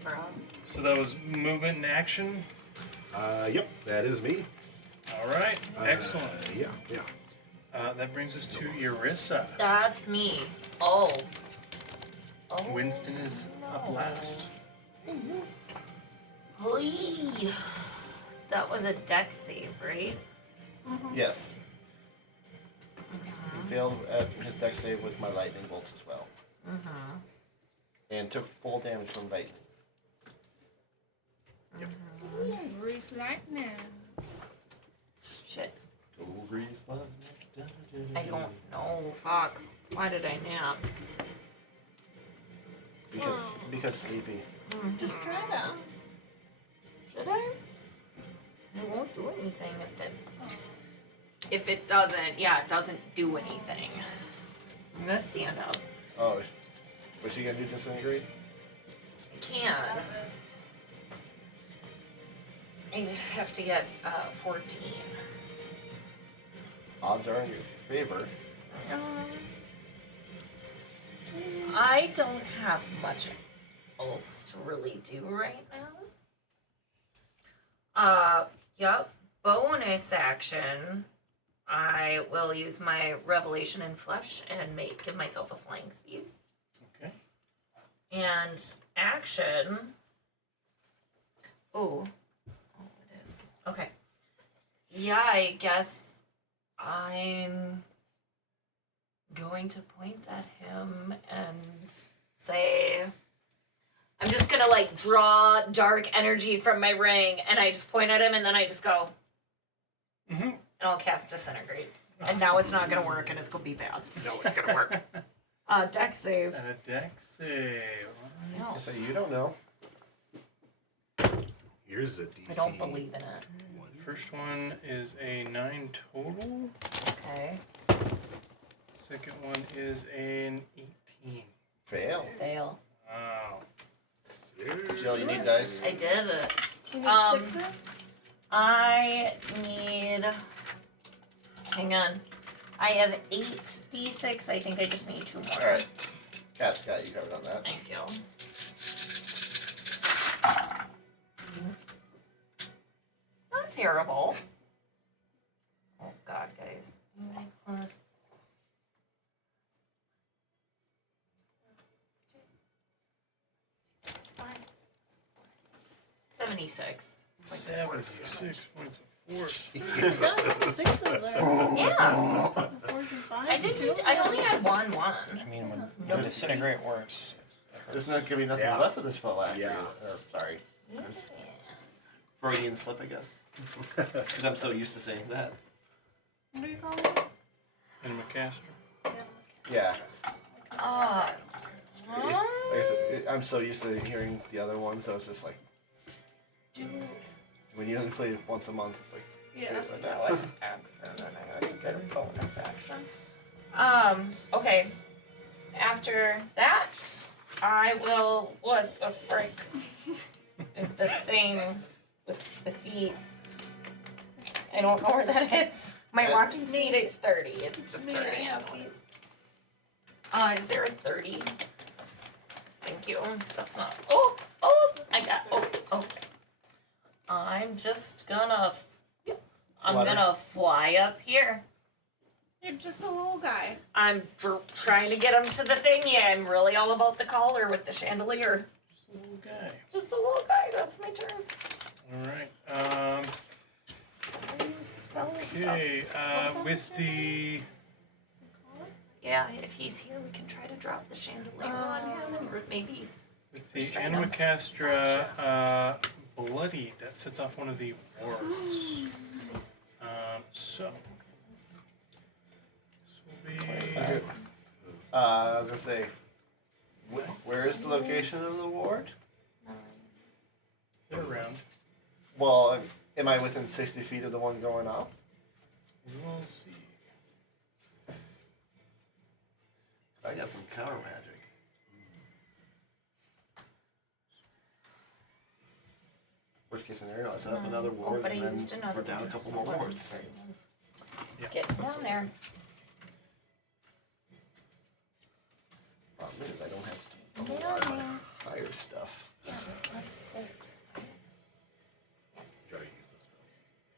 bro. So that was movement and action. Yep, that is me. All right, excellent. Yeah. That brings us to Yarissa. That's me. Oh. Oh. Winston is up last. Hey. That was a dex save, right? Yes. He failed at his dex save with my lightning bolts as well, Mm-hmm. and took full damage from lightning. Ooh, Bruce Lightning. Shit. I don't know. Fuck. Why did I nap? Because sleepy. Just try that. Should I? It won't do anything if it doesn't. Yeah, it doesn't do anything. I'm gonna stand up. Oh, was she gonna do disintegrate? I can't. I have to get 14. Odds are in your favor. I don't have much else to really do right now. Yep. Bonus action. I will use my revelation in flesh and give myself a flying speed. Okay. And action. Oh, it is. Okay. Yeah, I guess I'm going to point at him and say, I'm just gonna like draw dark energy from my ring, and I just point at him, and then I just go, Mm-hmm. and I'll cast disintegrate. And now it's not gonna work, and it's gonna be bad. No, it's gonna work. Deck save. And a deck save. Alright. No, So you don't know. Here's the DC. I don't believe in it. First one is a 9 total. Okay. Second one is an 18. Fail. Fail. Wow. Jill, you need dice. I did it. You need Um, sixes? I need. Hang on. I have 8d6. I think I just need 2 more. Alright. Cat's got you covered on that. Thank you. Not terrible. Oh God, guys. Plus 76. 76 points of force. You've got sixes there. Yeah. Fours and fives. I did. too. I only had one. I mean, when disintegrate works, it There's hurts. not gonna be nothing Yeah. left of this spell actually. Yeah. Or, sorry. Yeah. Freudian slip, I guess. Because I'm so used to saying that. What do you call it? And McCaster. Yeah. Uh, Like I said, I'm so used to hearing the other one, so it's just like when you only play it once a month, it's like Yeah. like that that. was action, and I already did a bonus action. Okay. After that, I will. What the frick is the thing with the feet? I don't know where that is. My That's walking speed is 30. It's just Me, 30. I have feet. Is there a 30? Thank you. That's not. Oh, I got. Oh, okay. I'm just gonna. I'm Flutter. gonna fly up here. You're just a little guy. I'm trying to get him to the thing. Yeah, I'm really all about the collar with the chandelier. Just a little guy. Just a little guy. That's my turn. Alright. How do you spell this stuff? Okay. With the. Yeah, if he's here, we can try to drop the chandelier on him, and maybe. With the Restrain him. Animacastra Bloodied, that sets off one of the wards. So. This will be. I was gonna say, where is the location of the ward? They're around. Well, am I within 60 feet of the one going off? We'll see. I got some counter magic. Worst case scenario, I set up another Oh, ward but I and used then another we're down a one, couple so more one, wards. 31. Yeah. Get down there. Problem is, I don't have a whole lot of my fire stuff. Yeah, plus 6. Try to use those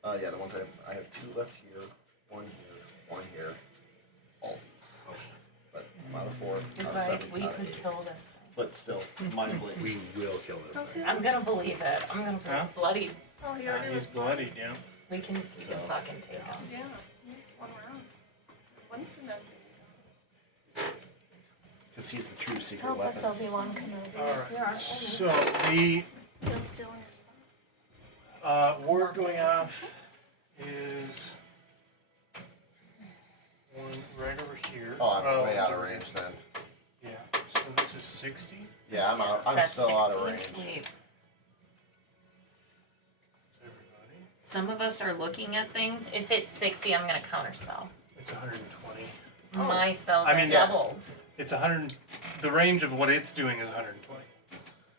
spells. Yeah, the ones I have 2 left here, 1 here, all these. But I'm out of 4. You out of guys, 7, we out of could 8. kill this thing. But still, mind blade. We will kill this How's thing. he? I'm gonna believe it. I'm gonna Huh? bloody. Oh, he already He's was bloodied, yeah. We can fucking take him. Yeah, he's one round. Winston doesn't Because he's the true secret Help us, weapon. Obi-Wan Kenobi. Alright. You're our So, the He'll steal in your spot. ward going off is one right over here. Oh, I'm way out of range then. Yeah. So this is 60. Yeah, I'm out. I'm That's still out of 60. range. Wait, That's everybody. some of us are looking at things. If it's 60, I'm gonna counterspell. It's 120. My spells I mean, are yeah. doubled. It's 100. The range of what it's doing is 120.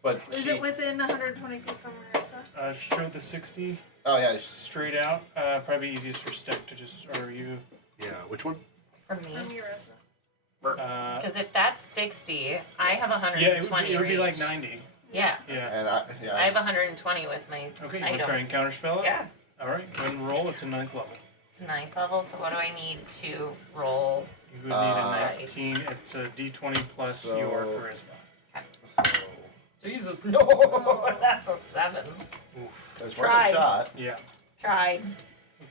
But Is she, it within 120 feet from Yarissa? Showed the 60 oh yeah, straight out. Probably easiest for Steck to just, or you. Yeah, which one? For me. From Yarissa. Because if that's 60, I have Yeah, 120 it would be like reach. 90. Yeah, Yeah. and I have 120 with my Okay, you want to item. try and counterspell it? Yeah, All right, go ahead and roll. It's a 9th level. it's 9th level, so what do I need to roll? You would need a Nice. 19. It's a d20 plus So- your charisma. so Jesus, no, that's a 7. Oof. there's Tried. worth a shot. Yeah. Tried.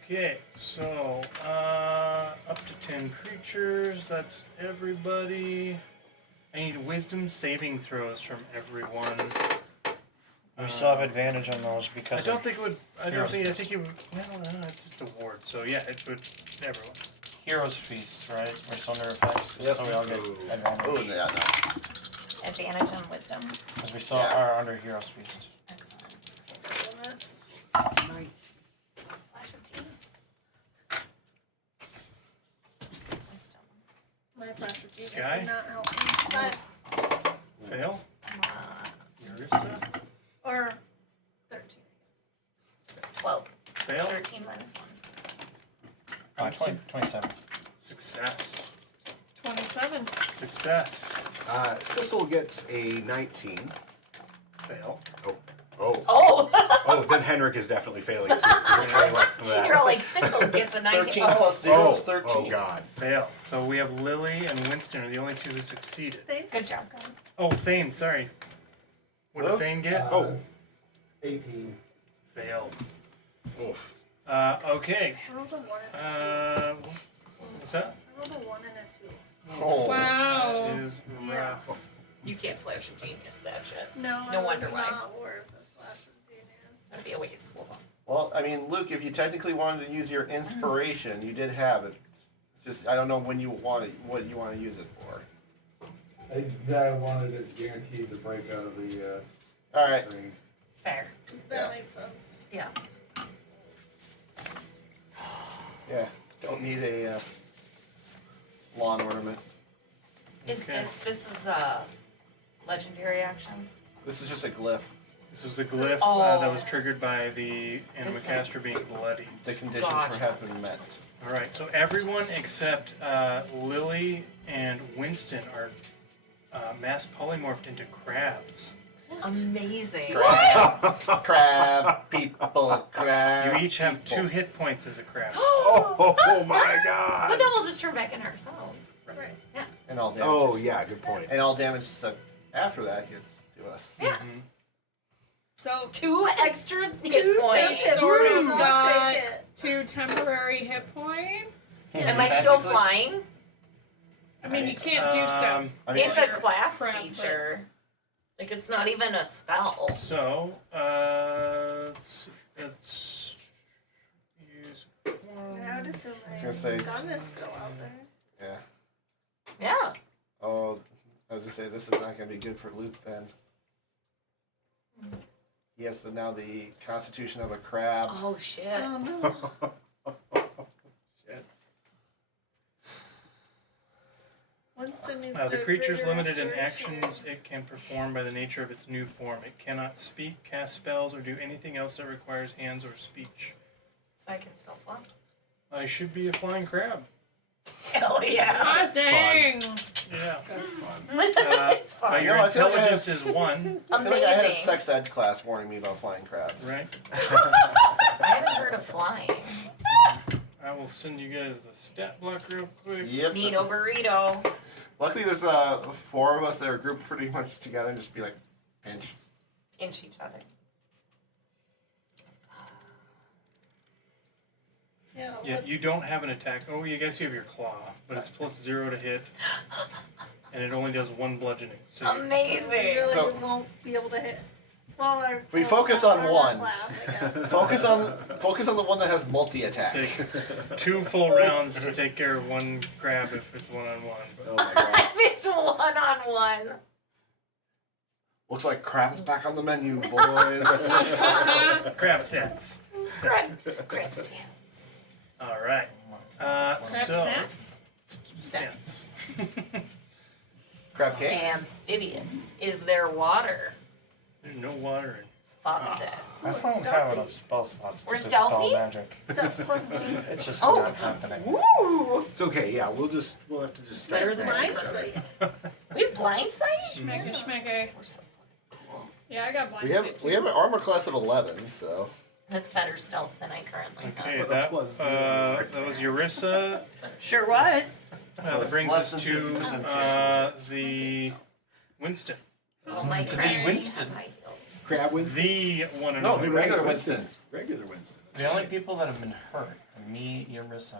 Okay, so up to 10 creatures. That's everybody. I need wisdom saving throws from everyone. We still have advantage on those I because don't of think it would. I don't heroes. think. I think it would. Well, no, it's just a ward. So yeah, it would. Everyone. Heroes Feast, right? We're still under effects, Yep. so we all get advantage. Oh, yeah, no. Advantage on wisdom. Because we still Yeah. are under Heroes Feast. Excellent. Bonus. Flash of genius. Wisdom. My flash of genius Sky? did not help me. But, Fail. Come on. Yarissa. or 13. 12. Fail. 13 minus 1. 27. Success. 27. Success. Sissel gets a 19. Fail. Oh. Oh! Oh, then Henrik is definitely failing too. It's way less than that. You're like, Sissel gets a 19. 13 Oh. plus 0 is Oh, 13. oh God. Fail. So we have Lily and Winston are the only two who succeeded. Good job, guys. Oh, Thane, sorry. What did Hello? Thane get? Oh. 18. Failed. Oof. Okay. I rolled a 1 and a 2. What's that? I rolled a 1 and a 2. Oh. Wow. That is rough. You can't flash a genius that shit. No, No it wonder was why. not worth a flash of genius. That'd be a waste. Well, I mean, Luke, if you technically wanted to use your inspiration, you did have it. Just, I don't know when you want it, what you want to use it for. I wanted it guaranteed to break out of the All right. screen. Fair. That Yeah. makes sense. Yeah. Yeah. Don't need a lawn ornament. Is Okay. this is a legendary action? This is just a glyph. This was a glyph Oh. that was triggered by the Animacaster being bloody. The conditions Gotcha. have been met. All right, so everyone except Lily and Winston are mass polymorphed into crabs. Amazing. Crab. Crab people. Crab. You each have people. 2 hit points as a crab. Oh my But God. then we'll just turn back into ourselves. Right. And all damage. Oh yeah, good point. And all damage after that gets to us. Yeah. Mhm. So 2 extra hit Two points. tips. Sort of I'll got- take it. 2 temporary hit points. Am I still flying? I mean, you can't do stuff. I mean, It's a class Crap, but- feature. Like, it's not even a spell. So, let's use I would assume I was gonna say- my gun is still out there. yeah. Yeah. Oh, I was gonna say this is not gonna be good for Luke then. He has now the constitution of a crab. Oh, shit. Oh no. Shit. Winston needs the to creature's trigger limited in restoration. actions it can perform by the nature of its new form. It cannot speak, cast spells, or do anything else that requires hands or speech. So I can still fly. I should be a flying crab. Hell yeah. Ah, dang! Yeah. That's fun. It's But fun. your No, I feel like intelligence that's- is 1, I feel like I had a Amazing. sex ed class warning me about flying crabs. right? I haven't heard of flying. I will send you guys the stat block real quick. Yep. Neato burrito. Luckily, there's 4 of us that are grouped pretty much together and just be like, pinch. Pinch each other. Yeah. Yeah, you don't have an attack. Oh, you guess you have your claw, but it's plus 0 to hit, and it only does 1 bludgeoning. So you- We Amazing. really So- won't be able to hit. Well, We well, focus not on our one. Class, I guess. Focus on the one that has multi attack. take 2 full rounds to take care of 1 grab if it's 1-on-1. But Oh my God. If it's 1-on-1. Looks like crab is back on the menu, boys. crab stats. Grab stance. All right. Crab So snaps? stance. Crab cakes. Amphibious. Is there water? There's no water in. Fuck this. I don't have enough spell slots We're to dispel stealthy? magic. Stuff plus 2. It's just Oh. not happening. Woo! It's okay. Yeah, we'll have to just start Better than smacking mine. each other. We have blind sight? Schmecka, schmecka. We're so fucking cool. Yeah, I got blind We have sight too. we have an armor class of 11, so That's better stealth than I currently Okay, have. But a that plus that was Yarissa. Sure was. That brings less us than to 50%. the Winston, Oh my To god. be Winston. High heels. Crab Winston. the one and no, only. regular Winston. Regular Winston. That's The only right. people that have been hurt are me, Yarissa,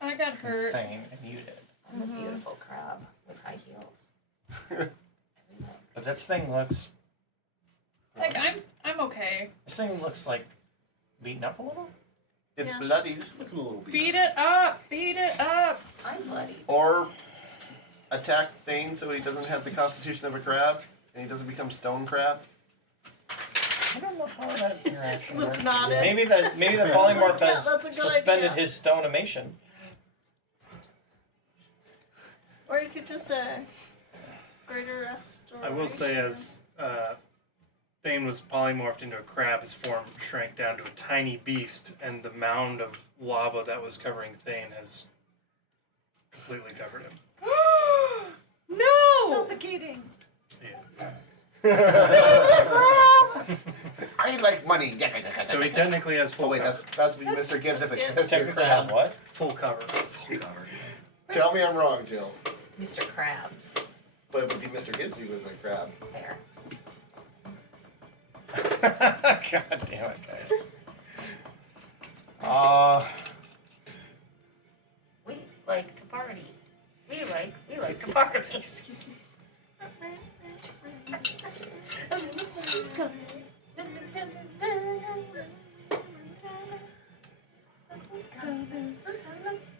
I got and hurt. Thane, and you did. I'm a beautiful crab with high heels. Everything. But this thing looks. Like I'm okay. This thing looks like beaten up a little. It's Yeah. bloody. It's looking a little beat. Beat it up! Beat it up! I'm bloody. Or attack Thane so he doesn't have the constitution of a crab and he doesn't become stone crab. I don't know how that interaction Luke works. nodded. Maybe the polymorph Yeah, has that's a good suspended idea. his stone animation. Or you could just greater restoration. I will say, as Thane was polymorphed into a crab, his form shrank down to a tiny beast, and the mound of lava that was covering Thane has completely covered him. No! Suffocating. Yeah. I like money. So he technically has full Oh wait, cover. that's Mr. Gibbs if Gibbs. it's a Technically has crab. what? Full cover. Full cover. Tell me I'm wrong, Jill. Mr. Krabs. But it would be Mr. Gibbs who was a crab. There. God damn it, guys. We like to party. We like to party. Excuse me.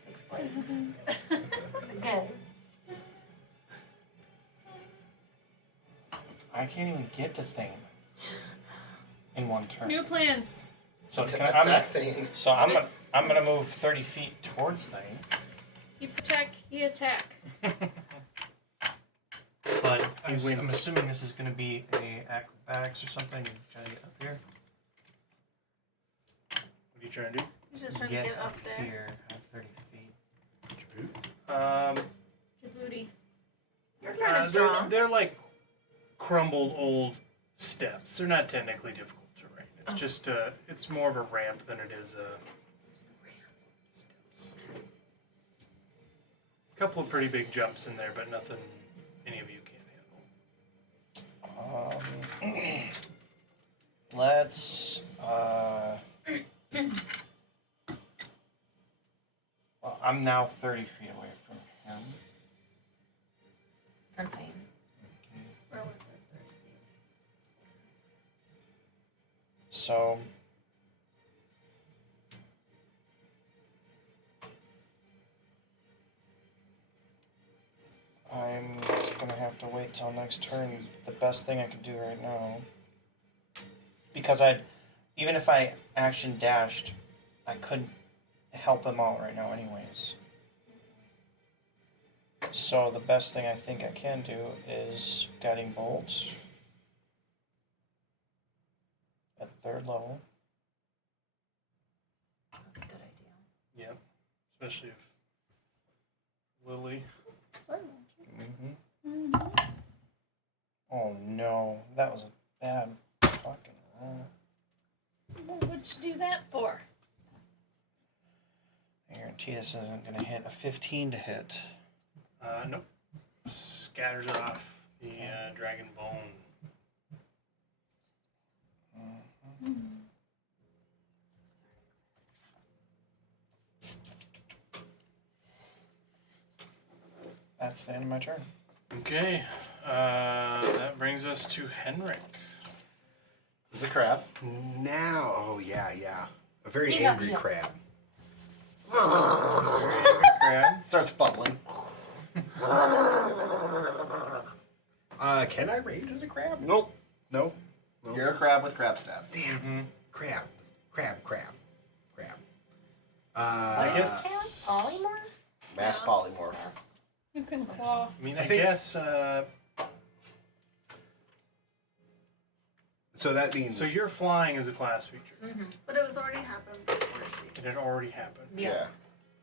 Six Flags. Okay. I can't even get to Thane in one turn. New plan. So can Attack I'm gonna, Thane. so I'm gonna move 30 feet towards Thane. You protect, you attack. But He wins. I'm assuming this is gonna be a acrobatics or something. And try to get up here. What are you trying to do? He's just trying to get up there. here. Have 30 feet. Djibouti. You're kind of they're, strong. they're like crumbled old steps. They're not technically difficult terrain. It's just it's more of a ramp than it is steps. A couple of pretty big jumps in there, but nothing any of you can't handle. Let's well, I'm now 30 feet away from him. From Thane. Where was it? So I'm just gonna have to wait till next turn. The best thing I can do right now, because even if I action dashed, I couldn't help him out right now, anyways. So the best thing I think I can do is guiding bolt at 3rd level. That's a good idea. Yep. Especially if Lily. Oh no, that was a bad fucking roll. What'd you do that for? I guarantee this isn't gonna hit. A 15 to hit. Nope. Scatters it off the dragon bone. That's the end of my turn. Okay. That brings us to Henrik. It's a crab. Now, oh yeah. A very Yeah, angry yeah. crab. Crab. Starts bubbling. Can I range as a crab? Nope. No. You're a crab with crab stats. Damn. Crab. I guess. Chaos polymorph? Mass Yeah. polymorph. You can claw. I mean, I I think- guess. So that means. So you're flying as a class feature. Mm-hmm. But it was already happened before she. It had already happened. Yeah.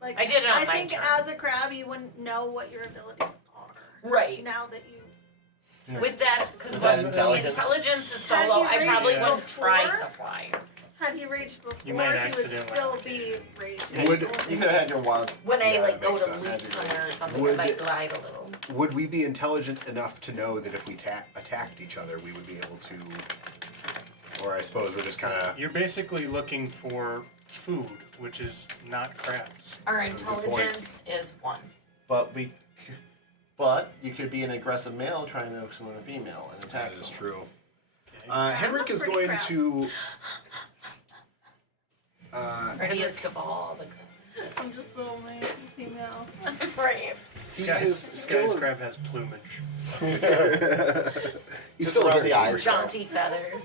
Like I did it on I my think turn. as a crab, you wouldn't know what your abilities are. Right. Now that you. With that, because With that the intelligence. intelligence is so Had low, he I probably raged wouldn't try before? to fly. Had he raged before, You might he would accidentally still have be to. raging. Would- You could have had your wild. When I Yeah, like that go makes to sense. leap somewhere or something, Would- I might glide a little. Would we be intelligent enough to know that if we attacked each other, we would be able to? Or I suppose we're just kind of. You're basically looking for food, which is not crabs. Our That's a good point. intelligence is 1. But you could be an aggressive male trying to swim a female and attack. That is someone. true. Okay. Henrik I'm a is pretty going crab. to. Prettiest of all the crabs. I'm just a little female. Right. He Sky's, is Sky's still. crab has plumage. He's Just still around very the eyes. angry. Jaunty feathers.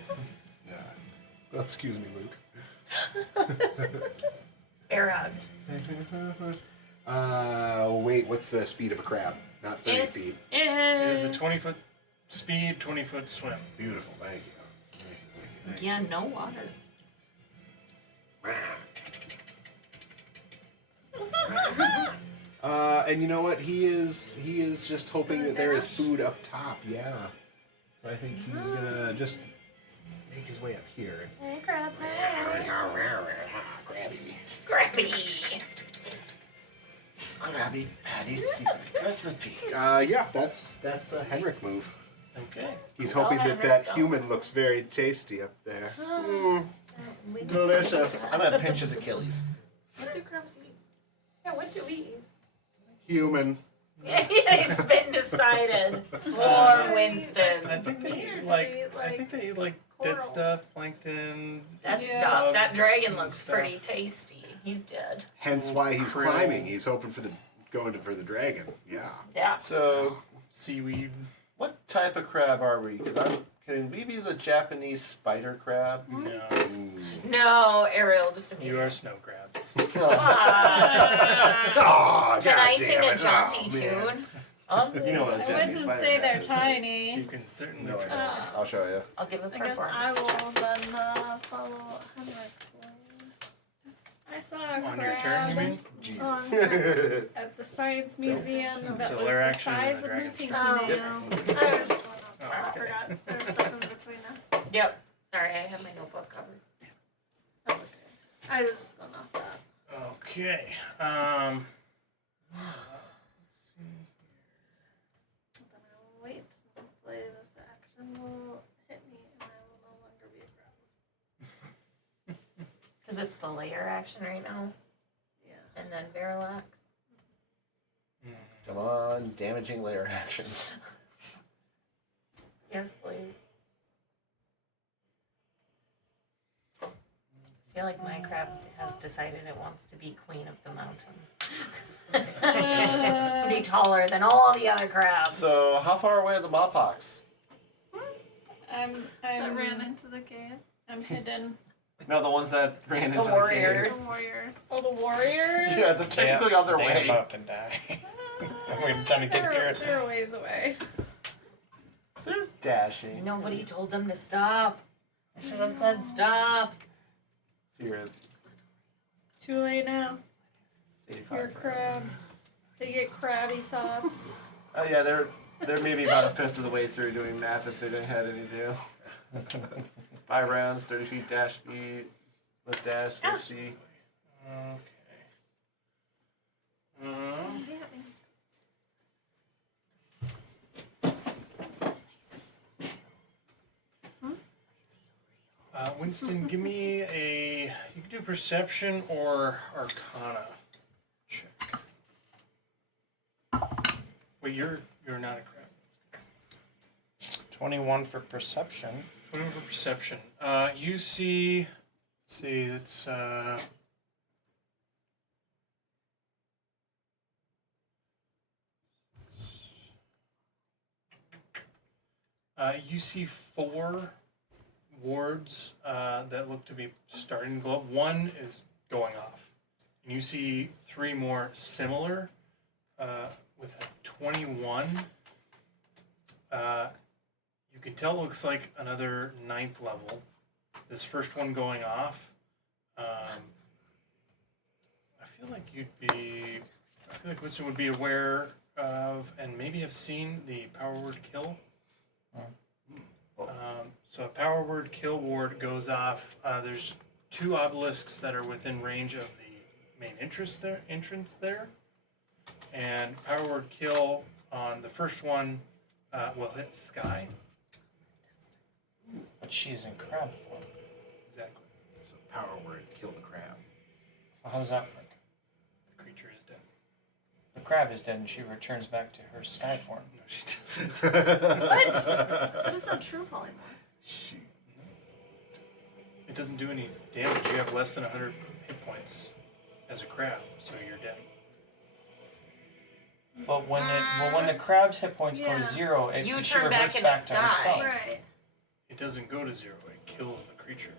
Yeah. Well, excuse me, Luke. Air hugged. Wait, what's the speed of a crab? Not 30 It- feet. It is a 20-foot speed, 20-foot swim. Beautiful, thank you. Thank you. Yeah, no water. And you know what? He is just hoping that there is food up top. Yeah. So I think he's gonna just make his way up here. Hey, crab. Grabby. Grabby. Krabby Patty's secret recipe. Yeah, that's a Henrik move. Okay. He's Well, hoping that Henrik, that go. human looks very tasty up there. We just- Delicious. I'm gonna pinch his Achilles. What do crabs eat? Yeah, what do we eat? Human. It's been decided. Swore Uh, Winston. I think they Weird, eat like they eat, I think they eat like dead coral. stuff, plankton. That Yeah. stuff. That dragon and looks stuff. pretty tasty. He's dead. Hence why he's Krill. climbing. He's hoping for the dragon. Yeah. Yeah. So, Seaweed. what type of crab are we? Because can we be the Japanese spider crab? No. No, Ariel, just a You are snow crabs. Ah. Oh, Can I God sing damn a it. jaunty Oh, man. tune? You know what a I Japanese wouldn't spider say crab they're is. You tiny. can certainly No, I try. don't. I'll show you. I'll give a I guess I performance. will then follow Henrik's lane. I saw a On your turn, crab you mean? Jesus. at the science museum that So was they're the actually size the of my dragon's pinky turn. nail. I was just going off. Oh, I okay. forgot. There was stuff in between us. Yep. Sorry, I have my notebook covered. That's okay. I was just going off that. Okay. Then I will wait. Hopefully this action will hit me and I will no longer be a crab. Because it's the layer action right now. Yeah. And then Verilax. Come on, damaging layer action. Yes, please. I feel like my crab has decided it wants to be queen of the mountain. Be taller than all the other crabs. So, how far away are the Mopawks? I'm That ran into the cave. I'm hidden. No, the ones that ran The into warriors. The warriors. Oh, the warriors. the cave. Yeah, they're technically on their they way. about to die. We're trying to get here. They're a ways away. They're dashing. Nobody told them to stop. I should have said stop. So you're at Too late now. 85. You're a crab. They get crabby thoughts. Oh yeah, they're maybe about a fifth of the way through doing math if they didn't have any deal. 5 rounds, 30 feet dash speed, with dash, 60. Okay. Winston, give me a. You can do perception or Arcana check. Wait, you're not a crab. 21 for perception. 21 for perception. You see. Let's see. It's you see 4 wards that look to be starting to glow up. One is going off. And you see 3 more similar with a 21. You can tell it looks like another 9th level. This first one going off. I feel like Winston would be aware of and maybe have seen the power word kill. So a power word kill ward goes off. There's 2 obelisks that are within range of the main entrance there. And power word kill on the first one will hit Sky. But she's in crab form. Exactly. So power word, kill the crab. Well, how does that work? The creature is dead. The crab is dead and she returns back to her sky form. No, she doesn't. That is not true polymorph. Shoot. It doesn't do any damage. You have less than 100 points as a crab, so you're dead. But when the crab's hit points go to Yeah. 0, You she turn back reverts into back to sky. herself. Right. It doesn't go to 0. It kills the creature.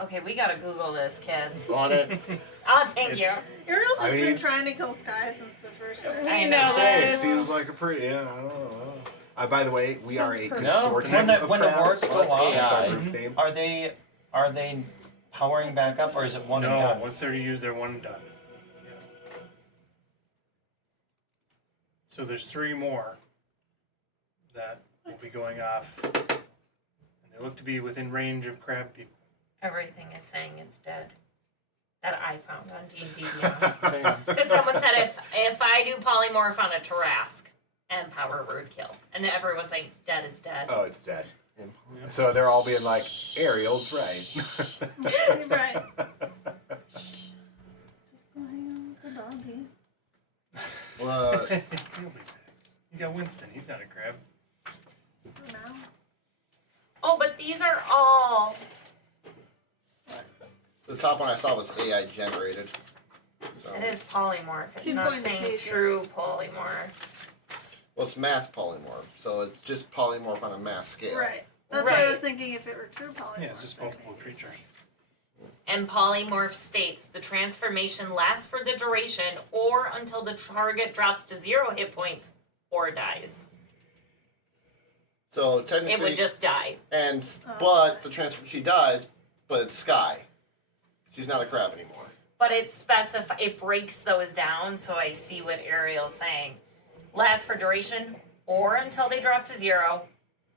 Okay, we gotta Google this, kids. On it. Oh, thank you. It's- Ariel's I just been mean- trying to kill Sky since the first time. I We know know Say, it this. seems like a pretty. Yeah, I don't know. By the way, we are a Sounds perfect. consortium No, of when the crabs. works go Well, it's off, That's our AI. group name. are they powering back up, or is it one and No, done? once they're used, they're one and done. Yeah. So there's 3 more that will be going off, and they look to be within range of crab people. Everything is saying it's dead. That I found on D&D Beyond. Damn. Because someone said if I do polymorph on a Tarask and power word kill, and then everyone's like dead is dead. Oh, it's dead. Yeah. So they're all being like, Ariel's right. Right. Just go hang out with the doggies. Well, He'll be back. You got Winston. He's not a crab. For now. Oh, but these are all. the top one I saw was AI generated. So, It is polymorph. It's She's not going to saying pages. true polymorph. well, it's mass polymorph, so it's just polymorph on a mass scale. Right. That's what I was Right. thinking if it were true polymorph. Yeah, it's just multiple creatures. And polymorph states the transformation lasts for the duration or until the target drops to 0 hit points or dies. So It technically, would just die. and Oh, but okay. the transfer she dies, but it's Sky. She's not a crab anymore. But it breaks those down, so I see what Ariel's saying. Lasts for duration or until they drop to 0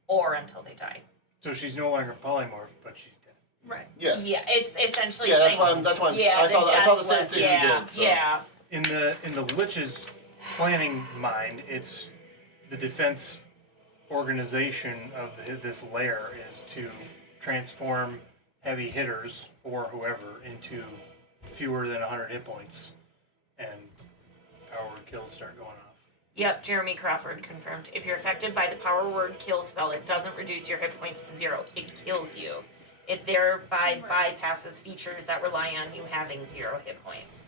or until they die. So she's no longer polymorph, but she's dead. Right. Yes. Yeah, it's essentially Yeah, that's saying, why I'm. That's why I'm. yeah, I saw. I saw the death same lip- thing yeah, you did. So. Yeah. In the Lich's planning mind, it's the defense organization of this lair is to transform heavy hitters or whoever into fewer than 100 hit points, and power kills start going off. Yep, Jeremy Crawford confirmed. If you're affected by the power word kill spell, it doesn't reduce your hit points to 0. It kills you. It thereby bypasses features that rely on you having 0 hit points.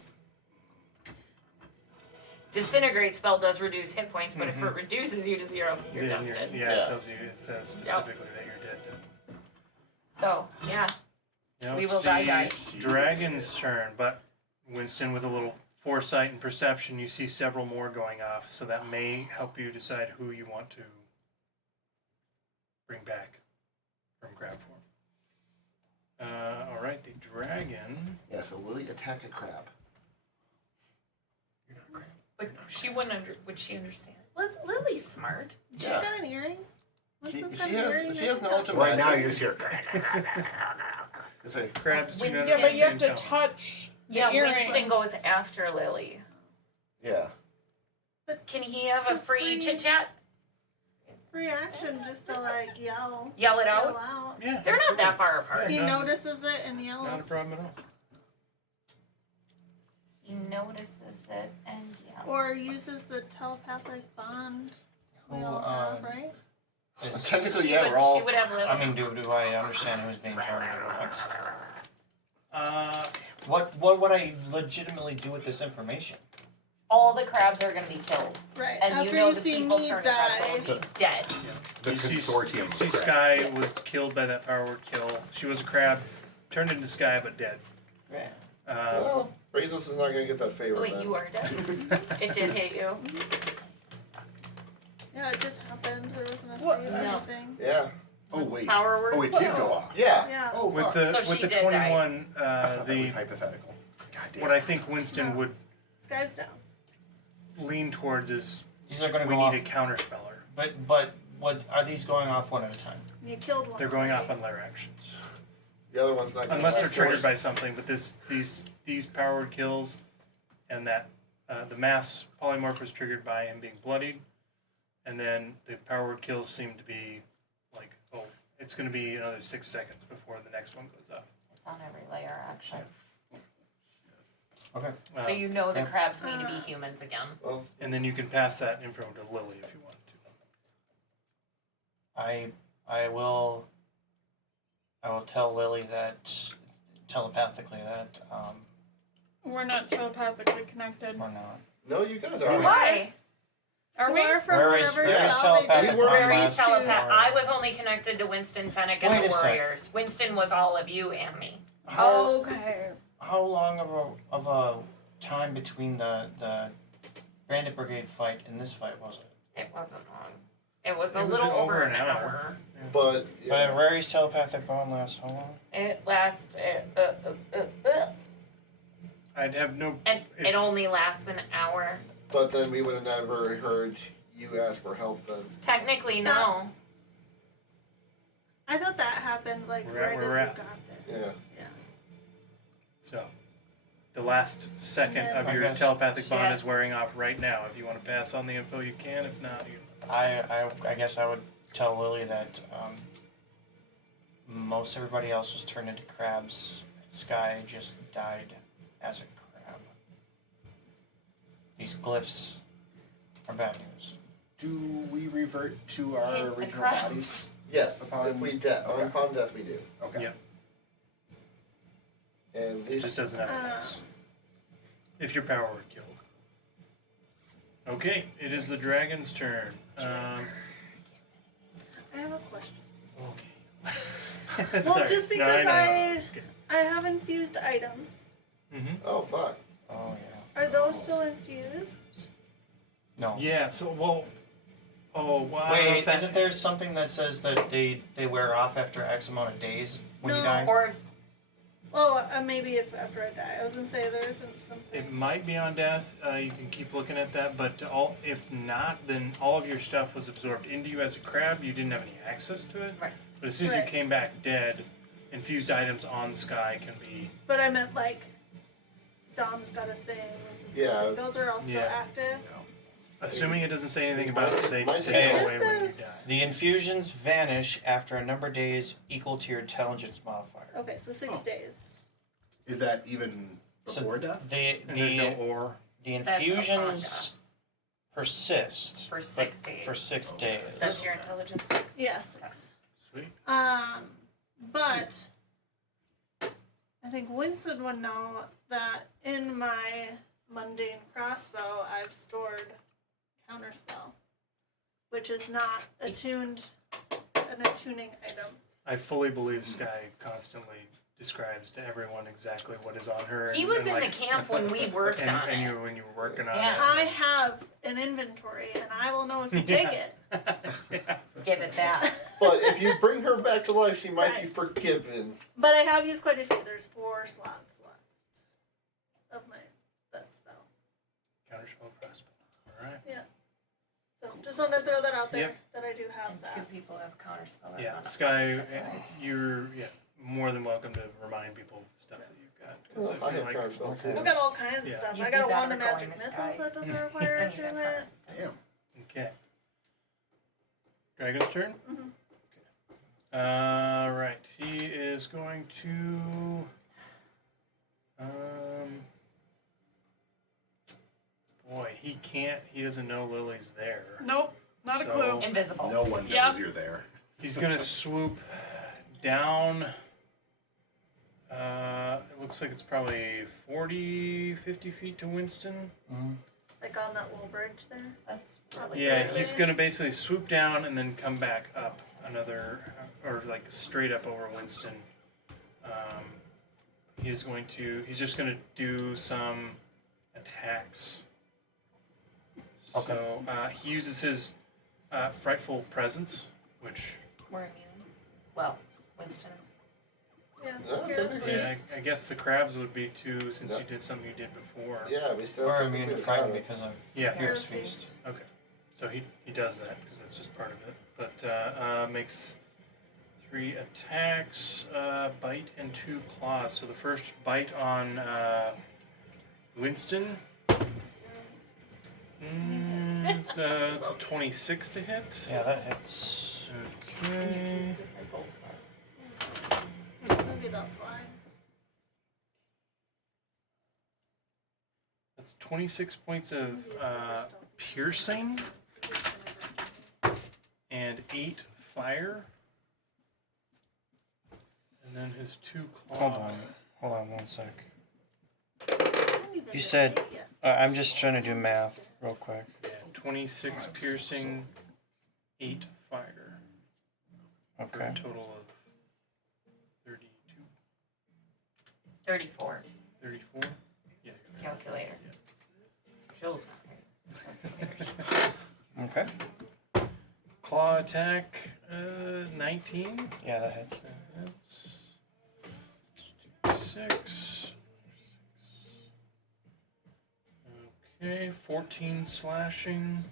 Disintegrate spell does reduce hit points, but if it reduces you to 0, you're Then dusted. yeah, Yeah. it tells you. It says specifically that you're dead. So, yeah, Now we it's will die. the dragon's turn, but Winston, with a little foresight and perception, you see several more going off, so that may help you decide who you want to bring back from crab form. All right, the dragon. Yeah. So will he attack a crab? You're not a crab. But she wouldn't would she understand? Lily's smart. She's Yeah. got an earring. What's She, this she got an has. earring She that has can knowledge talk? of Right now, magic. you're just here. It's like, Crabs do not Winston- Yeah, but you have to understand touch the Yeah, earring. Winston goes after Lily. yeah. Can he have It's a a free free- chit chat? Free action just to like yell. Yell it Yell out? out. Yeah, They're not that absolutely. far apart. He No. notices it and yells. Not a problem at all. He notices it and yells. Or uses the telepathic bond we Who, all have, right? Technically, She yeah, would, we're all. she would have Lily. I mean, do I understand who's being targeted next? What would I legitimately do with this information? all the crabs are going to be killed. Right. And After you know you the see people me turn to crabs die. will be dead. The You see- consortium You of see crabs. Sky was killed by that power word kill. She was a crab, turned into Sky, but dead. Right. Well, Brazos is not gonna get that favor. So wait, then. you are dead? It did hit you? Yeah, it just happened. There wasn't a What? save or No. anything. Yeah. Oh wait. Power word Oh, it did go off. Yeah. Yeah. Oh, with fuck. the So with she the did die. 21, I thought that the was hypothetical. God damn. what I think Winston No. would Sky's down. lean towards is These are going to we go off. need a counterspeller. But what are these going off one at a time? You killed one. They're going off already. on lair actions. The other one's not. Gonna Unless they're That's triggered right. by something, but these power word kills and that the mass polymorph was triggered by him being bloodied, and then the power word kills seem to be like, oh, it's going to be another 6 seconds before the next one goes up. It's on every layer, actually. Okay. So you know the yeah. crabs need to be humans again. Well, And then you can pass that info to Lily if you want to. I will tell Lily that telepathically that We're not telepathically connected. we're not. No, you guys are. Why? Are we? Or from Rary's- whatever Rary's spell they telepathic did. We were Rary's last- telepath. I was only connected to Winston, Fennec, and Wait the a sec. Warriors. Winston was all of you and me. Okay. How long of a time between the Bandit Brigade fight and this fight was it? It wasn't long. It was a It was little over over an an hour. hour. But yeah. But Rary's telepathic bond lasts how long? It lasted, I'd have no. and if- it only lasts an hour. But then we would have never heard you ask for help then. Technically, no. I thought that happened like We're at right where as we're you at. got there. Yeah. So, the last second And of then- your I guess- telepathic bond Shit. is wearing off right now. If you want to pass on the info, you can. If not, you. I guess I would tell Lily that most everybody else was turned into crabs. Sky just died as a crab. These glyphs are bad news. Do we revert to our Hit the original crabs. bodies? Yes. Upon- if we okay. upon death we do. Okay. Yeah. And It these just doesn't have a pulse. If your power were killed. Okay, it is the dragon's turn. I have a question. Okay. Well, Sorry. just No, because know. I- Just kidding. I have infused items. Mhm. Oh fuck. Oh yeah. Are those still infused? No. Yeah. So well. Oh wow. I don't know if Wait, that- isn't there something that says that they wear off after X amount of days when you No. die? Or if Oh, maybe if after I die. I was gonna say there isn't something. It might be on death. You can keep looking at that, but if not, then all of your stuff was absorbed into you as a crab. You didn't have any access to it. Right. But as soon as Right. you came back dead, infused items on Sky can be. But I meant like, Dom's got a thing. Yeah. Those are all still Yeah. active. Assuming it doesn't say anything about it, they Mine take says- it It away when you just die. says. The infusions vanish after a number of days equal to your intelligence modifier. Okay, so 6 Oh. days. Is that even So before death? The And there's no ore. the That's infusions persist For but 6 days. For 6 days. That's your intelligence 6. Yeah, 6. Sweet. But I think Winston would know that in my mundane crossbow, I've stored counterspell, which is not attuned, an attuning item. I fully believe Sky constantly describes to everyone exactly what is on her. He and- was and in like, the camp when we worked and, on and it. you when you were working on Yeah. it. I have an inventory, and I will know if you take it. Yeah. Give it back. But if you bring her back to life, she might be Right. forgiven. But I have used quite a few. There's 4 slots left of that spell. Counterspell crossbow. All right. So just wanted to throw that out there Yep. that I do have And that. 2 people have counterspell. Yeah, on Sky, opposite sides. you're more than welcome to remind people of stuff that you've got. 'cause Well, I feel have counterspell too. I've got all kinds of Yeah. stuff. You'd I be got a better wand of going magic to missiles Sky. that doesn't require Then you'd have attunement. Damn. Okay. Dragon's turn? Mhm. Right. He is going to. Boy, he can't. He doesn't know Lily's there. Nope, not a So- clue. Invisible. No one knows Yeah. you're there. He's gonna swoop down. It looks like it's probably 40, 50 feet to Winston. Like on that little bridge there. That's really Yeah, Okay. he's gonna basically swoop down and then come back up another, or like straight up over Winston. He's going to. He's just gonna do some attacks. Okay. So he uses his frightful presence, which We're immune. Well, Winston is. Yeah. No, Here's technically yeah, these. I guess the crabs would be too, since Yeah. you did something you did before. Yeah, we still Or technically immune to have frighten it. because of Yeah. Here's Pierce these. Feast. Okay. So he does that because that's just part of it. But makes 3 attacks, bite and 2 claws. So the first bite on Winston. It's a 26 to hit. Yeah, that hits. Okay. Maybe that's why. That's 26 points of Maybe it's super stealthy. piercing and 8 fire. And then his 2 claws. Hold on. Hold on one sec. I haven't even You done said- it yet. I'm just trying to do math real quick. 26 piercing, 8 fire. For Okay. a total of 32, 34. 34? Yeah, you're Calculator. Yeah. Jill's not right. Okay. Claw attack, 19. Yeah, that hits. That's 6. Okay, 14 slashing.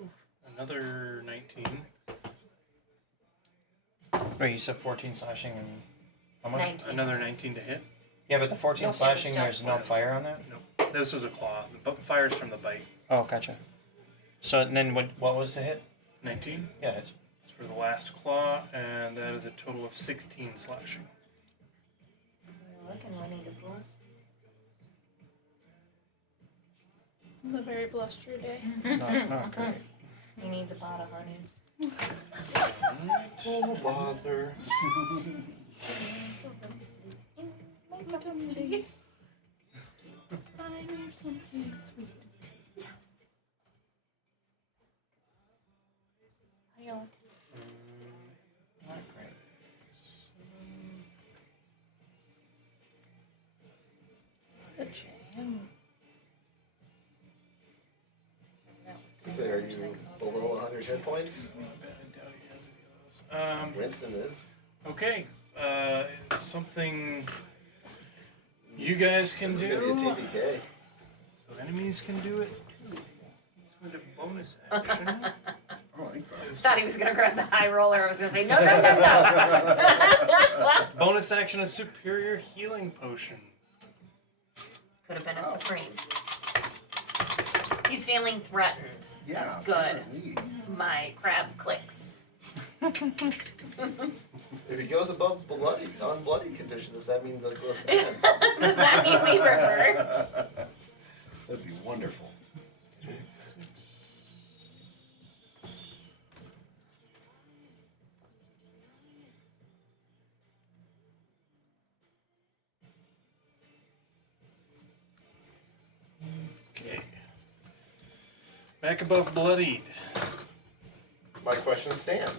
Ooh, another 19. Wait, you said 14 slashing and how much? 19. Another 19 to hit. Yeah, but the 14 Nope, it was slashing, just there's no one. fire on that? Nope, this was a claw. The fire's from the bite. Oh, gotcha. So and then what was the hit? 19. Yeah, it's It's for the last claw, and that is a total of 16 slashing. Looking Winnie the Pooh. It's a very blustery day. not great. He needs a pot of honey. Alright. Oh, bother. I need something sweet. Yes. Are you okay? Not great. It's a jam. So are you below 100 hit points? I doubt he has any of those. Winston is. Okay. It's something you guys can This is do. gonna be a TPK. So enemies can do it too. He's with a bonus action. I don't think so. Thought he was gonna grab the high roller. I was gonna say no. Bonus action, a superior healing potion. Could have been a supreme. He's feeling threatened. Yeah. That's good. apparently. My crab clicks. If he goes above bloody, on bloody condition, does that mean the glyphs end? Does that mean we revert? That'd be wonderful. Okay. Back above bloodied, My question stands.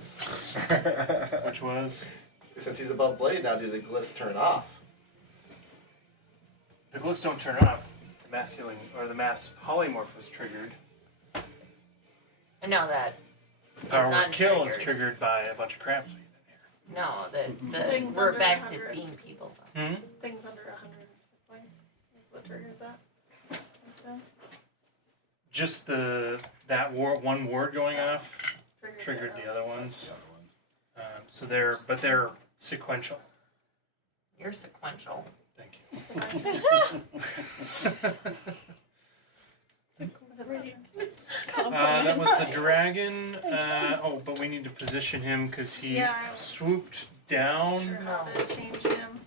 which was Since he's above blade now, do the glyphs turn off? the glyphs don't turn off. The mass healing or the mass polymorph was triggered. I know that. Power It's word kill is untriggered. triggered by a bunch of crabs we get No, the Things we're under back to 100. being people. in here. Things under 100 hit points is what triggers that. I assume. Just that one ward going off triggered the other The ones. other ones. So they're sequential. You're sequential. Thank you. That was the dragon. But we need to position him because he Yeah, I was- swooped Sure down. how to change him.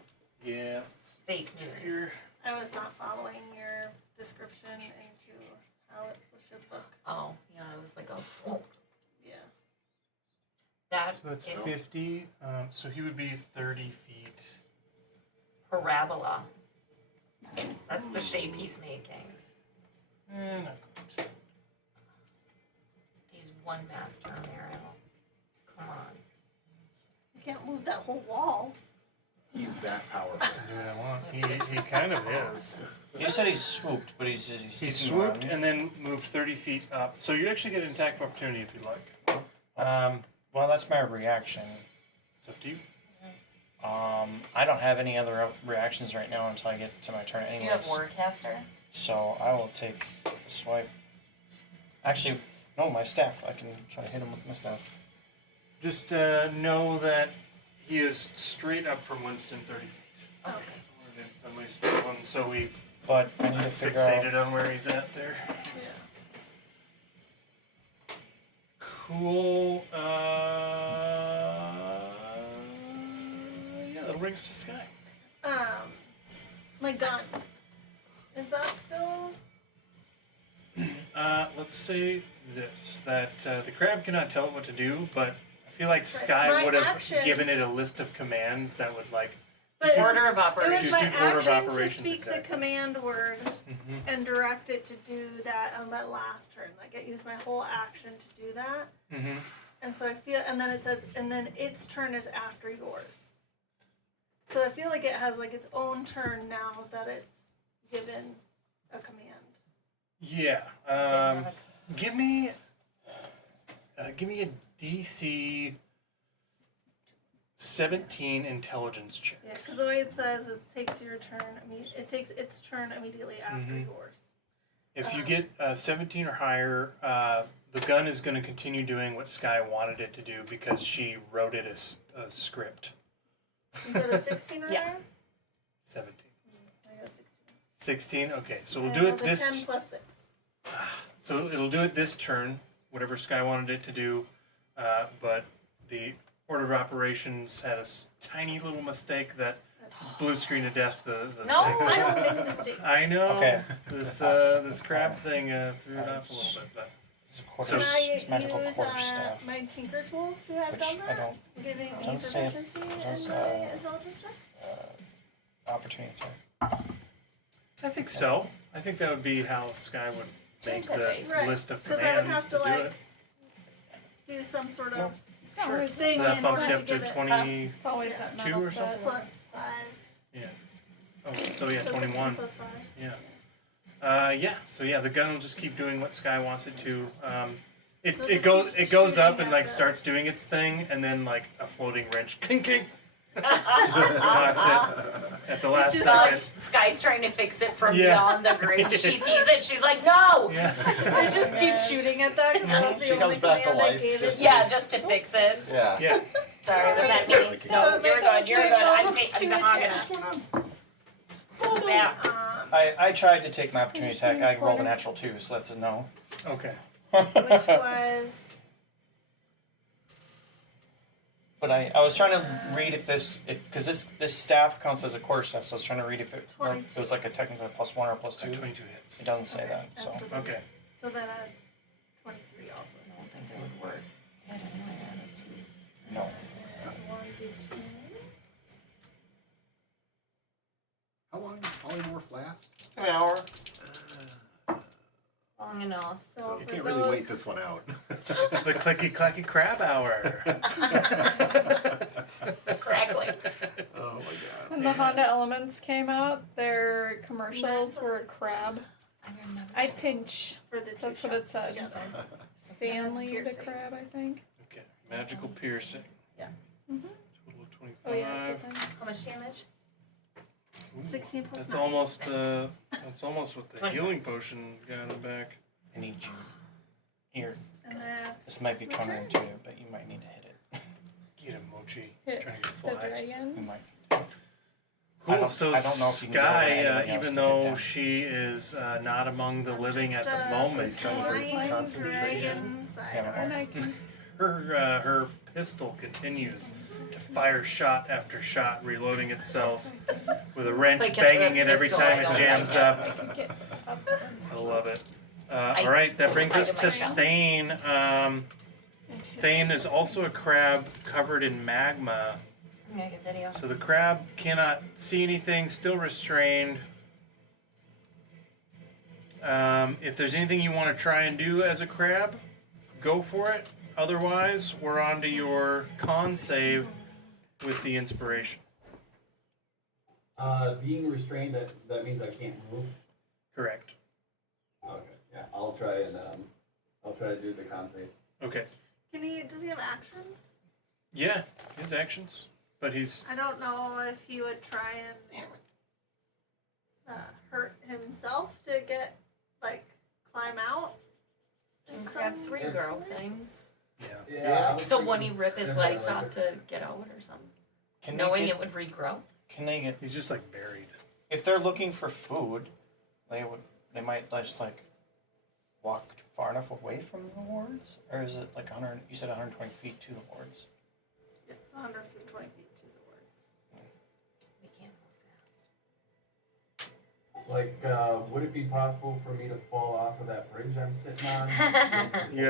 Yeah. Fake news. Here. I was not following your description into how it should look. Oh, yeah, I was like, oh, Yeah. that So that's is 50. So he would be 30 feet. parabola. That's the shape he's making. Not quite. Use one math term, Ariel. Come on. You can't move that whole wall. He's that powerful. Do what I want. That's He kind of is. You said he swooped, but he's He sticking swooped around. and then moved 30 feet up. So you actually get an attack of opportunity if you'd like. Well, that's my reaction. It's up to you. I don't have any other reactions right now until I get to my turn anyways. Do you have Wordcaster? So I will take a swipe. Actually, no, my staff. I can try to hit him with my staff. Just know that he is straight up from Winston 30 feet. Okay. Or at least one, so we But I need to figure out. fixated on where he's at there. Yeah. Cool. Yeah, that'll bring us to Sky. My gun. Is that still? Let's say this: that the crab cannot tell it what to do, but feel like Sky My would have action- given it a list of commands that would like. But it was- Order of It was operations. my Just do order of action to operations, speak the exactly. command word Mhm. and direct it to do that on my last turn. Like I used my whole action to do that, Mhm. and so I feel, and then it says, and then its turn is after yours. So I feel like it has like its own turn now that it's given a command. Yeah. Give me a DC 17 intelligence check. Yeah, because the way it says, it takes your turn. It takes its turn immediately after Mhm. yours. If you get 17 or higher, the gun is going to continue doing what Sky wanted it to do because she wrote it as a script. Instead of 16 or Yeah. higher? 17. I got 16. 16? Okay, so we'll I do it rolled a this 10 plus 6. So it'll do it this turn, whatever Sky wanted it to do, but the order of operations had a tiny little mistake that blue screen to death the No, thing. I don't make mistakes. I know. Okay. This crab thing threw it off a little bit, but It's a quarter, Can I it's magical use quarter staff, my tinker tools to have which done I that? don't Giving me doesn't say it- proficiency does, in my intelligence check? opportunity attack. I think so. I think that would be how Sky would make Change that the dice. Right, list of 'cause I would commands have to to, do like, it. Do some sort of It's always, thing So that in bumps order you to up to give it 20. it's always that Two metal or set. something? plus 5. Oh, so yeah, So 21. 16 plus 5. Yeah. So yeah, the gun will just keep doing what Sky wants it to. It So it just goes keep it goes up shooting and at like the- starts doing its thing, and then like a floating wrench, king king, knocks it at the last just second. Sky's trying to fix it from Yeah. beyond the grave. She sees it. She's like, no. Yeah. I just keep shooting at that because that was the She only comes back to command I life gave just it. Yeah, just to fix it. Yeah. Yeah. Sorry, was that Really me? keep No, So it's you're like good. those You're two good. I'm total taking two the hog attacks. Yeah. I tried to take my opportunity Interesting attack. I rolled a quarter. natural 2, so that's a no. Okay. Which was But I was trying to read because this staff counts as a quarter staff, so I was trying to read if it 22. was like a technical +1 or +2. 22 hits. It doesn't say that, and so. then- Okay. So then 23 also. I don't think it would work. I don't know. I added 2. No. 1d10. How long does polymorph last? An hour. Long enough. So You for can't those, really wait this one out. It's the clicky clacky crab hour. It's crackling. Oh my god. When the Honda Elements came out, their commercials Max were a was crab. I remember. I pinch for the two That's what it shots said. together. Stanley the piercing. crab, I think. Okay. Magical piercing. Mhm. Total of 25. Oh yeah, it's a thing. How much damage? Ooh, 16 plus That's 9. almost what the 20. healing potion got in the back. I need you. Here, And that's this might be my turn. counterintuitive, but you might need to hit it. Get him, Mochi. He's Hit trying to The fly. You dragon. might. Cool. don't- So I don't know if you can go over Sky, anybody else even to hit though them. she is not among the I'm living just at the a moment, flying concentration. dragon And sidearm. I can her pistol continues to fire shot after shot, reloading itself with a wrench, Like a banging it every pistol, time I it don't jams like up. get up. I love it. I All right, that brings us pride to myself. Thane. and hit Thane is also a crab covered in magma. I'm gonna get video. So the crab cannot see anything, still restrained. If there's anything you want to try and do as a crab, go for it. Otherwise, we're on to your con save with the inspiration. Being restrained, that means I can't move. Correct. Okay, yeah, I'll try to do the con save. Okay. Does he have actions? Yeah, his actions. But he's. I don't know if he would try and hurt himself to get, climb out. Can in crabs some regrow way. things? Yeah. Yeah. I was So thinking wouldn't he rip his similar, legs like off a- to get out or something? Can Knowing they it get, would regrow? Can they get? He's just like buried. If they're looking for food, they might just walk far enough away from the wards, or is it like 100? You said 120 feet to the wards. It's 120 feet to the words. We can't move Would it be possible for me to fall off of that bridge I'm sitting on? fast. You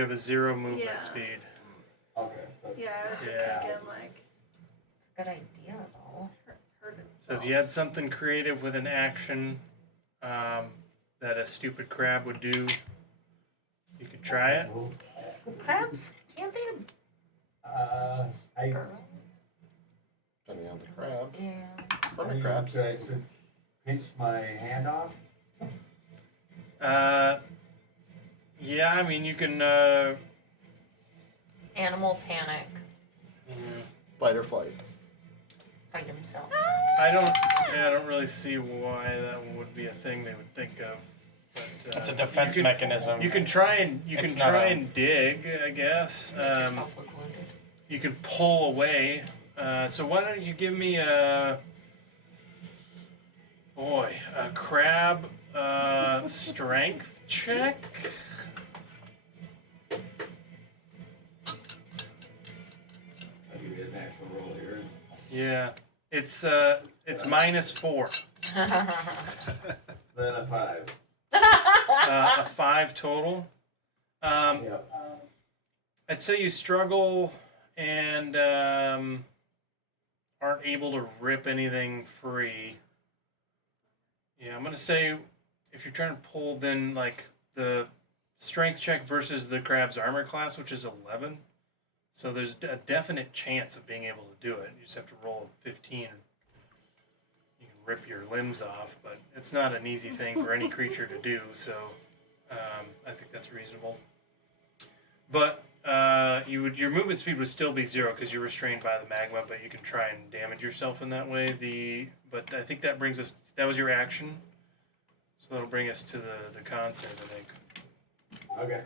have a zero movement Yeah. speed. Okay, Yeah, I was just Yeah. thinking like Good idea, though. hurt So if you had something creative with an action that a stupid crab would do, you could try it. Crabs, can't they I burrow? Depending on the crab. Yeah. Hermit crabs. Should I pinch my hand off? Yeah, I mean you can. Animal panic. Fight or flight. Fight himself. I don't really see why that would be a thing they would think of. But, It's a defense you can, mechanism. You can try and It's not and dig, I guess. Make yourself look wounded. You can pull away. So why don't you give me a crab strength check? I'll give you a natural roll here. Yeah, it's -4. Then a 5. A 5 total. Yep. I'd say you struggle and aren't able to rip anything free. Yeah, I'm gonna say if you're trying to pull, then like the strength check versus the crab's armor class, which is 11. So there's a definite chance of being able to do it. You just have to roll a 15. You can rip your limbs off, but it's not an easy thing for any creature to do. So I think that's reasonable. But your movement speed would still be 0 because you're restrained by the magma, but you can try and damage yourself in that way. But I think that brings us. That was your action, so that'll bring us to the con save, I think. Okay.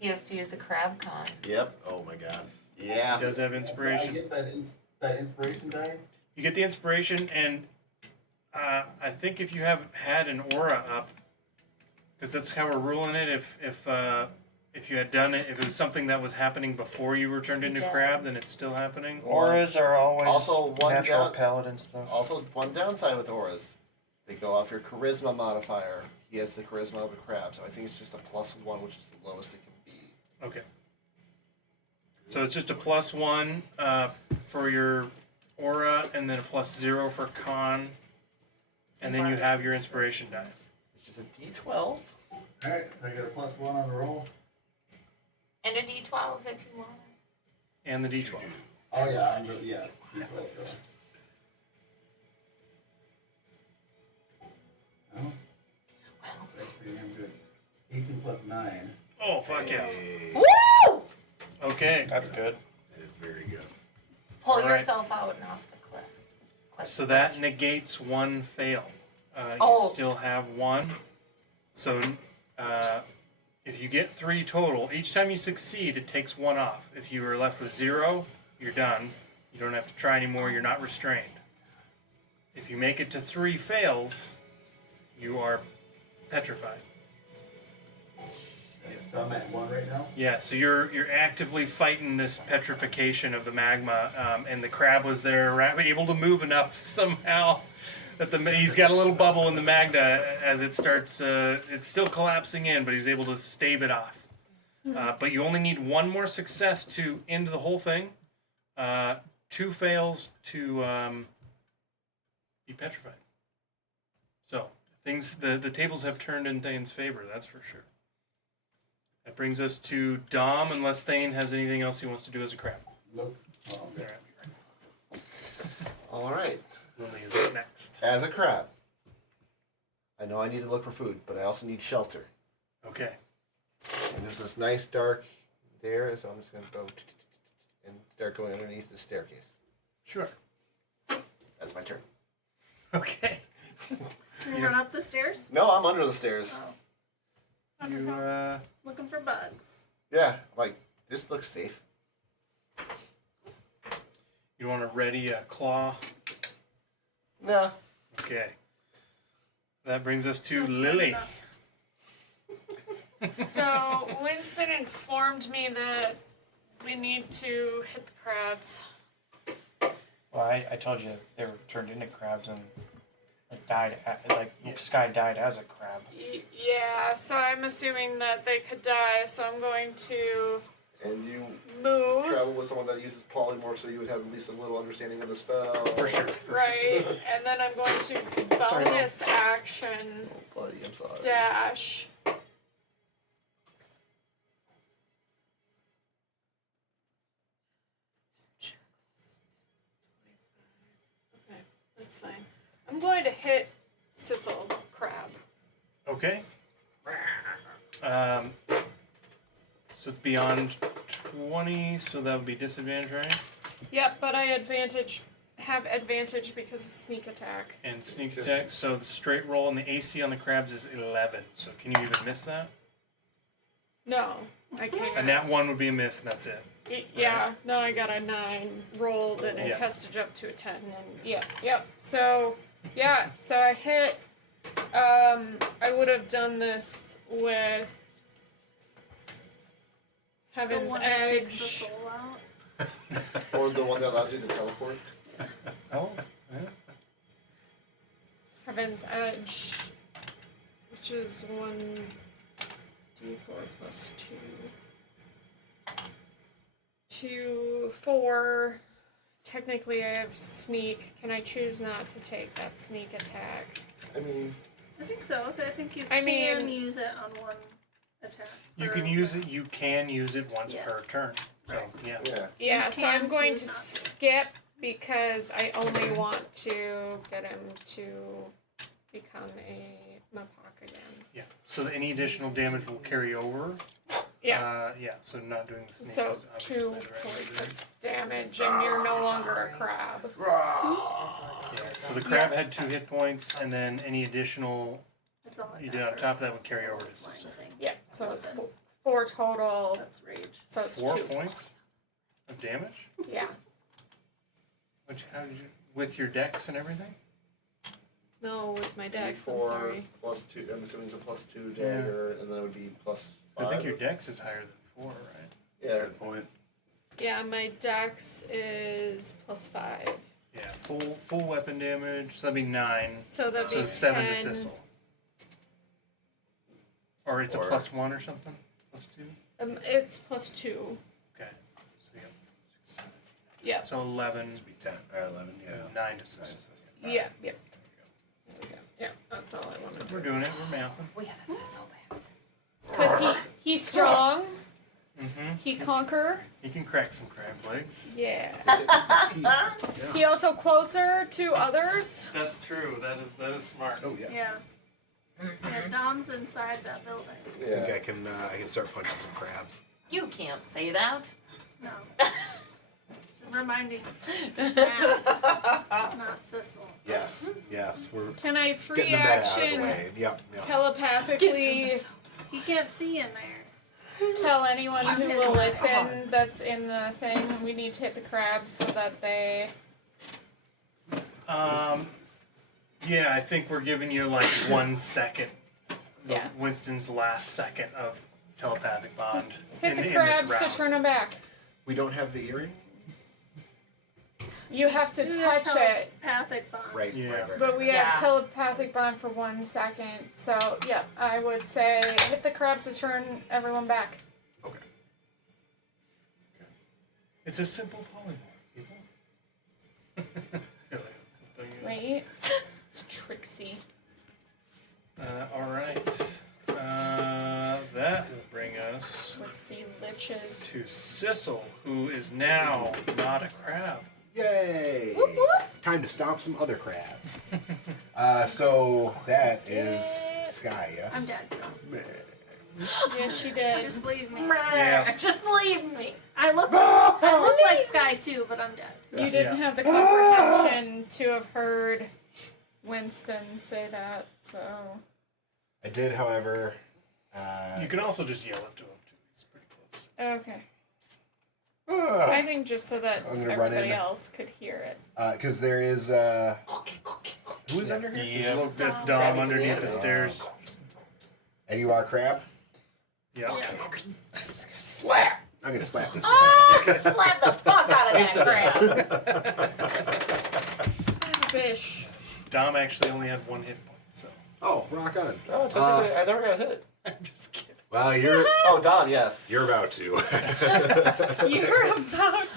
He has to use the crab con. Yep. Oh my god. Yeah. He does have I inspiration. get that inspiration die? You get the inspiration, and I think if you have had an aura up, because that's how we're ruling it. If you had done it, if it was something that was happening before you were turned into Yeah. crab, then it's still happening. Auras are always Also, one natural down- paladin stuff. Also, one downside with auras, they go off your charisma modifier. He has the charisma of a crab, so I think it's just a +1, which is the lowest it can be. Okay. So it's just a +1 for your aura, and then a +0 for con, and then you have your inspiration die. It's just a D12. Alright, so I got a +1 on the roll. And a D12 if you want. And the D12. Oh yeah, yeah. D12, sure. Oh, Well. that's pretty damn good. 18 plus 9. Oh, fuck yeah. Hey, Woo! Okay. That's good. that is very good. Pull All right. yourself out and off the cliff. So that negates one fail. You Oh. still have one. So if you get 3 total, each time you succeed, it takes 1 off. If you are left with 0, you're done. You don't have to try anymore. You're not restrained. If you make it to 3 fails, you are petrified. So I'm at 1 right now? Yeah, so you're actively fighting this petrification of the magma, and the crab was there, able to move enough somehow that he's got a little bubble in the magma as it starts. It's still collapsing in, but he's able to stave it off. But you only need 1 more success to end the whole thing. 2 fails to be petrified. So the tables have turned in Thane's favor. That's for sure. That brings us to Dom, unless Thane has anything else he wants to do as a crab. Nope. Oh, okay. All right. Lily is up next. As a crab, I know I need to look for food, but I also need shelter. Okay. And there's this nice dark there, so I'm just going to go and start going underneath the staircase. Sure. That's my turn. Okay. Can you run up the stairs? No, I'm under the stairs. Oh. You Wonderful. Looking for bugs. Yeah, like, this looks safe. you want to ready a claw? Nah. Okay. That brings us to That's good Lily. enough. So Winston informed me that we need to hit the crabs. Well, I told you they were turned into crabs and Sky died as a crab. Yeah, so I'm assuming that they could die, so I'm going to And you move. travel with someone that uses polymorph, so you would have at least a little understanding of the spell. For sure. Right, and then I'm going to Sorry, Mom. bonus action Buddy, I'm sorry. dash. Okay, that's fine. I'm going to hit Sissel Crab. Okay. So it's beyond 20, so that would be disadvantage, right? Yep, but I have advantage because of sneak attack. And sneak attack. So the straight roll and the AC on the crabs is 11. So can you even miss that? No, I can't. A nat 1 would be a miss, and that's it. Yeah, no, I got a 9 rolled, and it Yeah. has to jump to a 10, and yep. So, yeah, so I hit. I would have done this with The Heaven's one that takes the Edge. soul out. Or the one that allows you to teleport. Oh, yeah. Heaven's Edge, which is 1d4 plus 2. 4. Technically, I have sneak. Can I choose not to take that sneak attack? I mean, I think so. Okay, I think you I can mean- use it on one attack. You per can use turn. it. You can use it once Yeah. per turn. So yeah. yeah. Yeah, you so I'm can going choose to not to. skip because I only want to get him to become a Mapak again. Yeah. So any additional damage will carry over. Yeah. Yeah. So not doing the sneak. So is obviously 2 the right points way of damage, and you're no longer a crab. to do it. Yeah. So the crab had 2 hit points, and then any additional That's all I you got did on for top of that would carry over to line Cecil. thing. Yeah, so it's 4 total. That's rage. So it's 4 2. points of damage. Yeah. Which how did you with your dex and everything? No, with my dex. I'm D4 sorry. plus 2. I'm assuming it's a plus 2 dagger, and then it would be plus 5. I think your dex is higher than 4, right? Yeah. Good point. Yeah, my dex is plus 5. Yeah. Full weapon damage. So that'd be 9. So that'd So be 7 to 10. Sissel. Or it's a Or- plus 1 or something? Plus 2? It's plus 2. Okay. So yeah. 6, 7. Yep. So 11. This would be 10 or 11. Yeah. 9 to Sissel. Yep. There we go. Yeah, that's all I wanted to We're do. doing it. We're mathing. We have a Sissel back. Because he's strong. Mm-hmm. He conquer. He can crack some crab legs. Yeah. Yeah. He also closer to others. That's true. That is smart. Oh yeah. Yeah. Yeah, Dom's inside that building. I think I can start punching some crabs. You can't say that. No. Just reminding Matt, not Sissel. Yes. Yes. We're Can I free getting the meta out of the action way. Yep. telepathically He can't see in there. tell anyone who It's will not listen hard. that's in the thing we need to hit the crabs so that they... Yeah, I think we're giving you like 1 second. Yeah. Winston's last second of telepathic bond. Hit in the this crabs to round. turn them back. We don't have the earring. You have to Do touch the it, telepathic bond. Right. Yeah. Right. but we Yeah. have telepathic bond for 1 second. So, yeah, I would say hit the crabs to turn everyone back. Okay. It's a simple polymorph, people. Right? It's tricksy. Alright. That will bring us Tricksy liches. to Sissel, who is now not a crab. Yay! Whoop, whoop. Time to stomp some other crabs. So that is Sky. Yes. I'm dead. Meh. Yes, she did. Just leave me. Yeah. Just leave me. I look like Sky too, but I'm dead. You didn't Yeah. have the comprehension to have heard Winston say that, so... I did, however. You can also just yell it to him, too. He's pretty close. Okay. I Because think just so that I'm gonna run everybody in. else could hear it. there is. Who is under here? Yeah, that's Dom. Dom underneath the stairs. And you are crab. Yeah. Slap! I'm gonna slap this. Oh, slap the fuck out of that crab. Fish. Dom actually only had 1 hit point, so. Oh, rock on. Oh, technically, I never got hit. I'm just kidding. Well, you're Don, yes. you're about to. You're about to.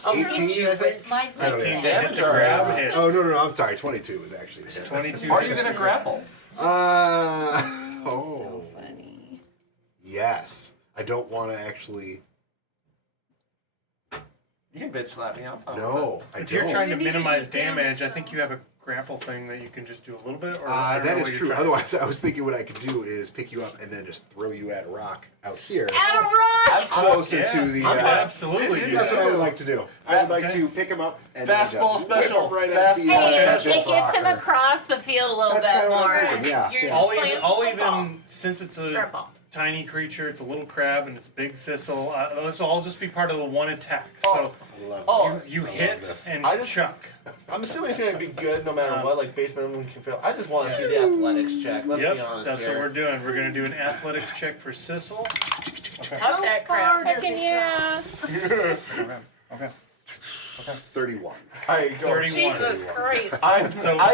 I'll 18, hit you I think? with my I don't know. 18 big to hit Damage the or- grab hits. Oh no, I'm sorry. 22 was actually the hit. 22. Are you hits gonna the grapple? So funny. Yes. I don't want to actually. You can bitch slap me. I'm fine with No, I If don't. you're trying to You need to do minimize damage, damage, I think though. you have a grapple thing that you can just do a little bit. Or I don't That know is what you're true. trying. Otherwise, I was thinking what I could do is pick you up and then just throw you at a rock out here, At a rock! I'm closer Yeah, to the. you could I'm absolutely Dude, do That's that. what I would like to do. I would like Okay. to pick him up and Fastball then just whip special. him right at the. Fastball Hey, special. it gets him rocker. across the field a little That's bit kinda what more. I'm thinking, yeah, You're yeah. just I'll playing even, some I'll football. even, since it's a Grab ball. tiny creature, it's a little crab, and it's a big sissel. This will all just be part of the one attack. Oh. So I love Oh, this. you I love hit this. and I just- chuck. I'm assuming it's gonna be good no matter what. Like base minimum can fail. I just want to see the athletics check. Let's Yep, be honest that's here. what we're doing. We're gonna do an athletics check for Sissel. Okay. Up that far crap. does Heckin' it yeah. Okay. 31. I go. 31. Jesus Christ. I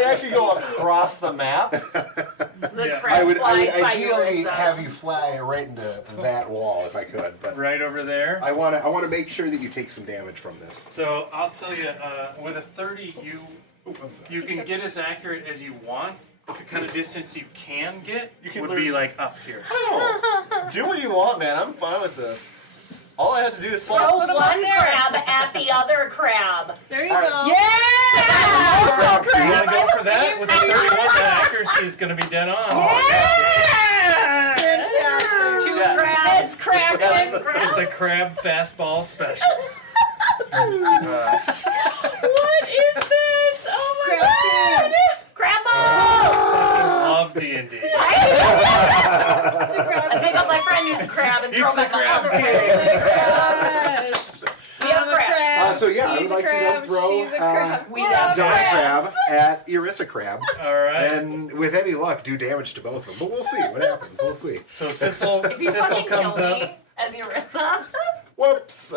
actually go across the map. The Yeah. crap flies by ideally Yarissa. have you fly right into that wall if I could, but Right over there. I want to make sure that you take some damage from this. So I'll tell you, with a 30, you can get as accurate as you want. The kind of distance you can get You can would literally- be like up here. No. Do what you want, man. I'm fine with this. All I have to do is Throw fly. one crab at the other crab. There you All right. go. Yeah! You Also crab. want to go for that? With a 31, the accuracy is going to be dead on. Yeah! Fantastic. Two Yeah. crabs cracking. It's a crab fastball special. What is this? Oh my Crab god! Crab ball! Fucking love D&D. I pick up my friend who's a crab and He's throw the back my crab other king. crab. We have I'm a crabs. crab. So yeah, I He's would a like crab, to go throw she's a crab. We We're have all Don crabs. Crab at Yarissa Crab, All right. and with any luck, do damage to both of them. But we'll see what happens. We'll see. So Sissel If you comes fucking kill up. me as Yarissa, Whoops.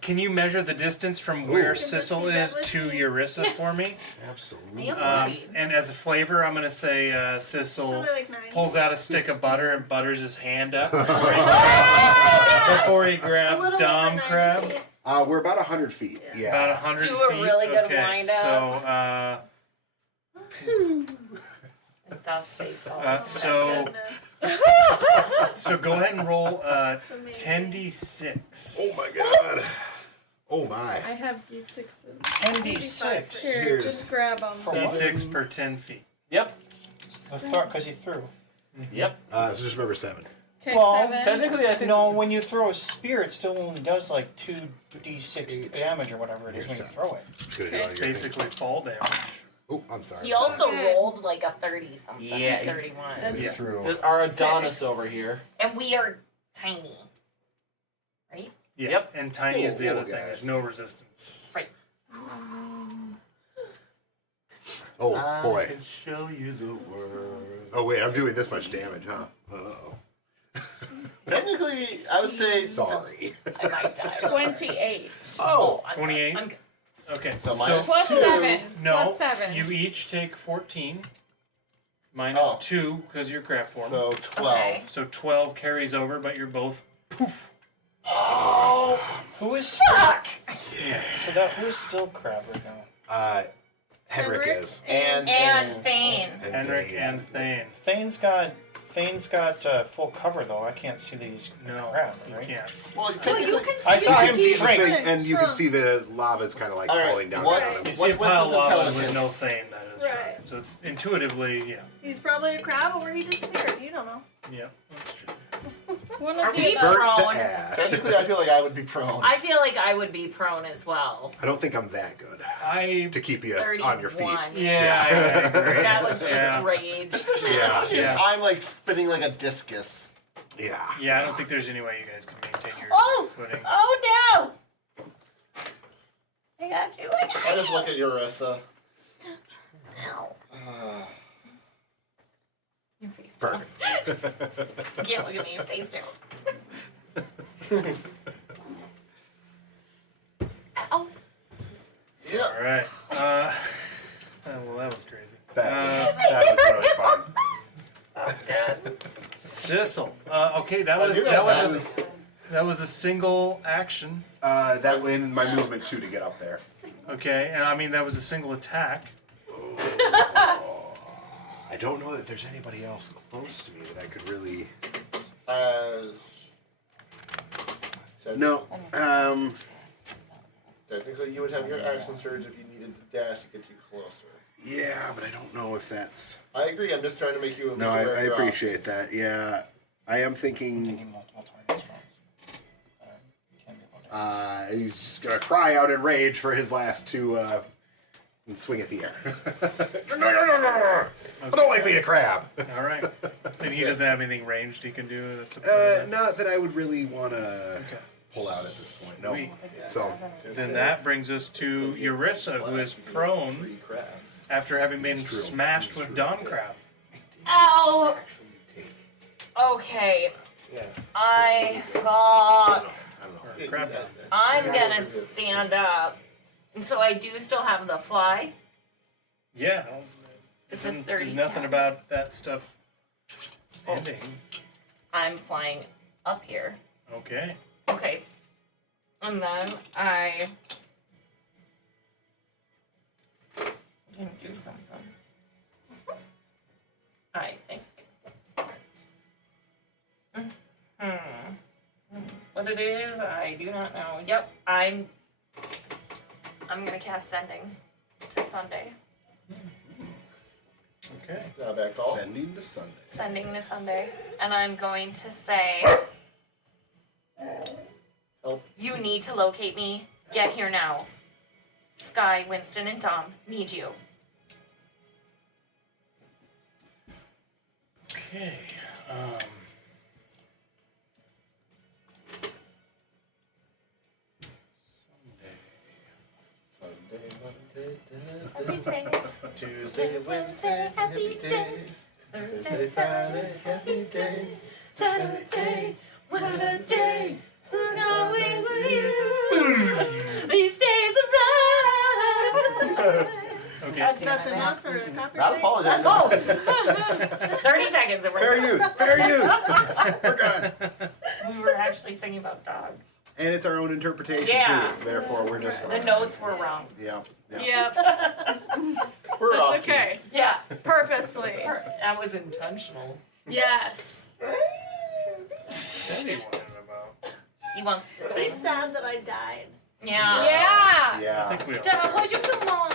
Can you measure the distance from where Ooh. Sissel is to Yarissa for me? Absolutely. And as a flavor, I'm going to say Sissel Probably like 90. pulls out a stick of butter and butters his hand up before he A grabs little Dom over 90. Crab. We're about 100 feet. Yeah. About Yeah. 100 Do a feet. really good okay, wind up. So, thus baseball. so, Goodness. so go ahead and roll Amazing. 10d6. Oh my god. Oh my. I have D6s. 10d6. Here, Here's- just grab them. D6 per 10 feet. Yep. Because he threw. Yep. So just remember 7. Okay, Well, 7. Technically, I think. No, when you throw a spear, it still only does like 2d6 damage or whatever it is when you throw it. Gonna do Okay. all It's your things. basically fall damage. Oh, I'm sorry. He also Okay. rolled like a 30 something, Yeah. 31. That's Yeah. true. Our Adonis 6. over here. And we are tiny. Right? Yeah. Yep. And tiny is the Cool, other thing. guys. There's no resistance. Oh I boy. can show you the world. Oh wait, I'm doing this much damage, huh? Uh-oh. Technically, I would say. Sorry. I might die. 28. Oh. I'm 28? I'm good. Okay. So minus Plus 2. 7. No, Plus 7. you each take 14. Minus Oh. 2 because you're crap form. So 12. Okay. So 12 carries over, but you're both poof. Oh! Who is Fuck! so that who's still crab right now? Henrik Henrik? is. And. And Thane. And Henrik Thane. and Thane. Thane's got full cover though. I can't see these No, crab, you right? can't. Well, Well, technically. you can I see saw the him deep shrink. difference And you can from- see the lava's kind of like All right, falling down what- on You him. What's see a pile of the lava intelligence? with no Thane, that is. Right. So it's intuitively, yeah. He's probably a crab or he disappeared. You don't know. Yeah, that's true. One Are of we the Burnt to prone? ash. Technically, I feel like I would be prone. I feel like I would be prone as well. I don't think I'm that good I to keep you 31. on your feet. yeah, I agree. That was just Yeah. rage. Yeah. Yeah. I'm like spinning like a discus. Yeah. Yeah, I don't think there's any way you guys can maintain your Oh! footing. Oh no! I got you. I got I just you. look at Yarissa. Ow. Your face down. Perfect. You can't look at me. Your face down. Ow. Yeah. All right. Well, that was crazy. That was really fun. That was good. Sissel. Okay, that I was knew that that was that was a single action. That in my movement too to get up there. Okay, and I mean that was a single attack. I don't know that there's anybody else close to me that I could really. So No. technically, you would have your action surge if you needed to dash to get you closer. Yeah, but I don't know if that's. I agree. I'm just trying to make you. No, I appreciate that. Yeah, I am thinking. Continue multiple targets from. Can be looked at. He's just gonna cry out in rage for his last two. And swing at the air. I don't like being a crab. All right. And he doesn't have anything ranged he can do. That's the point of that? Not that I would really want to Okay. pull out at this point. No. Sweet. So Then that brings us to Yarissa, who is prone 3 crabs. after having been It's true. smashed It's with true. Dawn Crab. Ow! actually take. Okay, Yeah. I fuck. I don't know. Or crab. I'm gonna stand up. And so I do still have the fly. Yeah. I don't- Is this there's 30 nothing count? about that stuff Oh. ending. I'm flying up here. Okay. Okay. And then I can do something. I think that's right. What it is, I do not know. Yep, I'm gonna cast Sending to Sunday. Okay. Not a bad call. Sending to Sunday. Sending to Sunday. And I'm going to say, Help. you need to locate me. Get here now. Sky, Winston, and Tom need you. Okay. Sunday, Monday, Happy days. Tuesday, Wednesday, happy days. Thursday, Friday, happy days. Saturday, what a day. Spend all week with you. These days are right. Okay. God damn That's it. enough for a copyright. Not apologizing. Oh! 30 seconds and Fair use. Fair use. We're good. we were actually singing about dogs. And it's our own interpretation Yeah. too. So therefore, we're just The fine. notes were wrong. Yep. Yep. Yep. We're off. That's okay. Yeah, Purposely. that was intentional. Yes. Said he wanted about. He wants to He's sing. sad that I died. Yeah. Yeah. I Yeah. think we all. Dad, why'd you come on?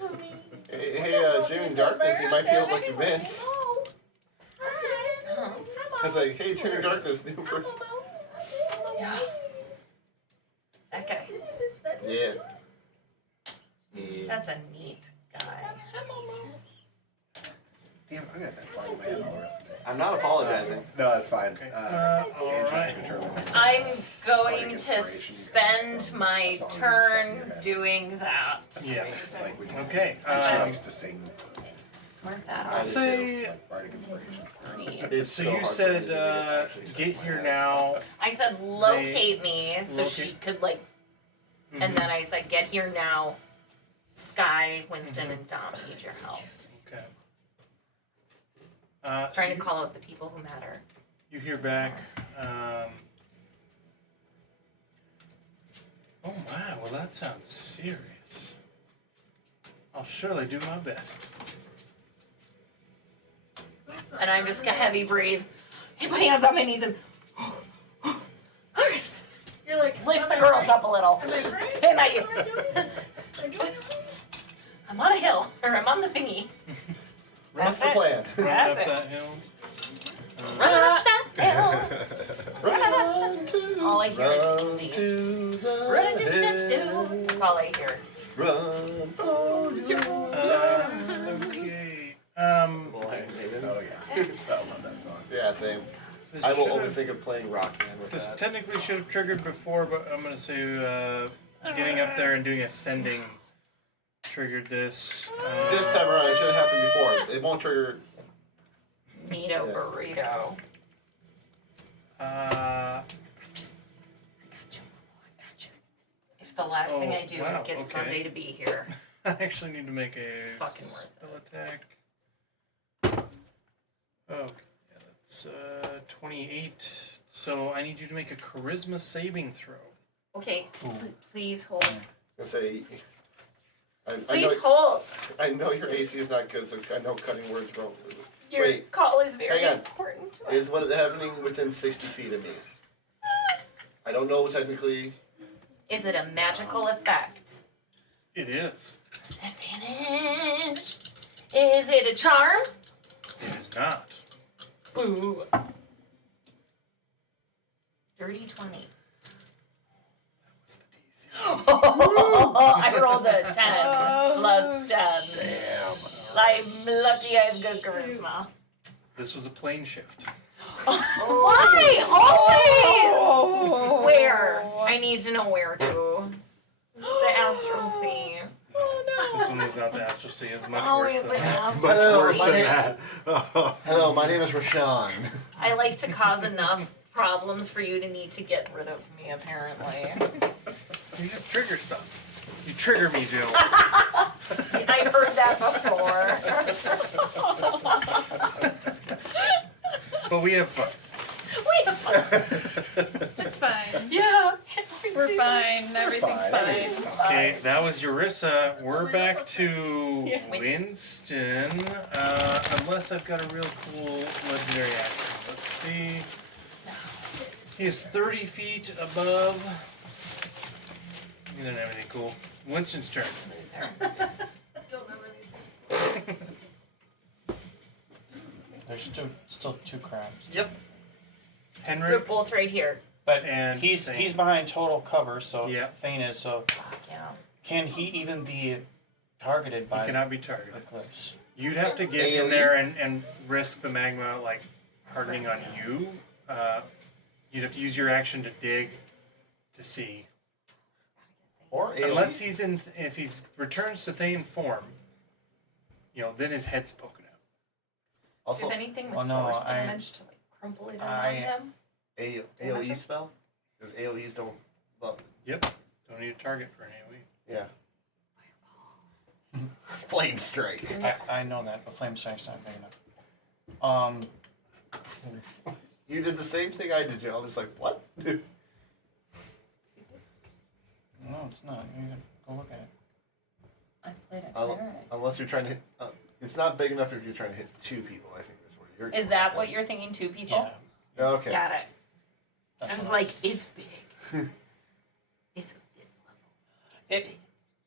Honey. Hey, June in Darkness, you might be able to convince. Huh? It's like, hey, June in Darkness, new person. Yeah. That guy. Yeah. Yeah. That's a neat guy. Damn, I'm gonna have that song in my head all the rest of the day. I'm not apologizing. No, that's fine. Okay. Andrew All right. can determine. I'm going Bardic to inspiration spend comes from my a song that's stuck in turn your head. doing that. Yeah. Like when Okay. she likes to sing Mark that I I'll off. do say. like bardic inspiration. It's So so you hard for said me to actually get set my here head. now. I said locate me so Locate- she could like, Mhm. and then I said get here now. Sky, Winston, and Dom need your help. Okay. So Trying to call out the people who matter. you hear back. Oh my, well that sounds serious. I'll surely do my best. And I'm just gonna heavy breathe, hit my hands on my knees, and all right, You're like, lift the girls up a little. Am I right? Hey, my, Am I doing it? Am I doing it? I'm on a hill, or I'm on the thingy. What's the That's it. plan? Run That's up it. that hill. Run up that hill. Run to, All I hear is run Andy. to the Run-a-doo-doo-doo. hill. That's all I hear. Run for your Okay. Iron Oh Maiden. yeah. I love that song. Yeah, same. This I will should've- always think of playing Rock Band with This that. technically should have triggered before, but I'm gonna say getting up there and doing ascending triggered this. This time around, it should have happened before. It won't trigger. Neato burrito. If the last thing I do wow, is get okay. Sunday to be here, I actually need to make a It's fucking worth spell attack. Okay, yeah, It's 28. So I need you to make a charisma saving throw. Okay, Ooh. please hold. I say, I Please hold. know your AC is not good, so I know cutting words wrong. Your Wait, call is very hang on. important to is us. what is happening within 60 feet of me? I don't know technically. Is it a magical effect? It is. Advantage. Is it a charm? It is not. Boo. Dirty 20. What's the DC? I rolled a 10 plus 10. Damn. I'm lucky I have good charisma. This was a plane shift. Why? Always! Oh. Where? I need to know where to. The Astral Sea. This one was not the Astral Sea. It's much Always worse the than that. Astral Much Hello, worse my than name- that. Hello, my name is Rashawn. I like to cause enough problems for you to need to get rid of me, apparently. You just trigger stuff. You trigger me, Jill. I heard that before. But we have fun. We have fun. It's fine. Yeah. We're fine. Everything's fine. Okay, that was Yarissa. We're back to Yeah. Winston. Unless I've got a real cool legendary action. Let's see. He's 30 feet above. He doesn't have anything cool. Winston's turn. Loser. There's still two crabs. Yep. They're Henry. both right here. But And he's Thane. behind total cover, so Yeah. Thane is. So Fuck yeah. can he even be targeted He by cannot be the targeted. cliffs? You'd have to get in there and risk the magma like hardening on you. You'd have to use your action to dig to see. Or AoE. Unless he's in, if he's returns to Thane form, then his head's poking out. Also, If anything with Well, no, force I- damage to like crumple it around him. AoE spell? Because AoEs don't. Well, Yep. Don't need a target for an AoE. yeah. Flame strike. I know that, but flame strike's not big enough. You did the same thing I did, Joe. I'm just like, what? No, it's not. You can go look at it. I played a I'll- cleric. Unless you're trying to hit. It's not big enough if you're trying to hit two people, I think is what you're Is that what you're thinking? 2 people? Yeah. Okay. Got it. that's I was what like, it's big. It's a 5th level. It's It-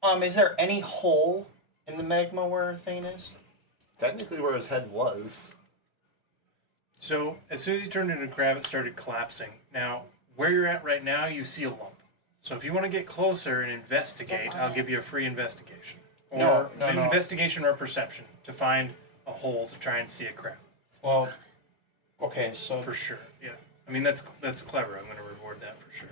big. Is there any hole in the magma where Thane is? Technically, where his head was. So as soon as he turned into a crab, it started collapsing. Now, where you're at right now, you see a lump. So if you want to get closer and investigate, Step on I'll it. give you a free investigation. Or No. an investigation or perception to find a hole to try and see a crab. Well, okay, so For sure, yeah. I mean, that's clever. I'm going to reward that for sure.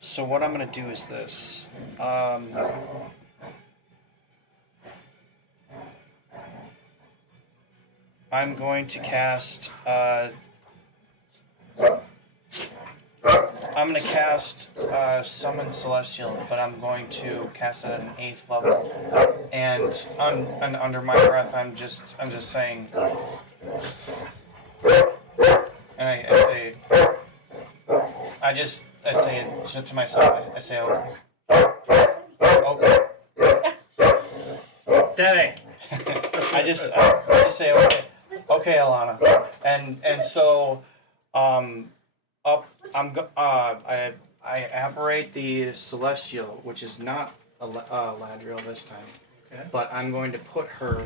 So what I'm gonna do is this. I'm going to cast. I'm gonna cast Summon Celestial, but I'm going to cast it at an 8th level, and under my breath, I'm just saying, and I say. I say it to myself. I say, oh. Daddy! I just say, okay, Alana, and so, I apparate the Celestial, which is not a Ladriel this time, Okay. but I'm going to put her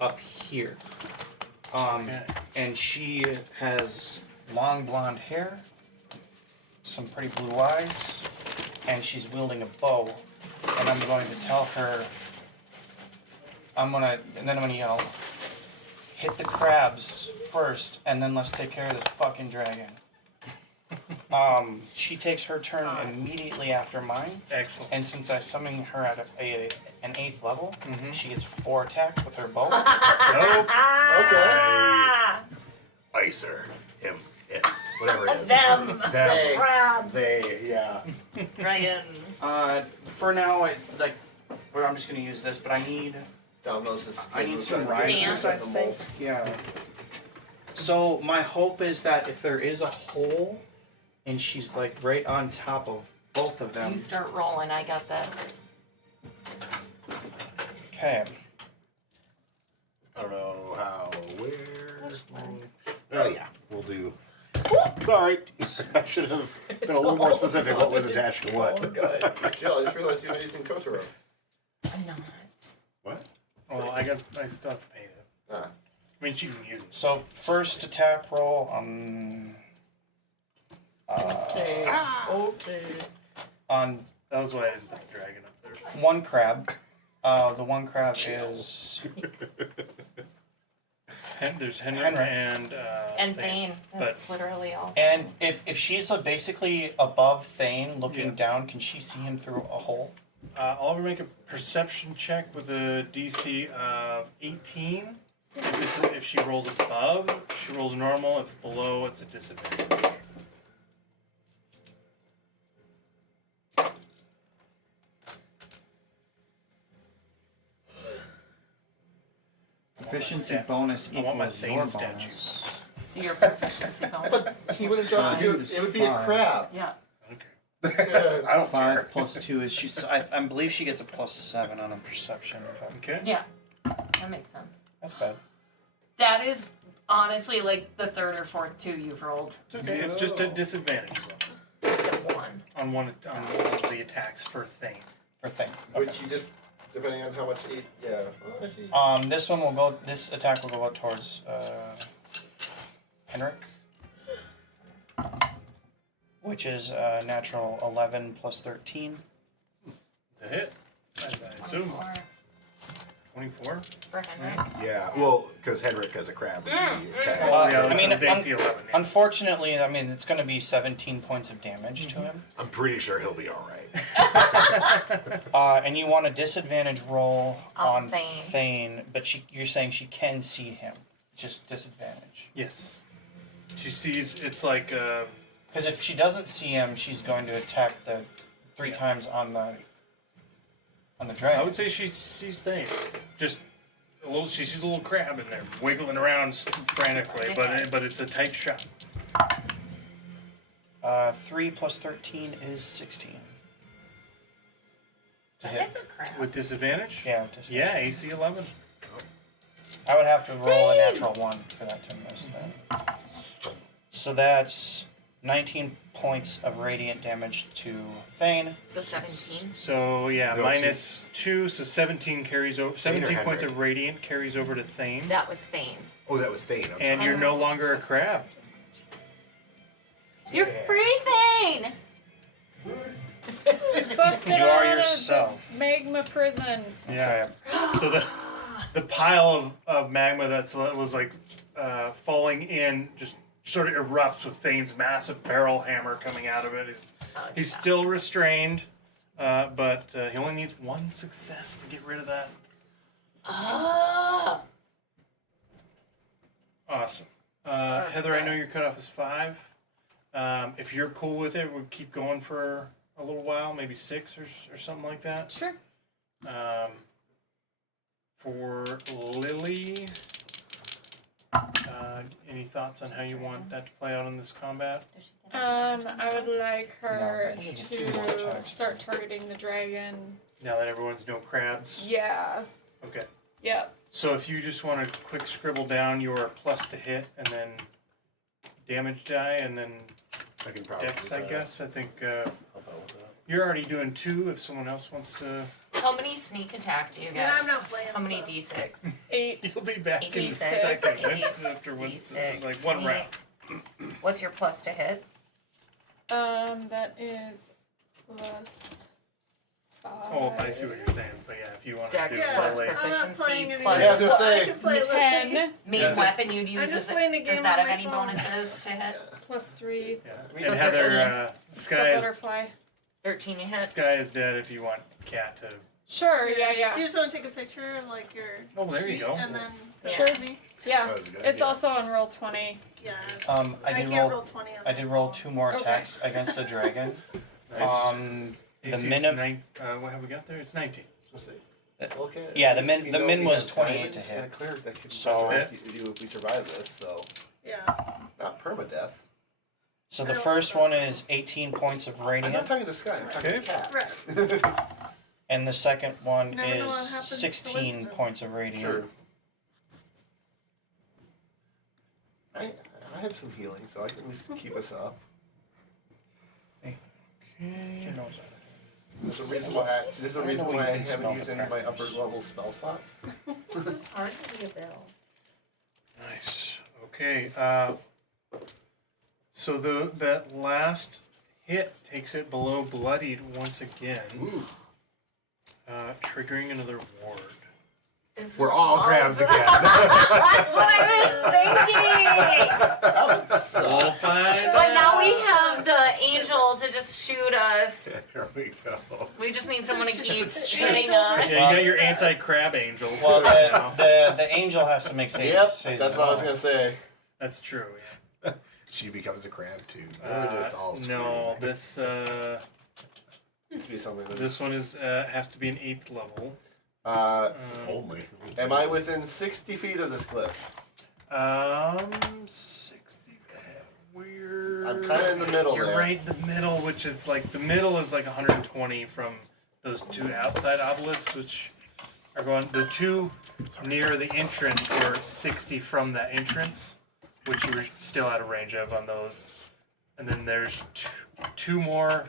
up here, Okay. and she has long blonde hair, some pretty blue eyes, and she's wielding a bow, and I'm going to tell her, and then I'm gonna yell, hit the crabs first, and then let's take care of this fucking dragon. She takes her turn immediately after mine, Excellent. and since I summon her at an 8th level, Mhm. she gets 4 attacks with her bow. Nope. Ah! Icer him. It. Whatever it is. Them. Them. Crabs. They, yeah. Dragon. For now, I'm just gonna use this, but I need some risers, I think. Yeah. So my hope is that if there is a hole, and she's like right on top of both of them. You start rolling. I got this. Okay. I don't know how, where. Oh, yeah, we'll do. Sorry, I should have been a little more specific what was attached to what. Jill, I just realized you're not using Kotaro. I'm not. What? Well, I still have to paint it. Ah. I mean, you can use it. So first attack roll Okay. on That was why I didn't put the dragon up there. one crab. The one crab is There's Henrik Henrik. and Thane. That's literally all. and if she's basically above Thane looking down, can she see him through a hole? I'll ever make a perception check with a DC of 18. If she rolls above, she rolls normal. If below, it's a disadvantage. Proficiency bonus I want my equals Thane your statue. bonus. So your proficiency bonus. He would have dropped you. It would be a crab. Yeah. Okay. I don't care. 5 plus 2 is she's. I believe she gets a +7 on a perception. Okay. Yeah. That makes sense. That's bad. That is honestly like the third or fourth two you've rolled. It's okay. It's just a disadvantage The one. on one of the attacks for Thane. For Thane. Which you just, depending on how much, yeah. Well, actually, This one will go. This attack will go out towards Henrik, which is natural 11 plus 13. It's a hit, I assume. 24? For Henrik. Yeah, well, because Henrik has a crab would be attacked. Oh, yeah, I mean, DC 11. Yeah. Unfortunately, I mean it's going to be 17 points of damage to him. I'm pretty sure he'll be alright. And you want a disadvantage roll On on Thane. Thane, but you're saying she can see him, just disadvantage. Yes. She sees, it's like, Because if she doesn't see him, she's going to attack the 3 times on the dragon. I would say she sees Thane. Just a little, she sees a little crab in there, wiggling around frantically, but it's a tight shot. 3 plus 13 is 16. To hit. That's a crap. With disadvantage? Yeah, with disadvantage. Yeah, AC 11. I would have to roll a natural 1 for that to miss then. So that's 19 points of radiant damage to Thane. So 17. So, yeah, No, minus 2, so 17 carries over. Thane or 17 points Henrik? of radiant carries over to Thane. That was Thane. Oh, that was Thane. I'm And sorry. you're no longer a crab. You're free, Thane! Busted You her are out yourself. of the magma prison. Yeah. So the pile of magma that was like falling in just sort of erupts with Thane's massive barrel hammer coming out of it. He's still restrained, but he only needs one success to get rid of that. Ah! Awesome. That's Heather, I good. know your cutoff is 5. If you're cool with it, we'll keep going for a little while, maybe 6 or something like that. Sure. For Lily, any thoughts on how you want that to play out in this combat? I would like her No, she gets 2 more to attacks. start targeting the dragon. Now that everyone's no crabs. Yeah. Okay. Yep. So if you just want to quick scribble down your plus to hit and then damage die and then I can probably dex, do I that. guess. I think Help out with that. you're already doing 2 if someone else wants to. How many sneak attack do you And get? I'm not playing. How many so. D6? 8. You'll be back in a D6. second D6. after D6. like one round. What's your plus to hit? That is plus 5. Oh, I see what you're saying. But yeah, if you want to Dex do Yeah, plus Lily. I'm not proficiency playing plus- anymore. Yeah, I was gonna so I say. can play with me. 10 Main Yeah. weapon you'd use just is playing a does game that on have my any phone. bonuses to hit? plus 3. Yeah. So And Heather, The Sky butterfly. 13 you hit. is dead if you want Cat to Sure. Yeah. Do Yeah. you just want to take a picture of like your Oh, there you sheet go. and then Sure. send it to me? Yeah. That was a good It's idea. also on roll 20. Yeah. I did can't roll. 20 on I my did roll phone. 2 more Okay. attacks against the dragon. Nice. The AC is min. what have we got there? It's 19. Okay. Yeah, the at least min- we the know min we was have 28 to diamonds hit. And a cleric that can So- resurrect you if we survive this. So Yeah. not permadeath. So the first one is 18 points of I'm radiant, not talking to Sky. I'm talking to Cat. Right. and the second one Never know what is happens to 16 Winston. points of radiant. Sure. I have some healing, so I can at least keep us up. Okay. Your nose out. There's a reason why I can haven't smell used the any of my upper crackers. level spell slots. This is hard to be a bill. Nice. Okay. So that last hit takes it below bloodied once again, Ooh. triggering another ward. This We're is all crabs again. That's what I was thinking. We'll find But now we out. have the angel to just shoot us. There we go. We just need someone to keep It's shooting true. us. Yeah, you got your anti-crab angel. Well, right now. the angel has to make saves. Yep, saves that's as what I was well. gonna say. That's true. Yeah. She becomes a crab too. We're just all screwed. no, this Needs to be something. this one is has to be an 8th level. Only. Am I within 60 feet of this cliff? 60. We're. I'm kind of in the middle You're there. right in the middle, which is like the middle is like 120 from those two outside obelisks, which are going. The two near the entrance were 60 from that entrance, which you were still out of range of on those. And then there's two more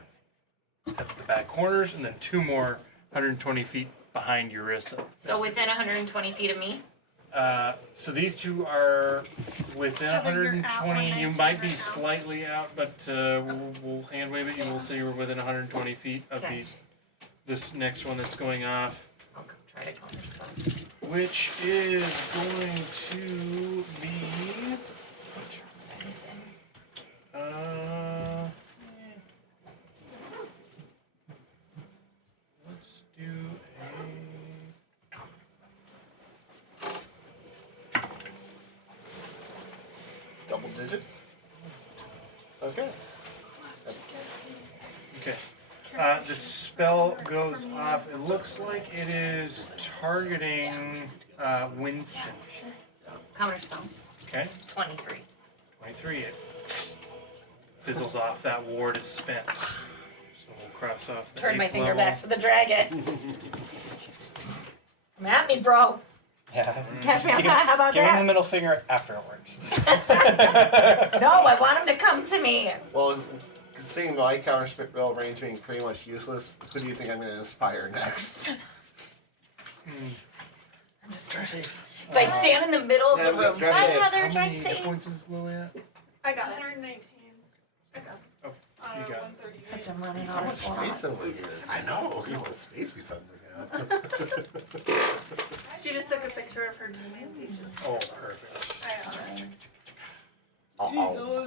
at the back corners, and then 2 more 120 feet behind Yarissa. So within 120 feet of me? So these two are within Heather, you're 120. at You 119 might be right now. slightly out, but we'll hand wave it. You will say you're within 120 feet of Okay. these. This next one that's going off, I'll try to counter stuff. which is going to be. Don't trust anything. Let's do Double digits? Okay. Okay. The spell goes off. It looks like it is targeting Winston. Counter spell. Okay. 23. 23. It fizzles off. That ward is spent. So we'll cross off the Turn my 8th finger level. back to the dragon. Come at me, bro. Yeah. Catch me Give outside. How about Give him the that? middle finger after it works. No, I want him to come to me. Well, seeing my counter spell range being pretty much useless, who do you think I'm going to inspire next? I'm just If I stand in the middle of the Yeah, room. drive Hi, safe. Heather. How Drive many hit safe. points is Lily at? I got it. 119. I got it. On You a got it. 138. Except I'm running How out of much space slots. over here? I know. Look at all the space we suddenly have. She just took a picture of her teammate Peaches. Oh, perfect. I got it. Okay.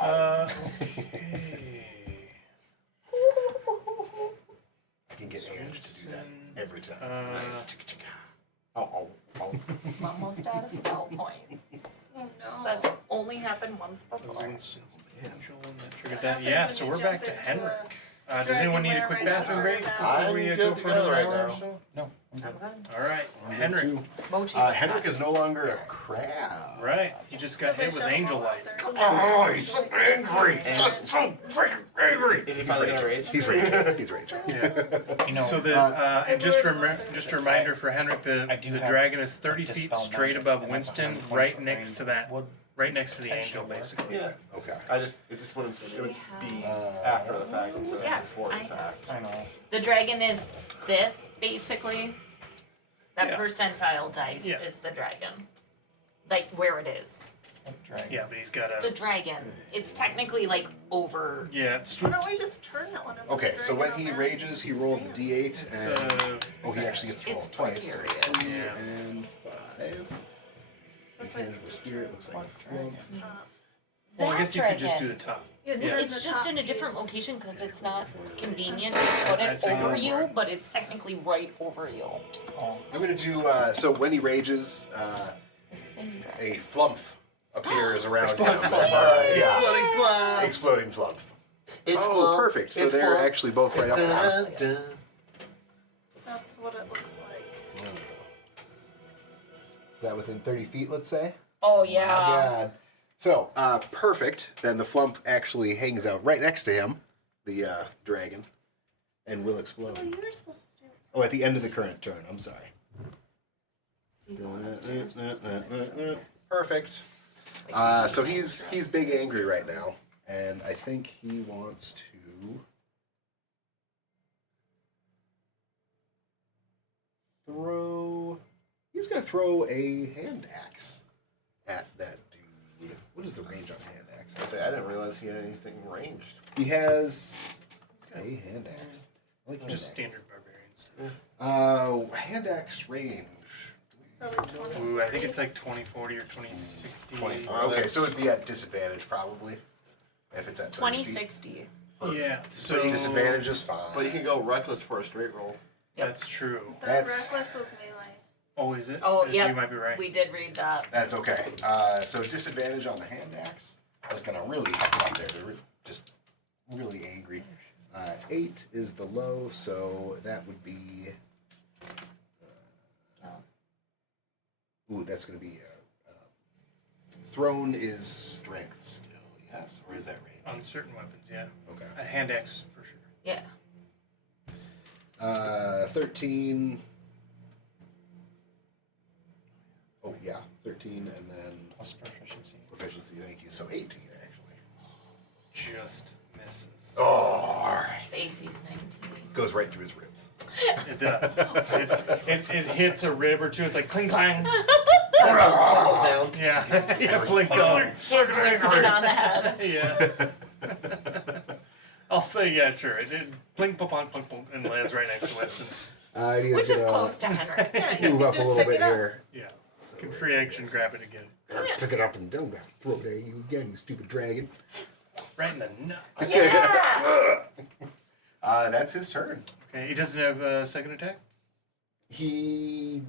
I can get Ange to do that every time. I'm almost out of spell points. Oh no. That's only happened once That was before. Winston's man. angel, and that triggered What that. happens Yeah, when so you we're back jump to into a Henrik. Does dragon anyone need a lair quick right bathroom now? break before I'm we good go to for go another right hour or now. so? No, I'm good. I'm good. All right, I'm good Henrik. too. Mochi's Henrik outside. is no longer a crab. Right, he just got hit with angel light. Oh, he's so angry. Just so freaking angry. Is he He's finally gonna raging. rage? He's raging. He's raging. Yeah. You know, So the and just a reminder for Henrik, the I do have dragon is 30 feet Dispel straight magic, above and that's Winston, 120 right foot next range. to that, Would right next to the potentially angel, work. basically. Yeah. Okay. It just wouldn't, it would be Uh, after the fact instead of Yes, before the I fact. I know. The dragon is this, basically. That Yeah. percentile dice Yeah. is the dragon. Like, where it is. Like dragon. Yeah, but he's got The a dragon. It's technically, like, over. yeah. It's, Why don't we just turn that one over? Okay, the so when dragon he on that? rages, he rolls a d8, it's and oh, he actually gets to roll It's twice. So precarious. 3 Yeah. and 5. That's why I Intangible said spirit looks like a What flump. dragon? top. Well, I That guess you could just do dragon. the top. Yeah, Yeah. turn It's the just top in a different piece. location because it's not convenient to put I'd it say go over for you, it. but it's technically right over you. Oh, I'm gonna do. So when he rages, The same dragon. a flump appears around him. Exploding flump. Yeah. Exploding flump. Exploding flump. It's Oh, flump. perfect. So It's they're flump. actually both right up there. Dun. That's what it looks like. Is that within 30 feet, let's say? Oh My God. So, perfect. Then the flump actually hangs out right next to him, the dragon, and will explode. Oh, you were supposed to stay with Oh, at the end of the current turn. I'm sorry. Perfect. So he's big angry right now, and I think he wants to throw. He's gonna throw a hand axe at that dude. What is the range on a hand axe? I say I didn't realize he had anything ranged. He has a hand axe. I like hand Just axes. standard barbarians. Hand axe range. probably 20. Ooh, I think it's like 2040 or 2060. 25. Okay, so it'd be at disadvantage probably. If it's at 30 feet. 2060. Yeah, so Disadvantage is fine. But you can go reckless for a straight roll. That's true. The That's- reckless was melee. Oh, is it? Oh, yeah. You might be right. We did read that. That's okay. So disadvantage on the hand axe. I was gonna really heck it up there. They're just really angry. 8 is the low, so that would be. Ooh, that's gonna be. Thrown is strength still, yes, or is that range? On certain weapons, yeah. Okay. A hand axe for sure. Yeah. 13. Oh yeah, 13, and then plus proficiency. proficiency. Thank you. So 18 actually. Just misses. Oh, all right. It's AC's 19. Goes right through his ribs. It does. it hits a rib or two. It's like cling clang. Falls down. Yeah. Yeah, blink on. Kids roasted on the head. Yeah. I'll say, yeah, sure. It did blink, pop on, plunk, plunk, and lands right next to Winston. He Which is gonna close to Henry. Yeah, you Move can up a just little pick bit it up. here. Yeah. So Can where free is action this? grab it again. Pick it up and don't throw it at you again, you stupid dragon. Right in the nut. Yeah! That's his turn. Okay, he doesn't have a second attack? He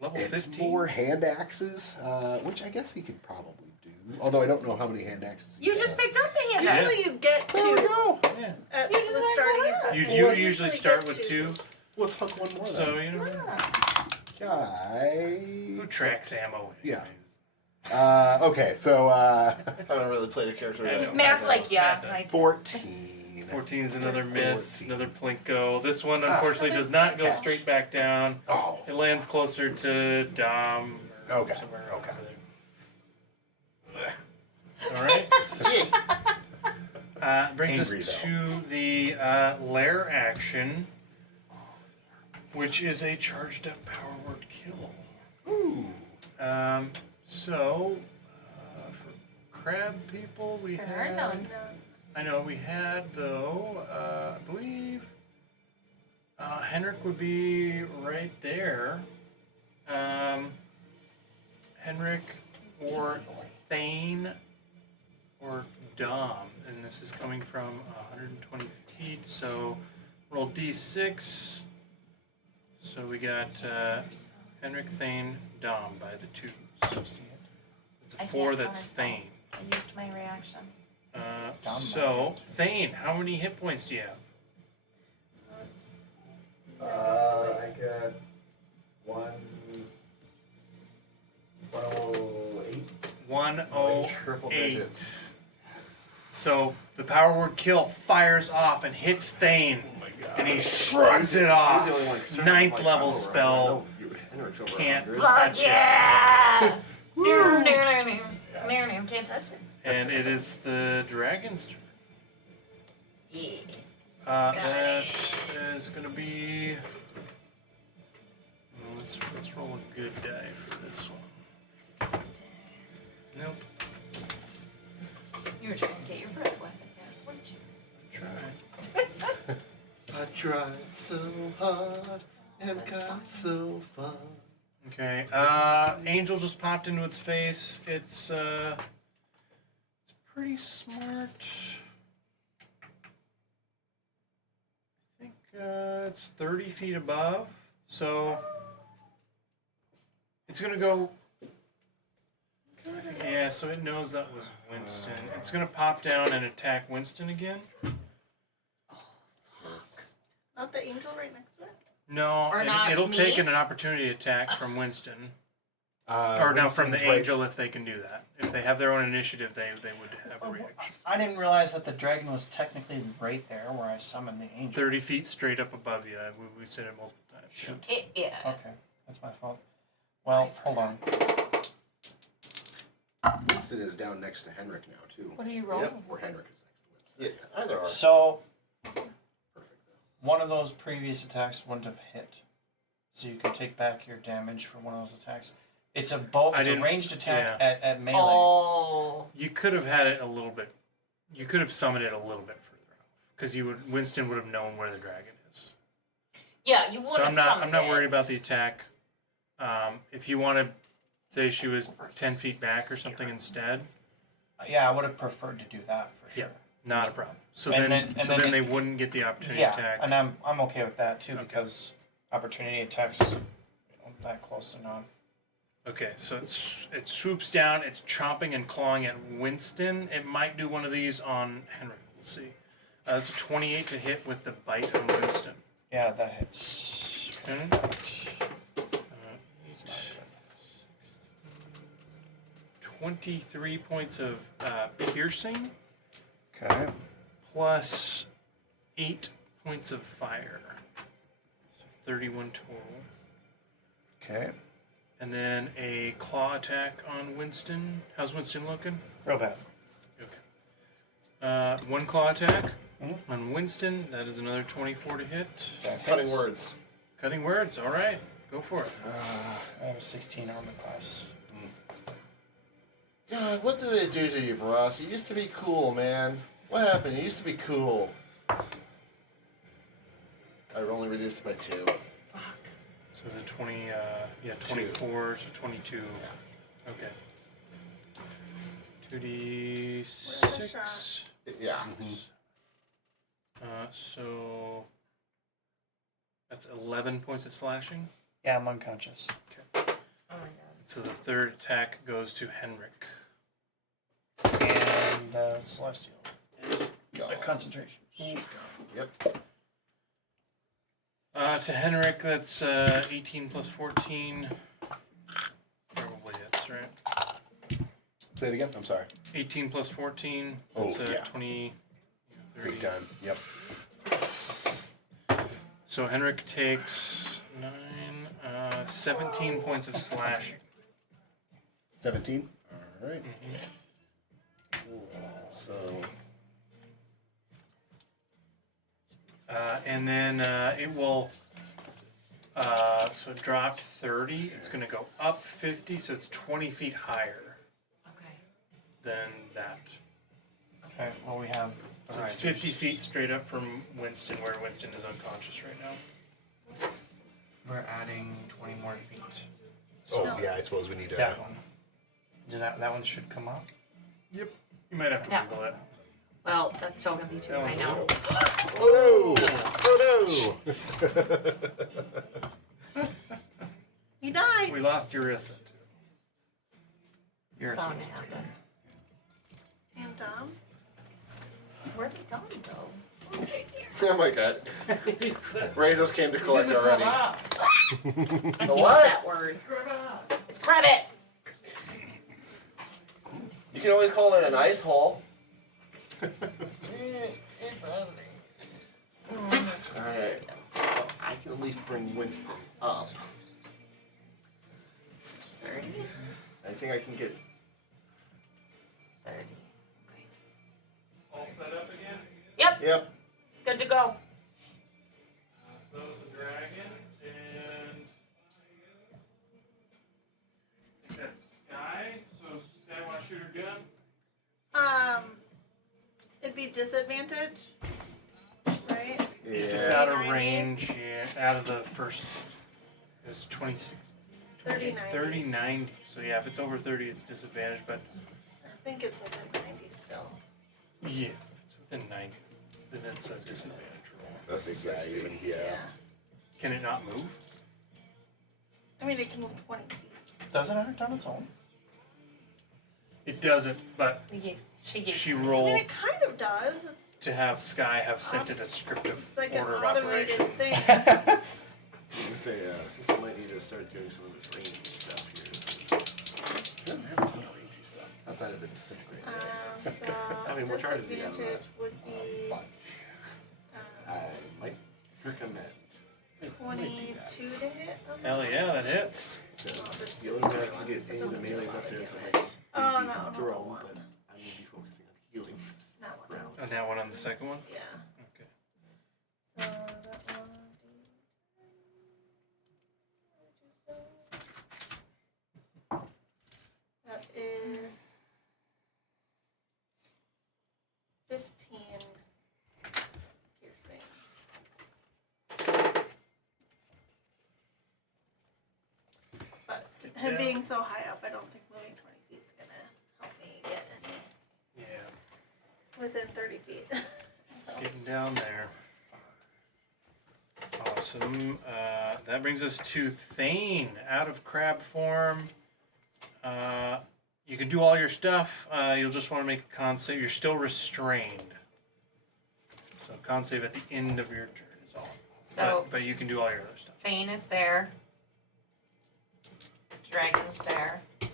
Level it's 15? more hand axes, which I guess he could probably do. Although I don't know how many hand axes. he You just has. picked up the hand Yes. axe. Usually you get There we two go. Yeah. at You just the like starting that. event. You Let's usually start with 2, Let's hook one more. so then. you know. Guy. Who tracks ammo? Yeah. anyways? Okay, so I haven't really played a character I that. know. Matt's like, yeah. Bad I did. 14. 14 is another miss, 14. another plinko. This one, unfortunately, does not go Gosh. straight back down. Oh. It lands closer to Dom. Or Okay, somewhere okay. over there. All right. Brings Angry, us though. to the lair action, which is a charged up power word kill. Ooh. So, for crab people, we There are had. none. I know we had though. I believe Henrik would be right there. Henrik or Thane or Dom, and this is coming from 120 feet. So roll d6. So we got Henrik, Thane, Dom by the twos. It's I a 4 can't that's counterspell. Thane. I used my reaction. Dom So, Thane, how many hit points do you have? I got 108. 108. Triple digits. So, the power word kill fires off and hits Thane, Oh my god. and he shrugs it off. He's the only one concerned. Ninth Like, level I'm over spell. 100. I know Henrik's over Can't 100. touch Fuck yeah! Woo! Can't touch this. And it is the dragon's turn. Yeah. That is going to be. Well, let's roll a good die for this one. Nope. You were trying to get your breath weapon there, weren't you? Try. I tried so hard and got so far. Okay. Angel just popped into its face. It's pretty smart. I think it's 30 feet above, so it's gonna go. Yeah, so it knows that was Winston. It's gonna pop down and attack Winston again. Not the angel right next to it? No, Or not it'll me? take an opportunity attack from Winston. Or no, from the Winston's right- angel if they can do that. If they have their own initiative, they would have a reaction. I didn't realize that the dragon was technically right there where I summoned the angel. 30 feet straight up above you. We said it multiple times. Shoot. Yeah. Okay, that's my fault. Well, hold on. Winston is down next to Henrik now too. What are you rolling? Yep. Or Henrik is next to Winston. Yeah, either are. So, Perfect. one of those previous attacks wouldn't have hit. So you can take back your damage for one of those attacks. It's a bow. It's a ranged attack at melee. Oh. You could have had it a little bit. You could have summoned it a little bit further out because Winston would have known where the dragon is. Yeah, you would So have I'm not worried about the attack. If you want to say she was 10 feet back or something instead, Yeah, I would have preferred to do that for sure. Yeah. not a problem. So And then then they it- wouldn't get the opportunity Yeah, attack. and I'm okay with that too Okay. because opportunity attacks that close to none. Okay, so it swoops down. It's chomping and clawing at Winston. It might do one of these on Henrik. Let's see. It's a 28 to hit with the bite on Winston. Yeah, that hits. Okay. It's not good. 23 points of piercing Okay. plus 8 points of fire. So 31 total. Okay. And then a claw attack on Winston. How's Winston looking? Real bad. Okay. One claw attack Mhm. on Winston. That is another 24 to hit. That Cutting hits. words. Cutting words. All right. Go for it. I have a 16 armor class. God, what did they do to you, Bros? You used to be cool, man. What happened? You used to be cool. I only reduced it by 2. So the 20, 24, so 22. Okay. Where's the 2d6. Yeah. So that's 11 points of slashing. Yeah, I'm unconscious. Oh my god. So the third attack goes to Henrik. And Celestial is God. a concentration. Yep. To Henrik, that's 18 plus 14. Probably hits, right? Say it again. I'm sorry. 18 plus 14. Oh, That's yeah. 20. 30. Big time. Yep. So Henrik takes 17 points of slashing. 17. All right. So, And then it will. So it dropped 30. It's going to go up 50, so it's 20 feet higher Okay. than that. Okay, well, we have. the So it's risers. 50 feet straight up from Winston, where Winston is unconscious right now. We're adding 20 more feet. Oh, No. yeah, I suppose we need to. That one. That one should come up. Yep. You might have to Yeah. wiggle it. Well, that's still gonna be 2 That right one's a now. little- Oh no! Oh no! He died. We lost Yarissa too. Yours. Bound to happen. And Where'd he gone though? Oh, he's right there. oh my god. Razors came to collect already. I hate what? that word. It's crevice. You can always call it an ice hole. Alright. Well, I can at least bring Winston up. 30. I think I can get. 30. Okay. All set up again? Yep, Yep. it's good to go. So that was the dragon, and that's Sky. So Sky, want to shoot her gun? It'd be disadvantage, right? Yeah. If it's out of 90. range, yeah, out of the first, it's 26, 30-90. 30, 90. So yeah, if it's over 30, it's disadvantage, but I think it's within 90 still. still. Yeah, if it's within 90, then it's a disadvantage roll. That's the guy even. Yeah. Can it not move? I mean, it can move 20 feet. Does it act on its own? It doesn't, but She gave she I mean, rolled it kind of does. It's to have Sky have sent it a script of like an order of automated operations. thing. You can say, System might need to start doing some of its range stuff here. It doesn't have a ton of rangey stuff outside of the disintegrate. So I mean, what charges do you have on disadvantage would be I might recommend. 22 to hit. on that Hell one. yeah, that hits. The only way I can get any of the melees up there is like Oh, decent that one was a throw, one. but I'm gonna be focusing on healing That one. round. And now one on the second one. Yeah. Okay. So that one. That is 15 piercing. But him being so high up, I don't think moving 20 feet is gonna help me get any Yeah, within 30 feet. it's getting down there. Awesome. That brings us to Thane, out of crab form. You can do all your stuff. You'll just want to make a con save. You're still restrained. So con save at the end of your turn is all. So But you can do all your other stuff. Thane is there. Dragon's there. Who's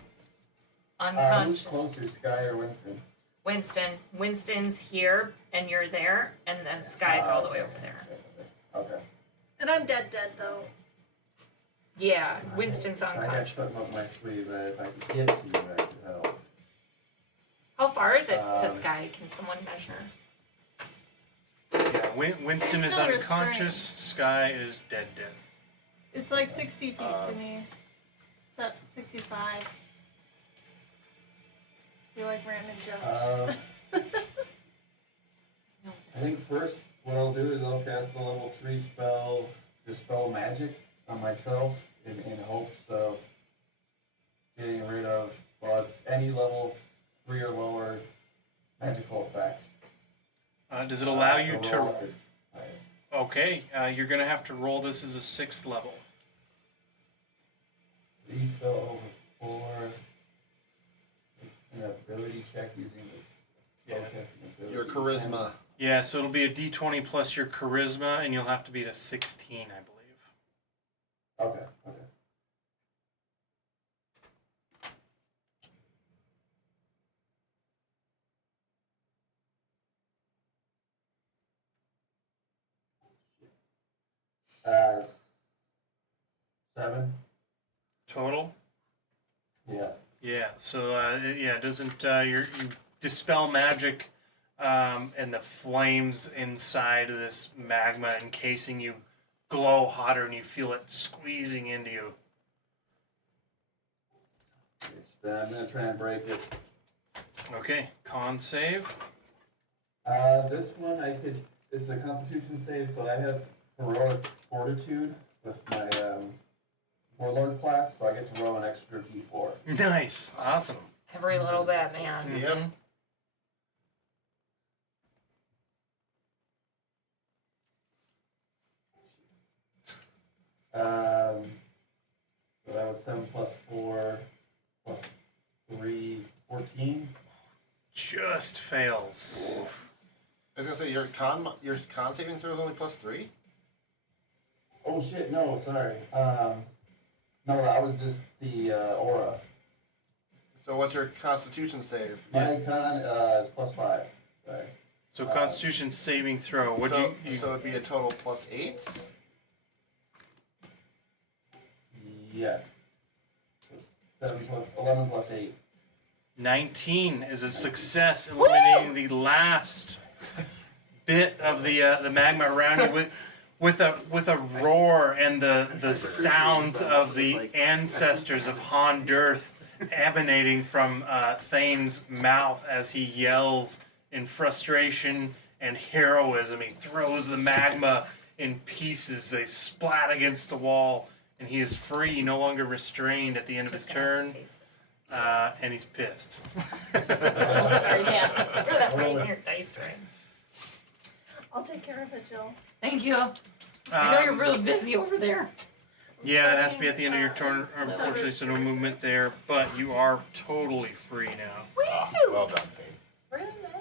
Unconscious. closer, Sky or Winston? Winston. Winston's here, and you're there, and then Sky's all the way over there. Okay. And I'm dead though. Yeah, Winston's I got unconscious. something up my sleeve that if I could get to you, that could help. How far is it to Um, Sky? Can someone measure? Yeah, Winston It's is still unconscious. Sky is dead. It's like 60 feet to me. 65. You like random jumps. I think first what I'll do is I'll cast a level 3 spell, Dispel Magic, on myself in hopes of getting rid of, well, it's any level 3 or lower magical effects. Does it allow you The to? roll is- Okay, you're gonna have to roll this as a 6th level. 3 spell over 4. An ability check using this spellcasting ability. Your charisma. Yeah, so it'll be a D20 plus your charisma, and you'll have to beat a 16, I believe. Okay. Uh, 7. Total. Yeah. Yeah. So it doesn't you dispel magic, and the flames inside of this magma encasing you glow hotter, and you feel it squeezing into you. I'm gonna try and break it. Okay, con save. This one it's a Constitution save, so I have heroic fortitude with my warlord class, so I get to roll an extra d4. Nice, awesome. Every little bit, man. Yep. So that was 7 plus 4 plus 3 is 14. Just fails. I was gonna say your con saving throw is only +3. Oh shit! No, sorry. No, that was just the aura. So what's your Constitution save? My con is +5. Sorry. So Constitution saving throw. What so, do you? so it'd be a total +8. Yes. 7 plus 11 plus 8. 19 is a success, eliminating the last bit of the magma around you with a roar, and the sounds of the ancestors of Hondirth emanating from Thane's mouth as he yells in frustration and heroism. He throws the magma in pieces. They splat against the wall, and he is free, no longer restrained at the end of his Just gonna have to turn. face this and he's pissed. Oh, sorry, yeah. Throw that right in your dice tray. I'll take care of it, Jill. Thank you. I know you're really busy over there. Yeah, that has to be at the end of your turn, unfortunately, so no movement there. But you are totally free now. Well done, Thane. Really nice.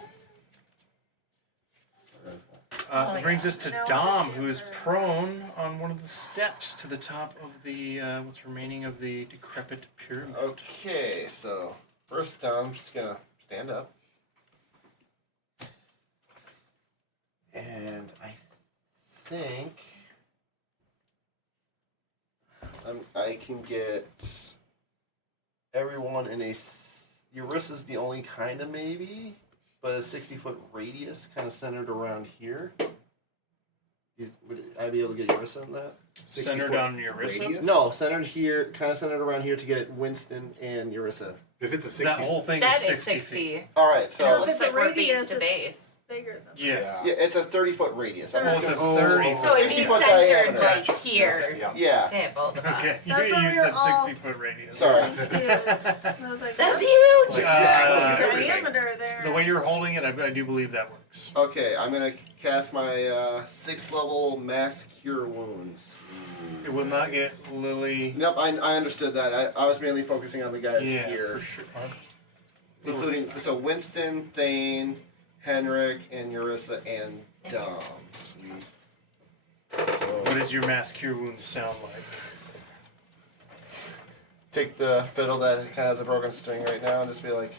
It brings us to No, Dom, I who is understand prone on one of the steps to the top of the what's remaining of the decrepit pyramid. Okay, so first down, I'm just gonna stand up. And I think I can get everyone in a. Yarissa's the only kind of maybe, but a 60-foot radius, kind of centered around here. Would I be able to get Yarissa in that? Centered on Yarissa? Radius? No, centered here, kind of centered around here to get Winston and Yarissa. If it's a 60 That whole thing That is is 60 feet. 60. All right, And it so if looks it's a like we're radius, base to it's base. bigger than Yeah. yeah, it's a 30-foot radius. I'm Oh, just it's a gonna- 30. So it'd be 60-foot centered diameter. like here. Yeah. Yeah. To hit both of us. Okay, That's what you we said were all- 60-foot radius. Sorry. confused. I was like, That's what's huge! Like, Uh, everything. diameter there? The way you're holding it, I do believe that works. Okay, I'm gonna cast my 6th level Mass Cure Wounds. It will not get Lily. Nope, I understood that. I was mainly focusing on the guys Yeah, here, for sure. including so Winston, Thane, Henrik, and Yarissa, and Dom. What does your mass cure wounds sound like? Take the fiddle that kind of has a broken string right now and just be like,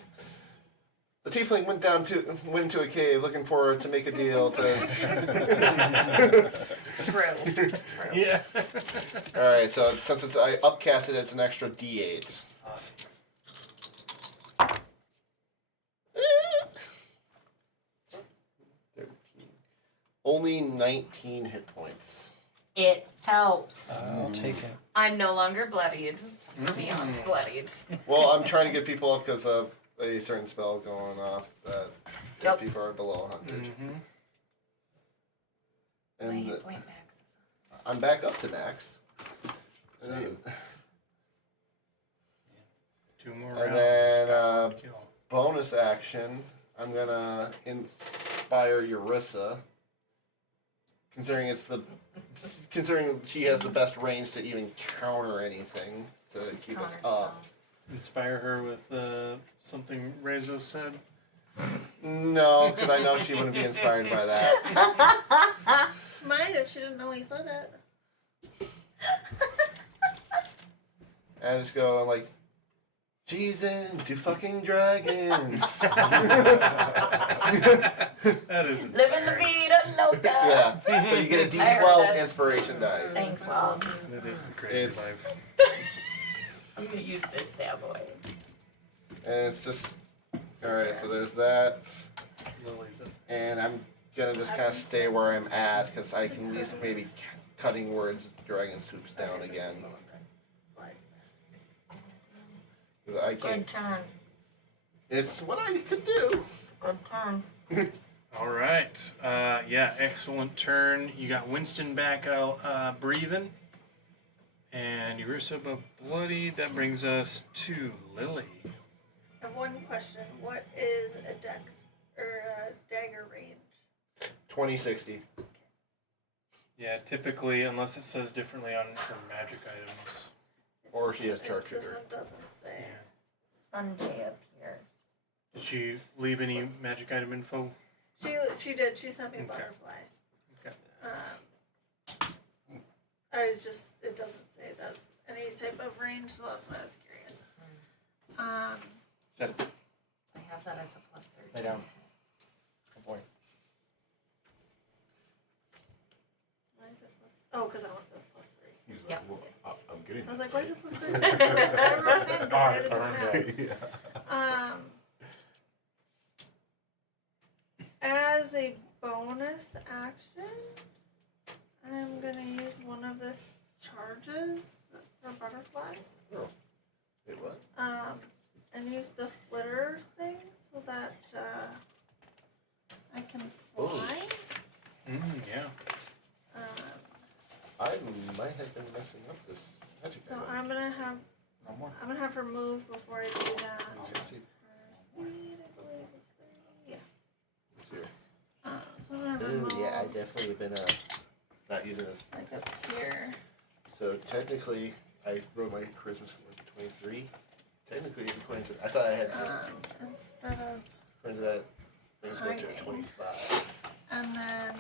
the tiefling went into a cave looking forward to make a deal to. It's true. It's true. Yeah. All right, so since I upcast it, it's an extra D8. Awesome. 13. Only 19 hit points. It helps. I'll take it. I'm no longer bloodied. Beyond Mm. bloodied. Well, I'm trying to get people up because of a certain spell going off that Yep. people are below 100. Mm-hmm. My And hit point max is I'm back up to max. Same. Two more And rounds. then, Kill. bonus action, I'm gonna inspire Yarissa. Considering she has the best range to even counter anything to keep us counter up. Inspire her with something Rezo said. No, because I know she wouldn't be inspired by that. spell. Might if she didn't know he said it. And I just go like, she's into fucking dragons. That is Living the vida loca. Yeah. So you get a I heard D12 that. inspiration die. Thanks, Mom. That is the crazy It's- life. I'm gonna use this bad boy. And it's just alright, so there's that. Lily's in. And I'm gonna just kind of stay where I'm at because I can at least maybe cutting words dragon swoops down Okay, this again. is the one that flies back. 'Cause I Good can't. turn. It's what I could do. Good turn. All right. Yeah, excellent turn. You got Winston back out breathing. And Yarissa bloody. That brings us to Lily. I have one question. What is a dex or a dagger range? 2060. Yeah, typically, unless it says differently on her magic items. Or she has This chartreuse. one doesn't say. Sunjay up here. Did she leave any magic item info? She did. She sent me a Okay. butterfly. Okay. I was just, it doesn't say that any type of range, so that's why I was curious. Set it. I have that as a plus 13. Lay down. Good boy. Why is it plus? Oh, because I want the plus 3. He was like, Yep. well, I'm getting I was this. like, why is it plus 3? I wrote it, but I didn't have it. Yeah. As a bonus action, I'm gonna use one of this charges for butterfly. Wait, what? And use the flitter thing so that I can fly. Yeah. I might have been messing up this magic So item. I'm gonna have One more. I'm gonna have her move before I do that. Let's see. Her speed, I believe, is 30. Yeah. Let's see. So I'm gonna have her move. Ooh, yeah, I definitely have been not using this. Like up here. So technically, I wrote my charisma score to 23. Technically, according to I thought I had Instead of, according to that, brings it to hiding. 25. and then,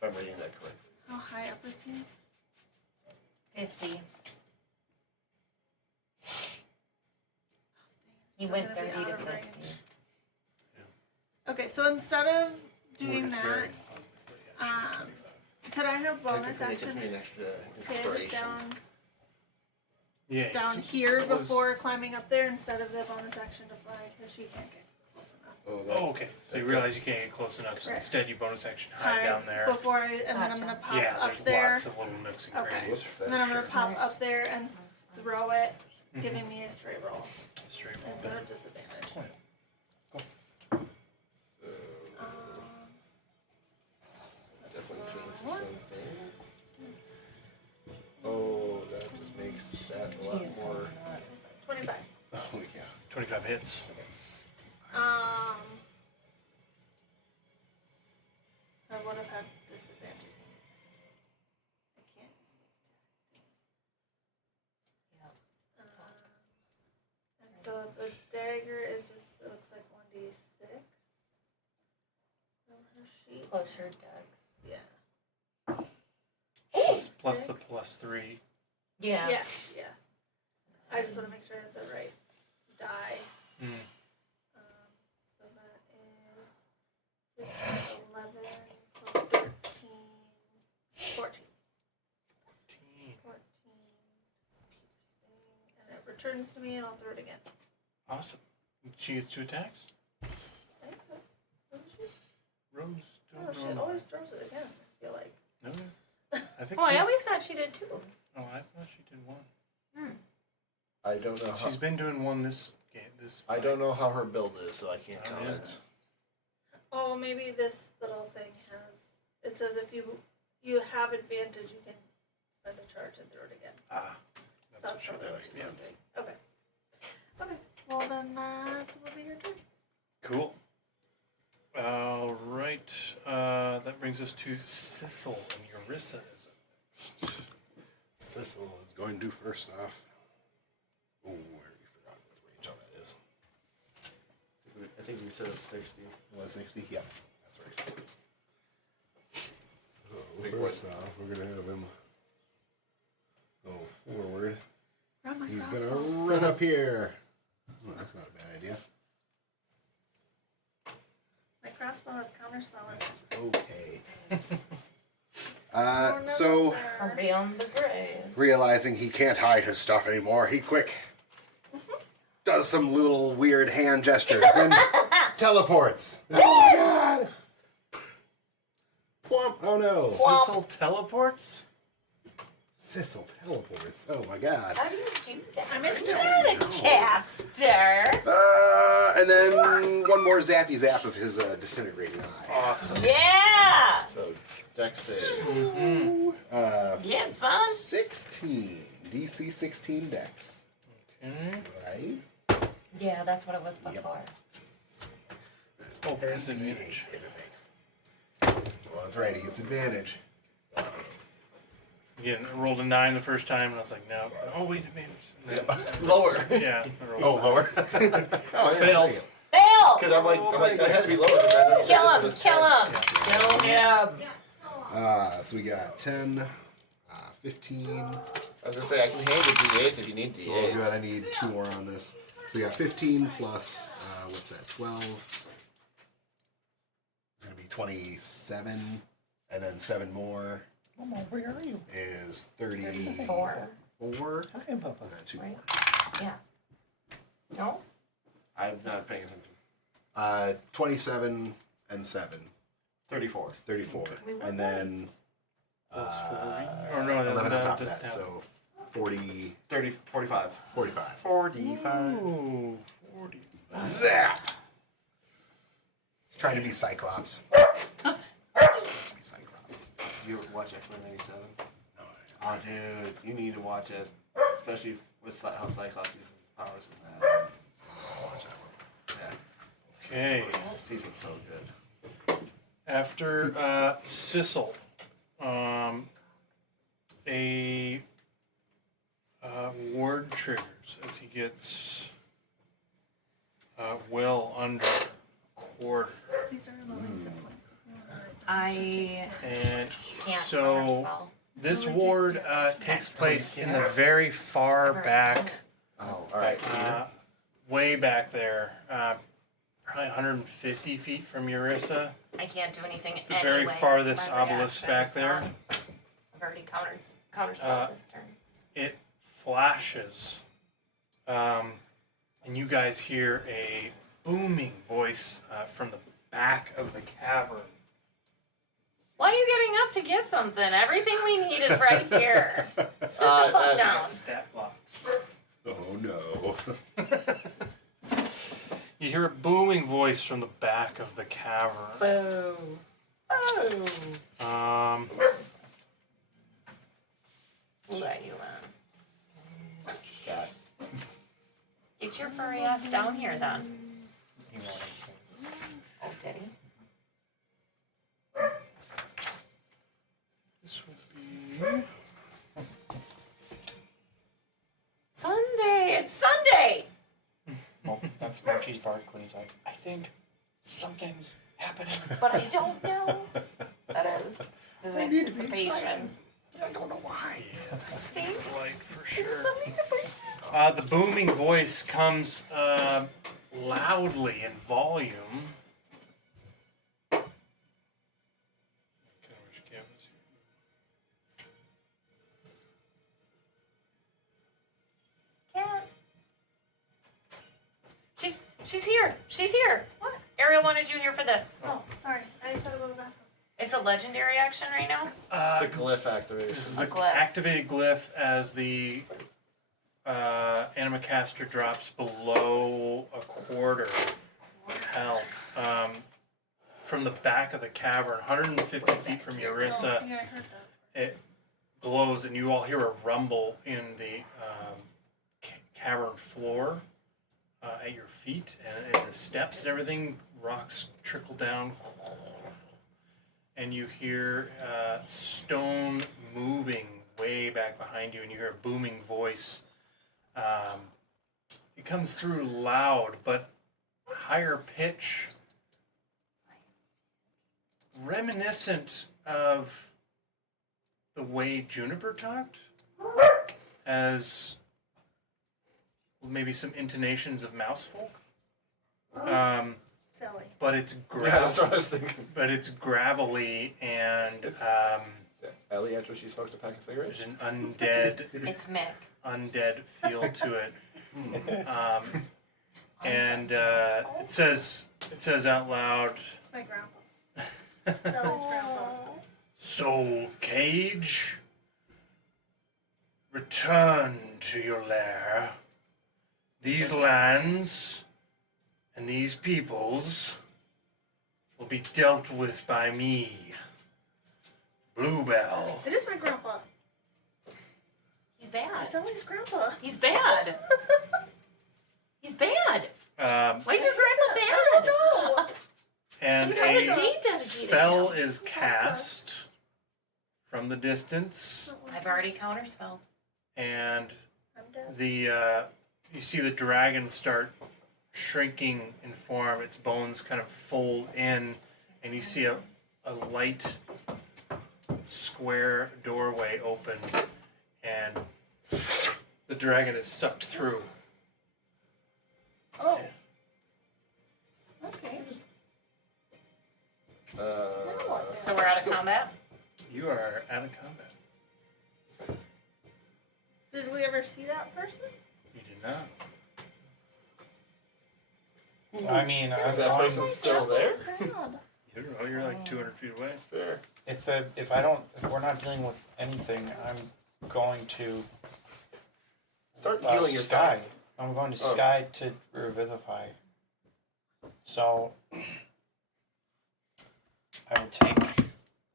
If I'm reading that correctly. how high up is he? 50. He Still went gonna be 30 to out of 50. range. Okay, so instead of doing More that, carry. could I have bonus Technically, it gives action me an extra hit inspiration. Yeah. down so- here was- before climbing up there instead of the bonus action to fly because she can't get close enough. Oh, that, Oh, okay. So you realize you can't get close enough, so Correct. instead you bonus action hide down there. Before I, and then I'm Gotcha. gonna pop Yeah, up there's there, lots of little nooks and Okay. crannies. whoops, and then I'm gonna that pop up there and throw it, Mhm. giving me a straight roll Straight instead roll. of disadvantage. So, definitely changes some things. Oh, that just makes that a lot He is more. going nuts. 25. Oh yeah. 25 hits. I would have had disadvantages. I can't use sneak Yep. attack. And so the dagger is just, it looks like 1d6 on her sheet. Plus her dex. Yeah. Plus the Six. +3. Yeah. Yeah. I just want to make sure I have the right die. Mm. So that is 6, 11, plus 13, 14. 14 piercing. And it returns to me and I'll throw it again. Awesome. She gets 2 attacks. I think so. Doesn't she? Rose Oh, don't she normally. always throws it again, I feel like. No. I think. Oh, I always thought she did too. Oh, I thought she did 1. I don't know how. She's been doing 1 this game. This. I don't know how her build is, so I can't Oh, yeah. comment. Oh, maybe this little thing has. It says if you have advantage, you can spend a charge and throw it again. Ah. That's what That's she probably what does. she's Yeah. doing. Okay. Okay. Well, then that will be your turn. Cool. All right. That brings us to Sissel and Yarissa is up next. Sissel is going to do first off. Oh, I already forgot what range all that is. I think we said it was 60. 160? Yep, that's right. So, Big first off, we're going to have him go forward. Run my He's crossbow. going to run up here. Oh, that's not a bad idea. My crossbow has counterspell in it. That's okay. Oh, no, So, there. From beyond the grave. realizing he can't hide his stuff anymore, he quick does some little weird hand gestures and teleports. Oh god! Plump! Oh no! Sissel teleports? Sissel teleports. Oh my god. How do you do that? I missed You're it. not a caster. And then one more zappy zap of his disintegrating eye. Awesome. Yeah. So, dex save. Mm-hmm. Yeah, son. 16. DC 16 dex. Okay. Right? Yeah, that's what it was before. That's Oh, the has advantage. If it makes. Well, that's right. He gets advantage. Again, I rolled a 9 the first time, and I was like, no. Oh, wait, advantage. And then- Lower. Yeah. I rolled Oh, a lower. Oh, yeah. Failed. there you Fail. Because I'm like, I had to be lower. Because I know Kill him. this was Kill 10. him. Kill him. go. So we got 10, 15. I was gonna say I can hand you D8s if you need So all good. I D8s. need 2 more on this. So we got 15 plus, what's that, 12. It's going to be 27. And then 7 more Mama, where are you? is 34. 4. And Hi, Papa. then 2 Right. more. Yeah. No? I'm not paying attention. 27 and 7. 34. 34. We went And then Plus 40. Or no, 11 on top of just that. now. So 40, 45. 45. 45. Ooh, 45. Zap! He's trying to be Cyclops. Supposed to be Cyclops. You watch X-Men 97? No, Oh, dude, you need to watch it. especially with how Cyclops uses his powers in that. Yeah, Okay. season's so good. After Sissel, a ward triggers as he gets well under a quarter. These are Lily's hit points. I And can't so counterspell. this Lily ward takes damage. takes place in the very far Never back, Oh, all right. way back there, probably 150 feet from Yarissa. I can't do anything The anyway. very farthest My obelisk reaction back is there. done. I've already counterspelled this turn. It flashes, and you guys hear a booming voice from the back of the cavern. Why are you getting up to get something? Everything we need is right here. Sit the fuck down. Stat blocks. Oh no. You hear a booming voice from the back of the cavern. Boo. Oh. Let you in. Cat. Get your furry ass down here then. You know what I'm saying? Oh, did he? This will be. Sunday! It's Sunday! Well, that's Mochi's bark when he's like, I think something's happening. But I don't know. That is. This is I need to be anticipation. I don't know why. Yeah, this is See? gonna be light for There's sure. something to be- The booming voice comes loudly in volume. Okay, where's Canvas here? Cat. She's here. She's here. What? Ariel wanted you here for this. Oh, sorry. I just had to go to the bathroom. It's a legendary action right now. It's a glyph activation. This is A an glyph. activated glyph as the Animacaster drops below a quarter health. From the back of the cavern, 150 feet from Yarissa, Oh, yeah, I heard that. it glows, and you all hear a rumble in the cavern floor at your feet, and the steps and everything. Rocks trickle down, and you hear stone moving way back behind you, and you hear a booming voice. It comes through loud, but higher pitch, reminiscent of the way Juniper talked, as maybe some intonations of Mousefolk. Silly. But it's Yeah, that's what I was thinking. but it's gravelly, and Ellie, after she smoked a pack of cigarettes? there's an It's Mick. undead feel to it. And it says out loud, It's my grandpa. It's Ellie's grandpa. "Soul Cage, return to your lair. These lands and these peoples will be dealt with by me, Bluebell." It is my grandpa. He's bad. It's Ellie's grandpa. He's bad. He's bad. Why is your grandpa bad? I don't know. And He has a a date dedicated spell to is cast from the distance, I've already counterspelled. and I'm dead. the you see the dragon start shrinking in form. Its bones kind of fold in, and you see a light square doorway open, and the dragon is sucked through. Oh. Okay. So we're out of combat? You are out of combat. Did we ever see that person? You did not. I mean, I'm Is that going, person still there? Bad. You don't know. You're like 200 feet away. Fair. if we're not dealing with anything, I'm going to Start healing Sky. yourself. I'm going to Oh. Sky to revivify. So I will take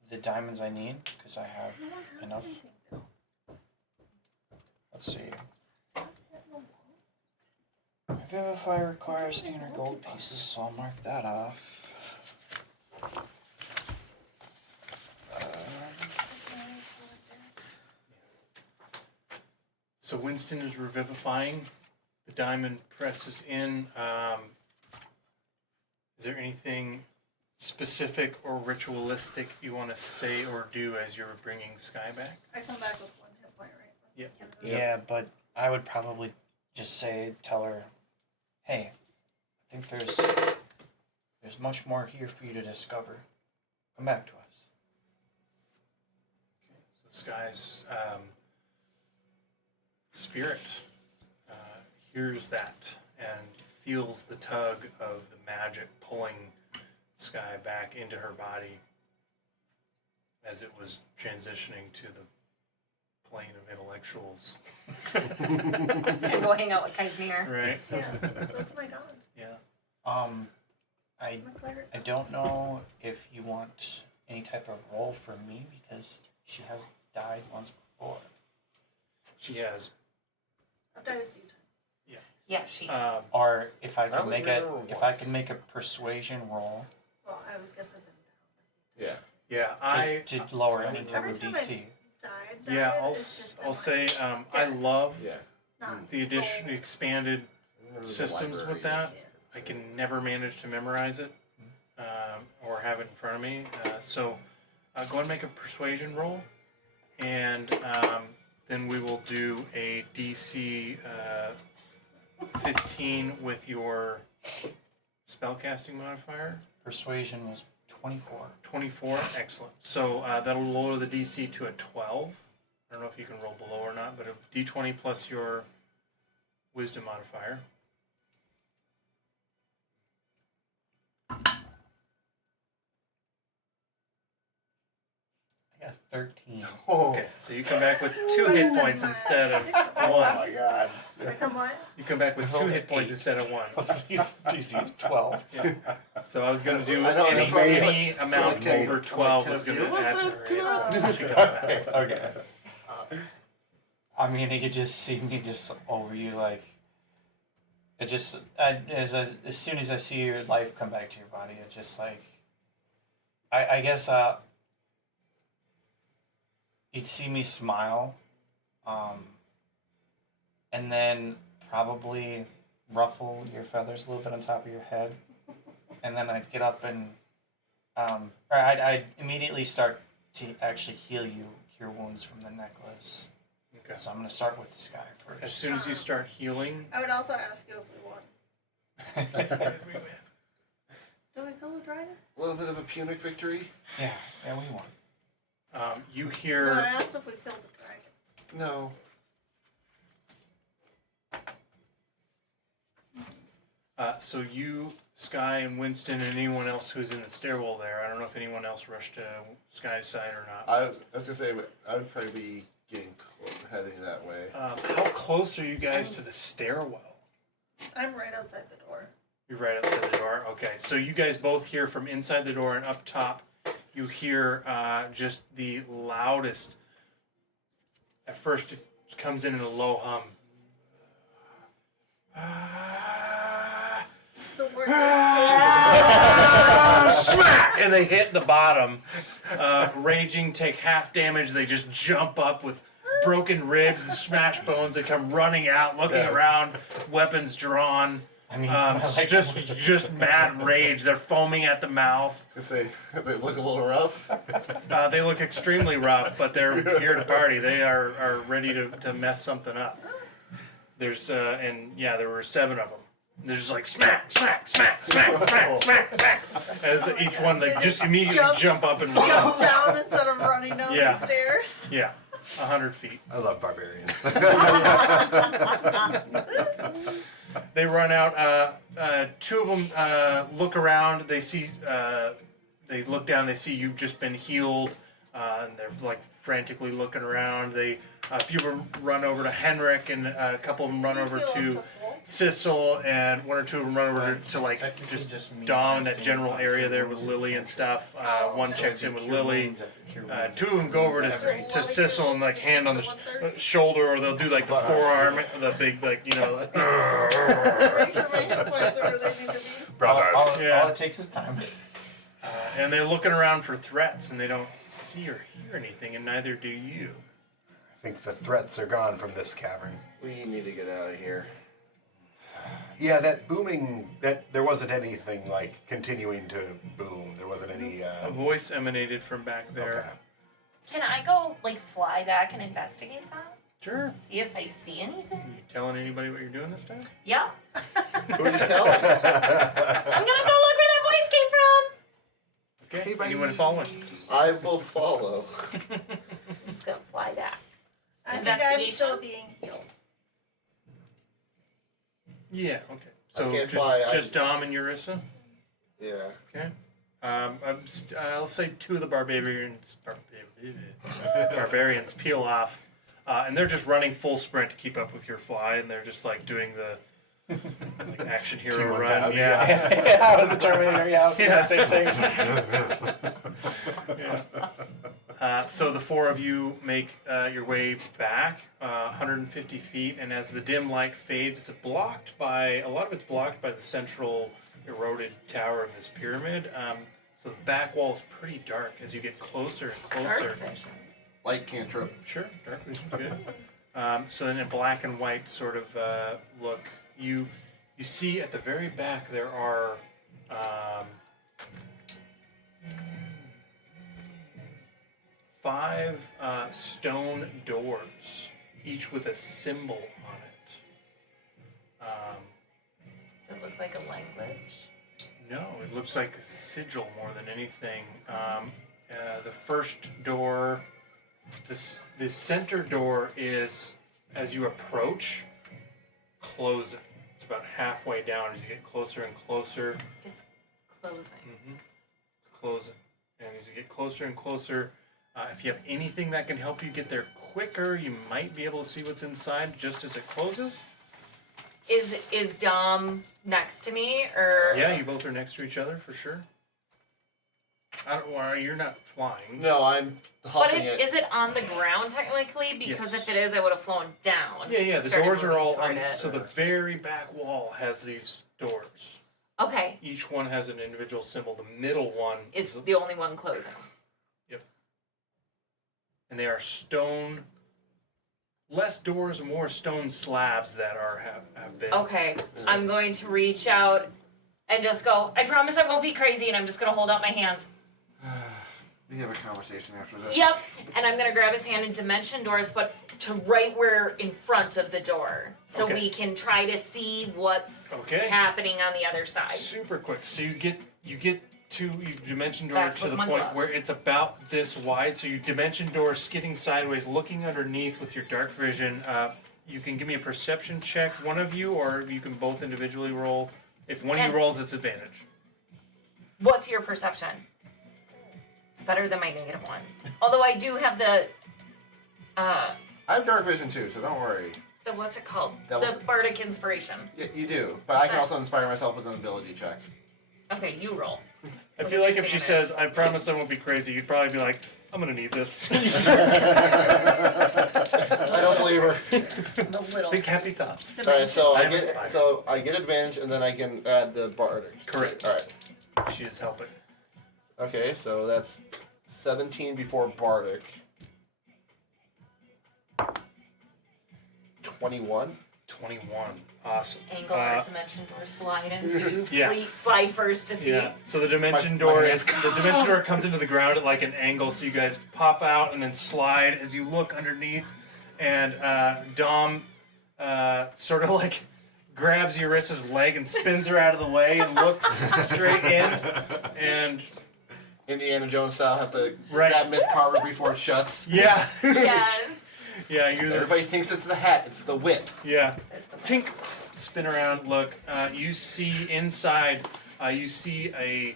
the diamonds I need because I have No one has enough. anything. Let's see. Revivify requires standard gold pieces, so I'll mark that off. So Winston is revivifying. The diamond presses in. Is there anything specific or ritualistic you want to say or do as you're bringing Sky back? I come back with 1 hit point, right? Yep. Yeah, but I would probably just tell her, hey, I think there's much more here for you to discover. Come back to us. So Sky's spirit hears that and feels the tug of the magic pulling Sky back into her body as it was transitioning to the plane of intellectuals. And go hang out with Kaisnir. Right? Yeah, that's my god. Yeah. I That's my cleric. I don't know if you want any type of role for me because she has died once before. She has. I've died a few times. Yeah, she is. Or if I I could only make a remember if I once. could make a persuasion roll Well, I would guess I've been down. Yeah. Yeah, to lower any Every type of time I- DC. Died. Yeah, it's just been I'll like, say I love Yeah. not the addition roll. expanded Remember the systems with library that. is- I can never manage to memorize it or have it in front of me. So go ahead and make a persuasion roll, and then we will do a DC 15 with your spellcasting modifier. Persuasion was 24. 24, excellent. So that'll lower the DC to a 12. I don't know if you can roll below or not, but it's D20 plus your wisdom modifier. I got 13. Oh, Okay, so you come back with 2 hit points instead of 1. my god. I come what? You come back with I 2 rolled hit an points 8. instead of 1. DC is 12. Yeah. So I was going to do I know, any, that's why I was any amount okay, over I'm 12 like, was going can to I add do to that? her hit. Oh. So she comes back. Okay, okay. I mean, you could just see me just over you, like, it just, as soon as I see your life come back to your body, it just like, I guess, you'd see me smile, and then probably ruffle your feathers a little bit on top of your head, and then I'd get up and, or I'd immediately start to actually heal you, cure wounds from the necklace. Okay. So I'm going to start with the sky first. As soon as you start healing, I would also ask you if we won. we win. Do we kill the dragon? A little bit of a Punic victory. Yeah, we won. You No, I hear asked if we killed the dragon. No. so you, Sky, and Winston, and anyone else who's in the stairwell there. I don't know if anyone else rushed to Sky's side or not. I was gonna say I would probably be heading that way. How close are you guys to the stairwell? I'm right outside the door. You're right outside the door. Okay, so you guys both hear from inside the door, and up top, you hear just the loudest. At first, it comes in a low hum. It's the word. Smack! And they hit the bottom. Raging, take half damage. They just jump up with broken ribs and smashed bones. They come running out, looking around, weapons drawn. I mean, Just mad rage. They're foaming at the mouth. I was gonna say they look a little rough. They look extremely rough, but they're here to party. They are ready to mess something up. There's there were 7 of them. They're just like smack, smack, smack, smack, smack, smack, smack. As each one, they just immediately jump up and run. Jump down instead of running down Yeah. the stairs. Yeah, 100 feet. I love barbarians. They run out. 2 of them look around. They see. They look down. They see you've just been healed, and they're like frantically looking around. A few of them run over to Henrik, and a couple of them run over Heal up to full. Sissel and one or two of them run over to like Technically just me Dom in that casting general on area cure there with wounds. Lily and stuff. One So checks it'd in be with cure Lily. wounds after cure wounds. Two of them go over to Sissel and like hand on the shoulder, or they'll do like the forearm, the big like Make sure my hit points are where they need to be. Brothers. Yeah. All it takes is time. And they're looking around for threats, and they don't see or hear anything, and neither do you. I think the threats are gone from this cavern. We need to get out of here. Yeah, that booming, that there wasn't anything like continuing to boom. There wasn't any. A voice emanated from back there. Okay. Can I go like fly back and investigate that? Sure. See if I see anything? You telling anybody what you're doing this time? Yeah. Who are you telling? I'm gonna go look where that voice came from. Okay. Okay, bye. Anyone following? I will follow. I'm just gonna fly back. I think I'm Investigation? still being healed. Yeah. Okay. I So can't just, fly, just Dom and Yarissa. Yeah. Okay. I'll say two of the barbarians peel off, and they're just running full sprint to keep up with your fly, and they're just like doing the like action hero run. T-1000, Yeah. Yeah, I was the Terminator. Yeah, I was thinking that same thing. Yeah. So the four of you make your way back 150 feet, and as the dim light fades, it's blocked by a lot of it's blocked by the central eroded tower of this pyramid. So the back wall is pretty dark as you get closer and closer. Dark vision. Light cantrip. Sure, dark vision's good. So in a black and white sort of look, you see at the very back there are 5 stone doors, each with a symbol on it. Does it look like a language? No, it looks like a sigil more than anything. The first door, the center door is, as you approach, closing. It's about halfway down as you get closer and closer. It's closing. It's closing. And as you get closer and closer, if you have anything that can help you get there quicker, you might be able to see what's inside just as it closes. Is Dom next to me or? Yeah, you both are next to each other for sure. You're not flying. No, I'm But huffing it. is it on the ground technically? Because Yes. if it is, I would have flown down. Yeah, and the started doors are moving all toward on, it. so the very back wall has these doors. Okay, Each one has an individual symbol. The middle one is the only one closing. and they are stone, less doors, more stone slabs that have been. Okay, I'm going to reach out and just go, I promise I won't be crazy, and I'm just gonna hold out my hand. We have a conversation after this. Yep, and I'm gonna grab his hand and dimension doors, but to right where in front of the door, so Okay. we can try to see what's Okay. happening on the other side. Super quick. So you dimension door That's to with the my point glove. where it's about this wide. So you dimension door skidding sideways, looking underneath with your dark vision. You can give me a perception check, one of you, or you can both individually roll. If one of And- you rolls, it's advantage. What's your perception? It's better than my -1. Although I do have the I have dark vision too, so don't worry. what's it called? Devil's- The bardic inspiration. Yeah, you do, but I can also inspire myself with an ability check. Okay, you roll. I feel like if she says, "I promise I won't be crazy," you'd probably be like, "I'm gonna need this." I don't believe her. The little. Think happy thoughts. Alright, so I'm inspired. I get advantage and then I can add the bardic. Correct. Alright. She is helping. Okay, so that's 17 before bardic. 21. 21. Awesome. Angle art dimension door slide in, so you Yeah. slide first to see. Yeah. So the dimension My door hands- is the dimension door comes into the ground at like an angle, so you guys pop out and then slide as you look underneath, and Dom sort of like grabs Yarissa's leg and spins her out of the way and looks straight in, and Indiana Jones style, have to Right. grab Miss Carver before it shuts. yeah, Yes. yeah, you're this- Everybody thinks it's the hat, it's the whip. yeah. Tink, spin around, look. You see inside, you see a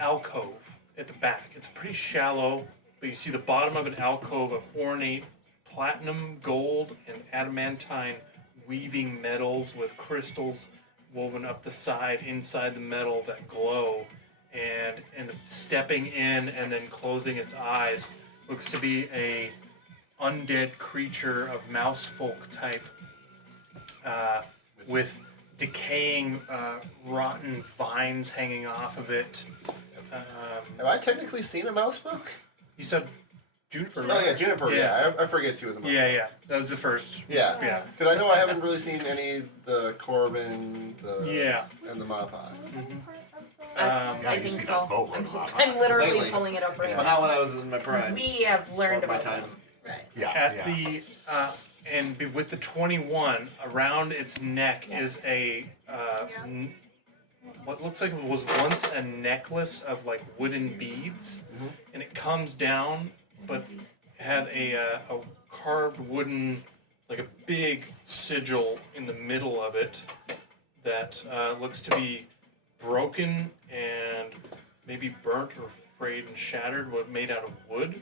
alcove at the back. It's pretty shallow, but you see the bottom of an alcove of ornate platinum, gold, and adamantine weaving metals with crystals woven up the side, inside the metal that glow, and stepping in and then closing its eyes looks to be a undead creature of mouse folk type, with decaying, rotten vines hanging off of it. Have I technically seen a mouse book? You said Juniper, Oh right? yeah, Juniper. Yeah. I forget she was a mouse. Yeah, that was the first. Yeah. Yeah. Because I know I haven't really seen any the Corbin, Yeah. and the Mopeye. That's, Yeah, I you think see so. the boatload of them. I'm literally Lately. pulling it up right Yeah. But now. not when I was in my prime. We have learned Or my about time. them. Right. Yeah, At yeah. the with the 21 around its neck is a what looks like was once a necklace of like wooden beads, and it comes down, but had a carved wooden, like a big sigil in the middle of it that looks to be broken and maybe burnt or frayed and shattered, what made out of wood.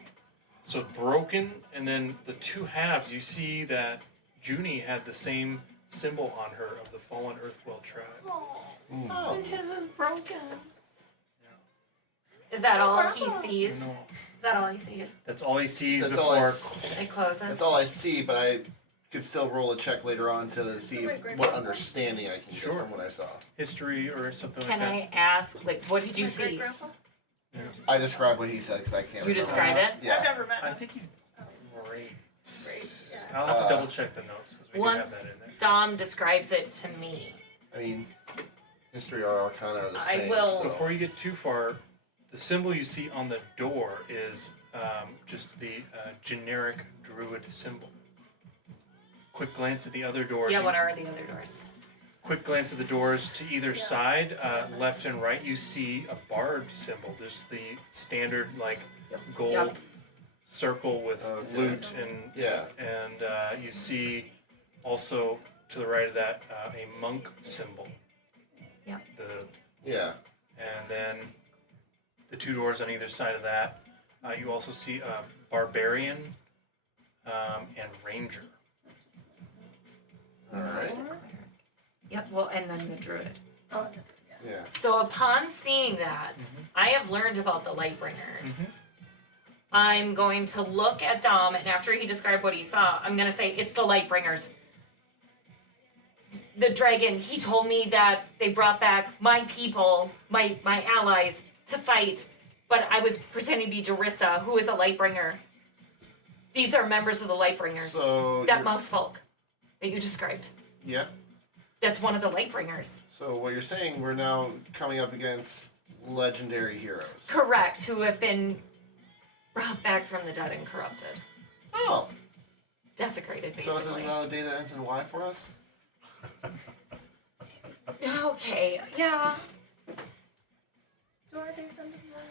So broken, and then the two halves, you see that Junie had the same symbol on her of the fallen Earthwell tribe. Oh. And his is broken. Is that all he sees? No, Is that all he sees? that's all he sees That's all I before. It closes. That's all I see, but I could still roll a check later on to see what understanding I can Sure. get from what I saw. History or something Can like I ask, like, what did you My see? great-grandpa? I describe what he said because I can't. You remember. describe it? I've Yeah. never met that. I him. think he's great. Great, yeah. I'll have to Uh, double check the notes because we do Once have that in there. Dom describes it to me, I mean, history or arcana are the I same. will- So. Before you get too far, the symbol you see on the door is just the generic druid symbol. Quick glance at the other doors. yeah, what are the other doors? Quick glance at the doors to either Yeah. side, left and right, you see a bard symbol. There's the standard like gold Yep. circle with Okay. loot and Yeah. and you see also to the right of that a monk symbol. Yep. Yeah. And then the two doors on either side of that, you also see barbarian and ranger. All right. Yep, well, and then the druid. Oh, yeah. Yeah. So upon seeing that, I have learned about the Lightbringers. I'm going to look at Dom, and after he described what he saw, I'm going to say, it's the Lightbringers. The dragon, he told me that they brought back my people, my allies, to fight, but I was pretending to be Yarissa, who is a Lightbringer. These are members of the Lightbringers. So. That you're- mouse folk that you described. Yeah. That's one of the Lightbringers. So what you're saying, we're now coming up against legendary heroes. Correct, who have been brought back from the dead and corrupted. Oh. Desecrated, So this is basically. another day that ends in Y for us. Okay, yeah. Do our days end in one?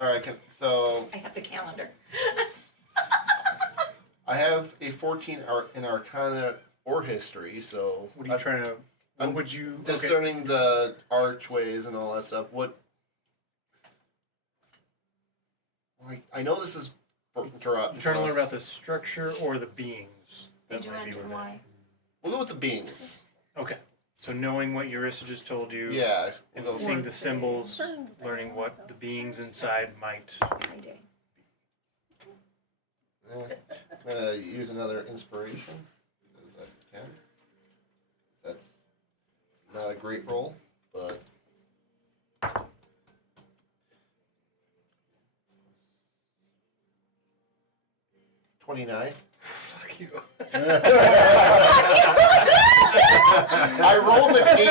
All right. So I have the calendar. I have a 14 in Arcana or History. So What are you trying to? What I'm would you? discerning the archways and all that stuff. What? Like I know this is interrupt. I'm trying to learn about the structure or the beings. Did that you might be enter within. why? We'll go with the beings. Okay, so knowing what Yarissa just told you, Yeah. and We'll go. seeing the symbols, Burns down. learning what the beings inside might. I do. I'm gonna use another inspiration because I can. That's not a great roll, but. 29. Fuck you. I rolled an 8.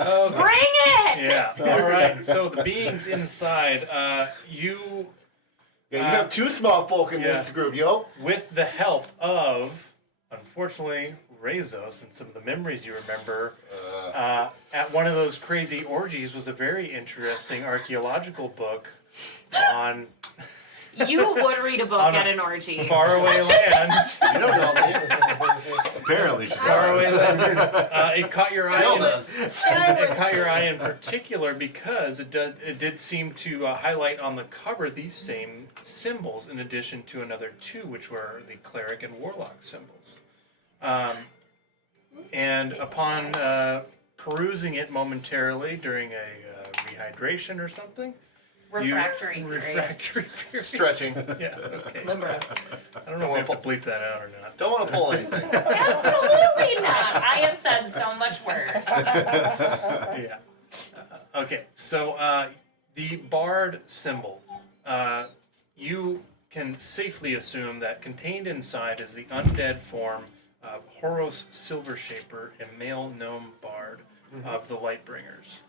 Okay. Bring it! Yeah. All right. So the beings inside, you, Yeah, you have two small folk in this yeah. group, yo. with the help of, unfortunately, Rezos and some of the memories you remember, at one of those crazy orgies was a very interesting archaeological book on You would read a book On a at an orgy. faraway land. You don't know me. Apparently she Faraway does. land. It caught your eye. Still In, does. it caught your eye in particular because it did seem to highlight on the cover these same symbols in addition to another two, which were the cleric and warlock symbols. And upon perusing it momentarily during a rehydration or something, Refractory period. refractory period. Stretching. Yeah. Okay. Limbo. I don't know if we have to bleep that out or not. Don't want to pull anything. Absolutely not. I have said so much worse. Yeah. Okay, so the bard symbol, you can safely assume that contained inside is the undead form of Horos Silvershaper, a male gnome bard of the Lightbringers,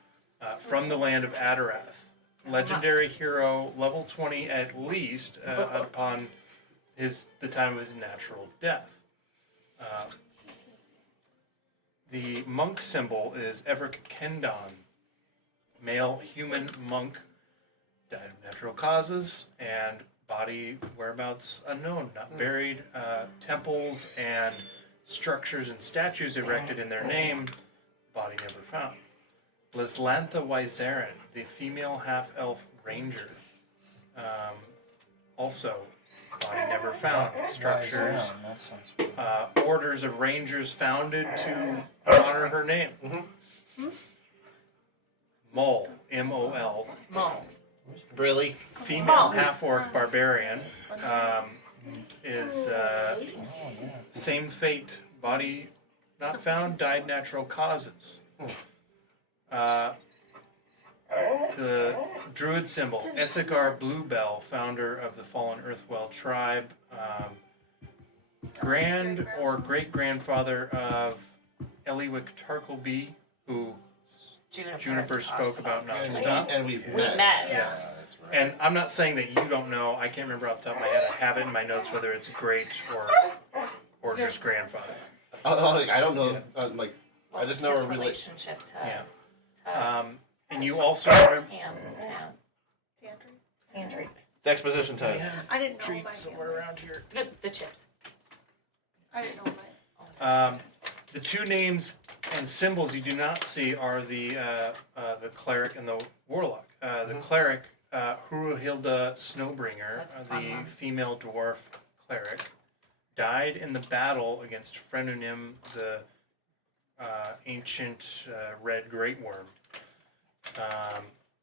from the land of Adarath. Legendary hero, level 20 at least, upon the time of his natural death. The monk symbol is Everic Kendon, male human monk, died of natural causes, and body whereabouts unknown, not buried. Temples and structures and statues erected in their name, body never found. Lislantha Wyzaren, the female half-elf ranger, also body never found. Structures, That sounds orders of rangers founded to honor her name. Mol, M-O-L, Mole. Really? female half-orc barbarian, is same fate, body not found, died natural causes. The druid symbol, Essigar Bluebell, founder of the fallen Earthwell tribe, grand or great-grandfather of Eliwick Tarkleby, who Juniper spoke about nonstop. And we've We met. Yeah, Yeah. that's right. And I'm not saying that you don't know. I can't remember off the top of my head. I have it in my notes whether it's great or just grandfather. I don't know. Like, What I just was know his a relationship to, Yeah. to And you also remember. Tantry. it's exposition time. I didn't know Treats my somewhere around here. The chips. I didn't know my. The two names and symbols you do not see are the cleric and the warlock. The cleric, Huruhilda Snowbringer, That's a the fun one. female dwarf cleric, died in the battle against Frenunim, the ancient red great worm.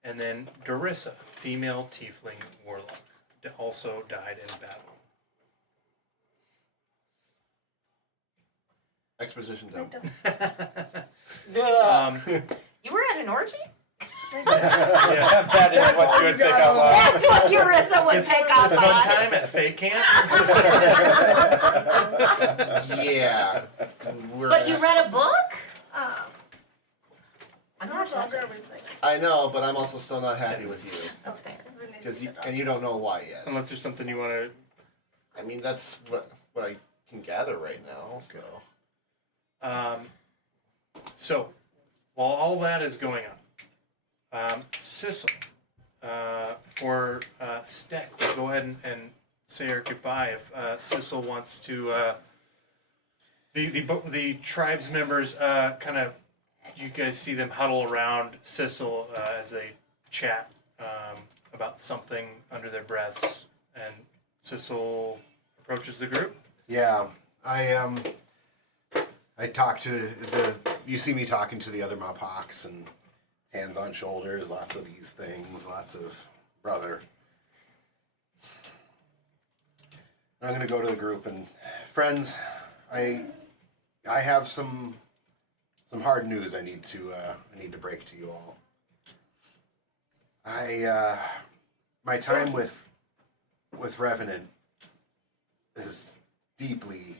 And then Yarissa, female tiefling warlock, also died in battle. Exposition time. You were at an orgy? Yeah. That is what you would pick up on. That's what Yarissa would This pick up one on. time at Fay Camp. Yeah. But you read a book? I'm No not longer judging. everything. I know, but I'm also still not happy with you. That's fair. Because you don't know why yet. Unless there's something you want to. I mean, that's what I can gather right now. So. So, while all that is going on, Sissel, for Steck, we'll go ahead and say our goodbye. If Sissel wants to, the tribes members kind of, you guys see them huddle around Sissel as they chat about something under their breaths, and Sissel approaches the group. Yeah, I talk to you see me talking to the other Mapaks and hands on shoulders, lots of these things, lots of brother. I'm gonna go to the group and friends, I have some hard news I need to break to you all. My time with Revenant has deeply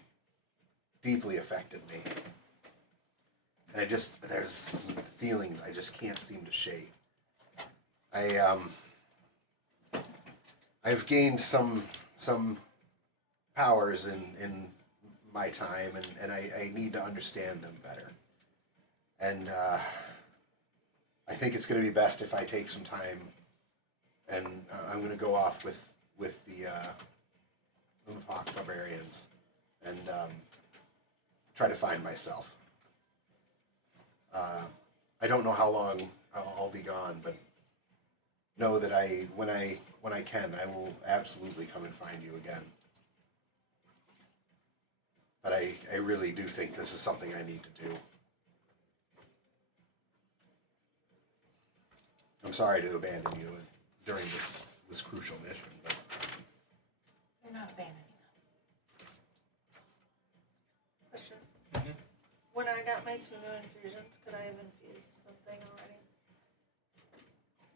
affected me. And there's some feelings I just can't seem to shake. I've gained some powers in my time, and I need to understand them better. And I think it's going to be best if I take some time, and I'm going to go off with the Mapok barbarians and try to find myself. I don't know how long I'll be gone, but know that when I can, I will absolutely come and find you again. But I really do think this is something I need to do. I'm sorry to abandon you during this crucial mission, but You're not abandoning us. Question. Mhm. When I got my 2 new infusions, could I have infused something already?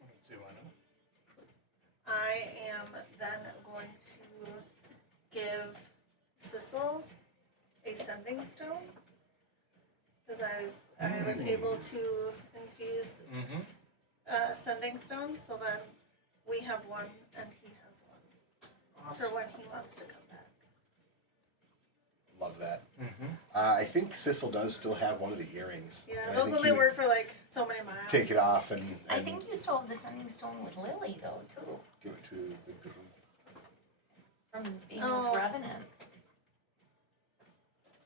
Let's see why not. I am then going to give Sissel a sending stone. Because I was able to infuse Mm-hmm. sending stones, so then we have one and he has one for when he wants to come back. love that. Mm-hmm. I think Sissel does still have one of the earrings. Yeah, and I those think only he would work for like so many miles. Take it off and I think you still have the sending stone with Lily, though, too, give it to the group. from being Oh. with Revenant.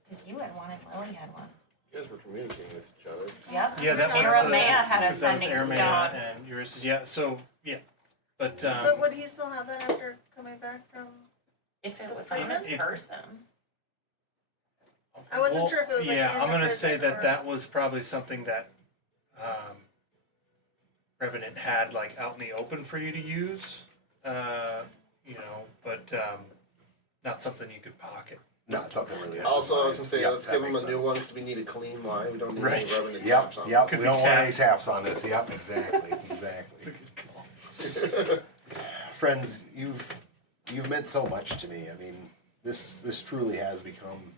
Because you had one and Lily had one. You guys were communicating with each other. Yep. Yeah, that was Aramea had a 'cause that was sending Aramea stone. and Yarissa. Yeah, so yeah, but But would he still have that after coming back from? If it The was on this prison? person. I wasn't sure if it was, like, yeah, in I'm the gonna prison say that or- that was probably something that Revenant had like out in the open for you to use, you know, but not something you could pocket. Not something really. Also, I was gonna say, Yep, let's that give him a makes new sense. one because we need a clean line. We don't need Right. any Revenant Yep, taps on yep. Could We be don't want any tapped. taps on this. Yep, exactly, exactly. It's a good call. it. Friends, you've meant so much to me. I mean, this truly has become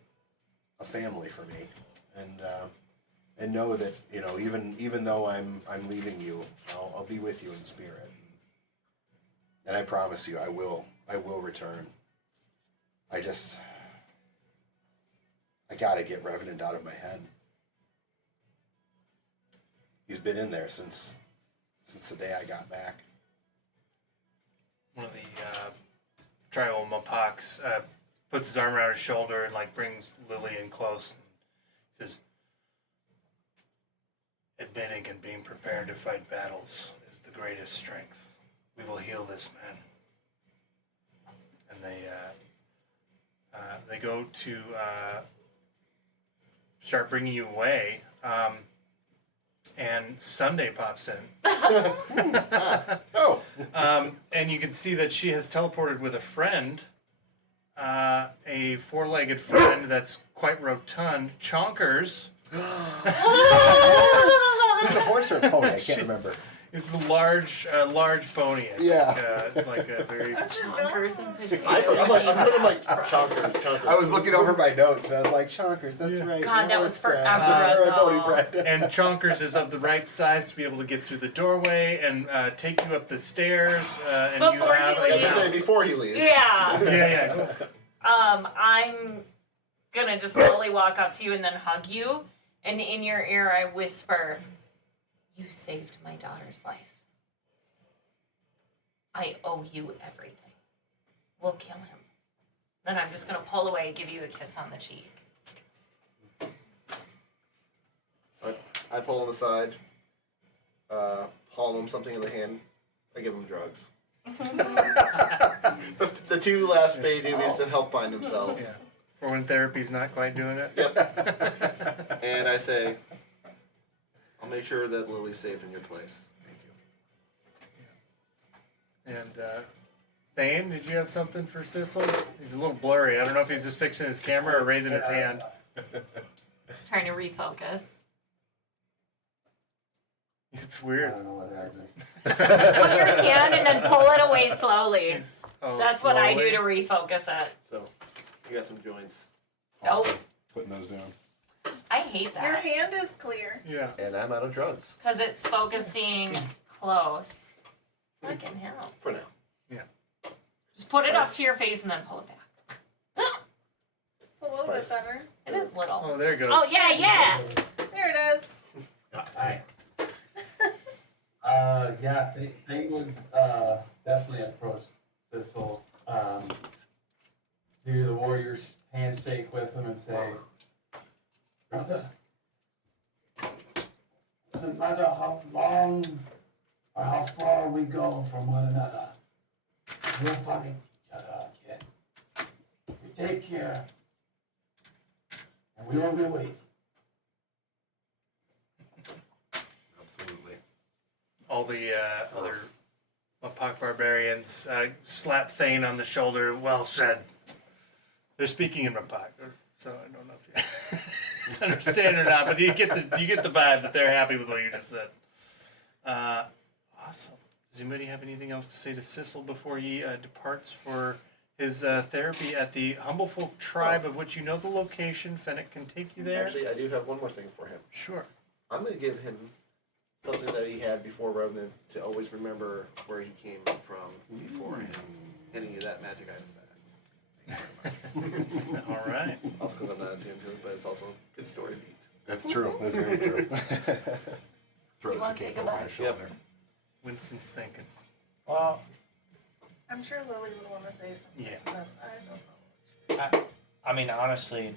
a family for me, and know that even though I'm leaving you, I'll be with you in spirit, and I promise you I will return. I gotta get Revenant out of my head. He's been in there since the day I got back. One of the Triomapox puts his arm around his shoulder and like brings Lily in close and says, "Admitting and being prepared to fight battles is the greatest strength. We will heal this man." And they go to start bringing you away, and Sunday pops in. Oh, And you can see that she has teleported with a friend, a four-legged friend that's quite rotund, Chonkers. is it a horse or a pony? I can't remember. It's a large pony. I think, Yeah. like a very. Chonkers and potatoes. I heard him like chonkers. I was looking over my notes and I was like, Chonkers, that's Yeah. right. God, that was horse friend. forever Or a pony ago. friend. And Chonkers is of the right size to be able to get through the doorway and take you up the stairs. And you Before he have. I was leaves. gonna say before he leaves. Yeah. Yeah. Go. I'm gonna just slowly walk up to you and then hug you, and in your ear I whisper, "You saved my daughter's life. I owe you everything. We'll kill him." Then I'm just gonna pull away, give you a kiss on the cheek. I pull him aside, palm him something in the hand. I give him drugs. the 2 last Fey doobies to help find himself. Yeah. For when therapy's not quite doing it. Yep. And I say, I'll make sure that Lily's safe in your place. Thank you. And Thane, did you have something for Sissel? He's a little blurry. I don't know if he's just fixing his camera or raising his hand. Trying to refocus. It's I weird. don't know what happened. Put your hand and then pull it away slowly. He's- oh, That's what I do slowly? to refocus it. So, you got some joints. Nope. Putting those down. I hate Your that. hand is clear. Yeah. And I'm out of drugs. Because it's focusing close. Fucking hell. For now. Just put it up to your face and then pull it back. It's a little Spice. bit better. It is little. Oh, there it goes. Oh, yeah. There it is. Hi. Yeah, they would definitely approach Sissel, do the warrior's handshake with him and say, "Brother, doesn't matter how long or how far we go from one another, we'll find each other again. You take care. And we will wait. Absolutely. All the other Mapak barbarians slap Thane on the shoulder. Well said. They're speaking in Mapak, so I don't know if you understand or not, but you get the vibe that they're happy with what you just said. Awesome. Does anybody have anything else to say to Sissel before he departs for his therapy at the Humble Folk tribe, of which you know the location? Fennec can take you there. Actually, I do have one more thing for him. Sure. I'm going to give him something that he had before Revenant to always remember where he came from beforehand. Handing you that magic item back. All right. Also because I'm not attuned to it, but it's also a good story beat. That's true. That's very true. Throws the want to say cape over goodbye? his shoulder. Winston's thinking. Well, I'm sure Lily would want to say something, Yeah. but I don't know. I mean, honestly,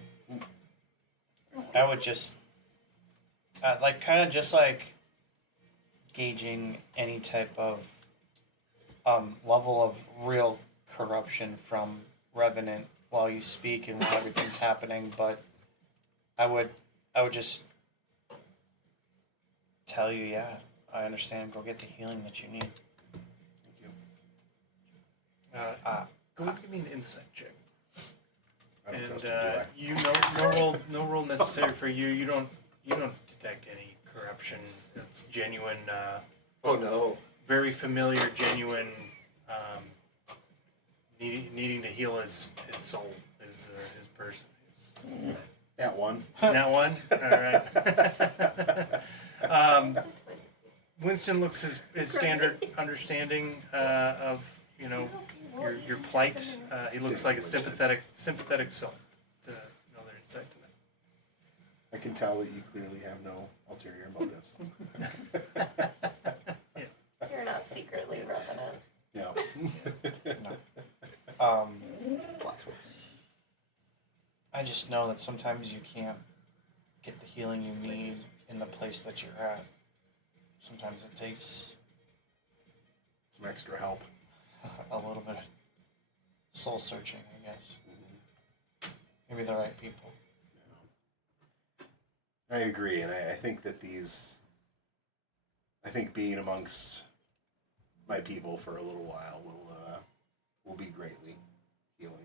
I would just, like, kind of just like gauging any type of level of real corruption from Revenant while you speak and while everything's happening. But I would just tell you, yeah, I understand. Go get the healing that you need. Go ahead and give me an insight check. I don't trust And him, do I? you no roll necessary for you. You don't detect any corruption. It's genuine. Oh no. Very familiar, genuine. Needing to heal his soul, his person. At one. That one. All right. Winston looks his standard understanding of your plight. He looks like a sympathetic soul. To know their insight to that. I can tell that you clearly have no ulterior motives. You're not secretly Revenant. Yeah. Plot twist. I just know that sometimes you can't get the healing you need in the place that you're at. Sometimes it takes Some extra help. a little bit of soul searching, I guess. Maybe the right people. I agree, and I think that I think being amongst my people for a little while will be greatly healing.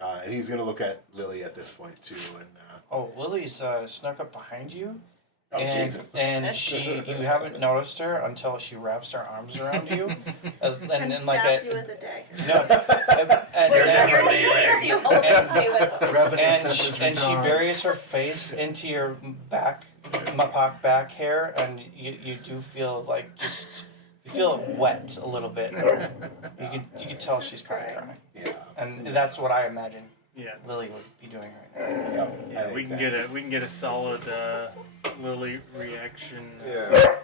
And he's going to look at Lily at this point too, and Oh, Lily's snuck up behind you, oh and Jesus! you haven't noticed her until she wraps her arms around you, and like stabs a you with a dagger. no, and, Where's your knees? You always stay with us. and she buries her face into your back, Mapak back hair, and you do feel like you feel it wet a little bit. You can tell she's probably crying, Yeah. and that's what I imagine Yeah. Lily would be doing right now. Yep. I Yeah, think we can get a solid Lily reaction. Yeah.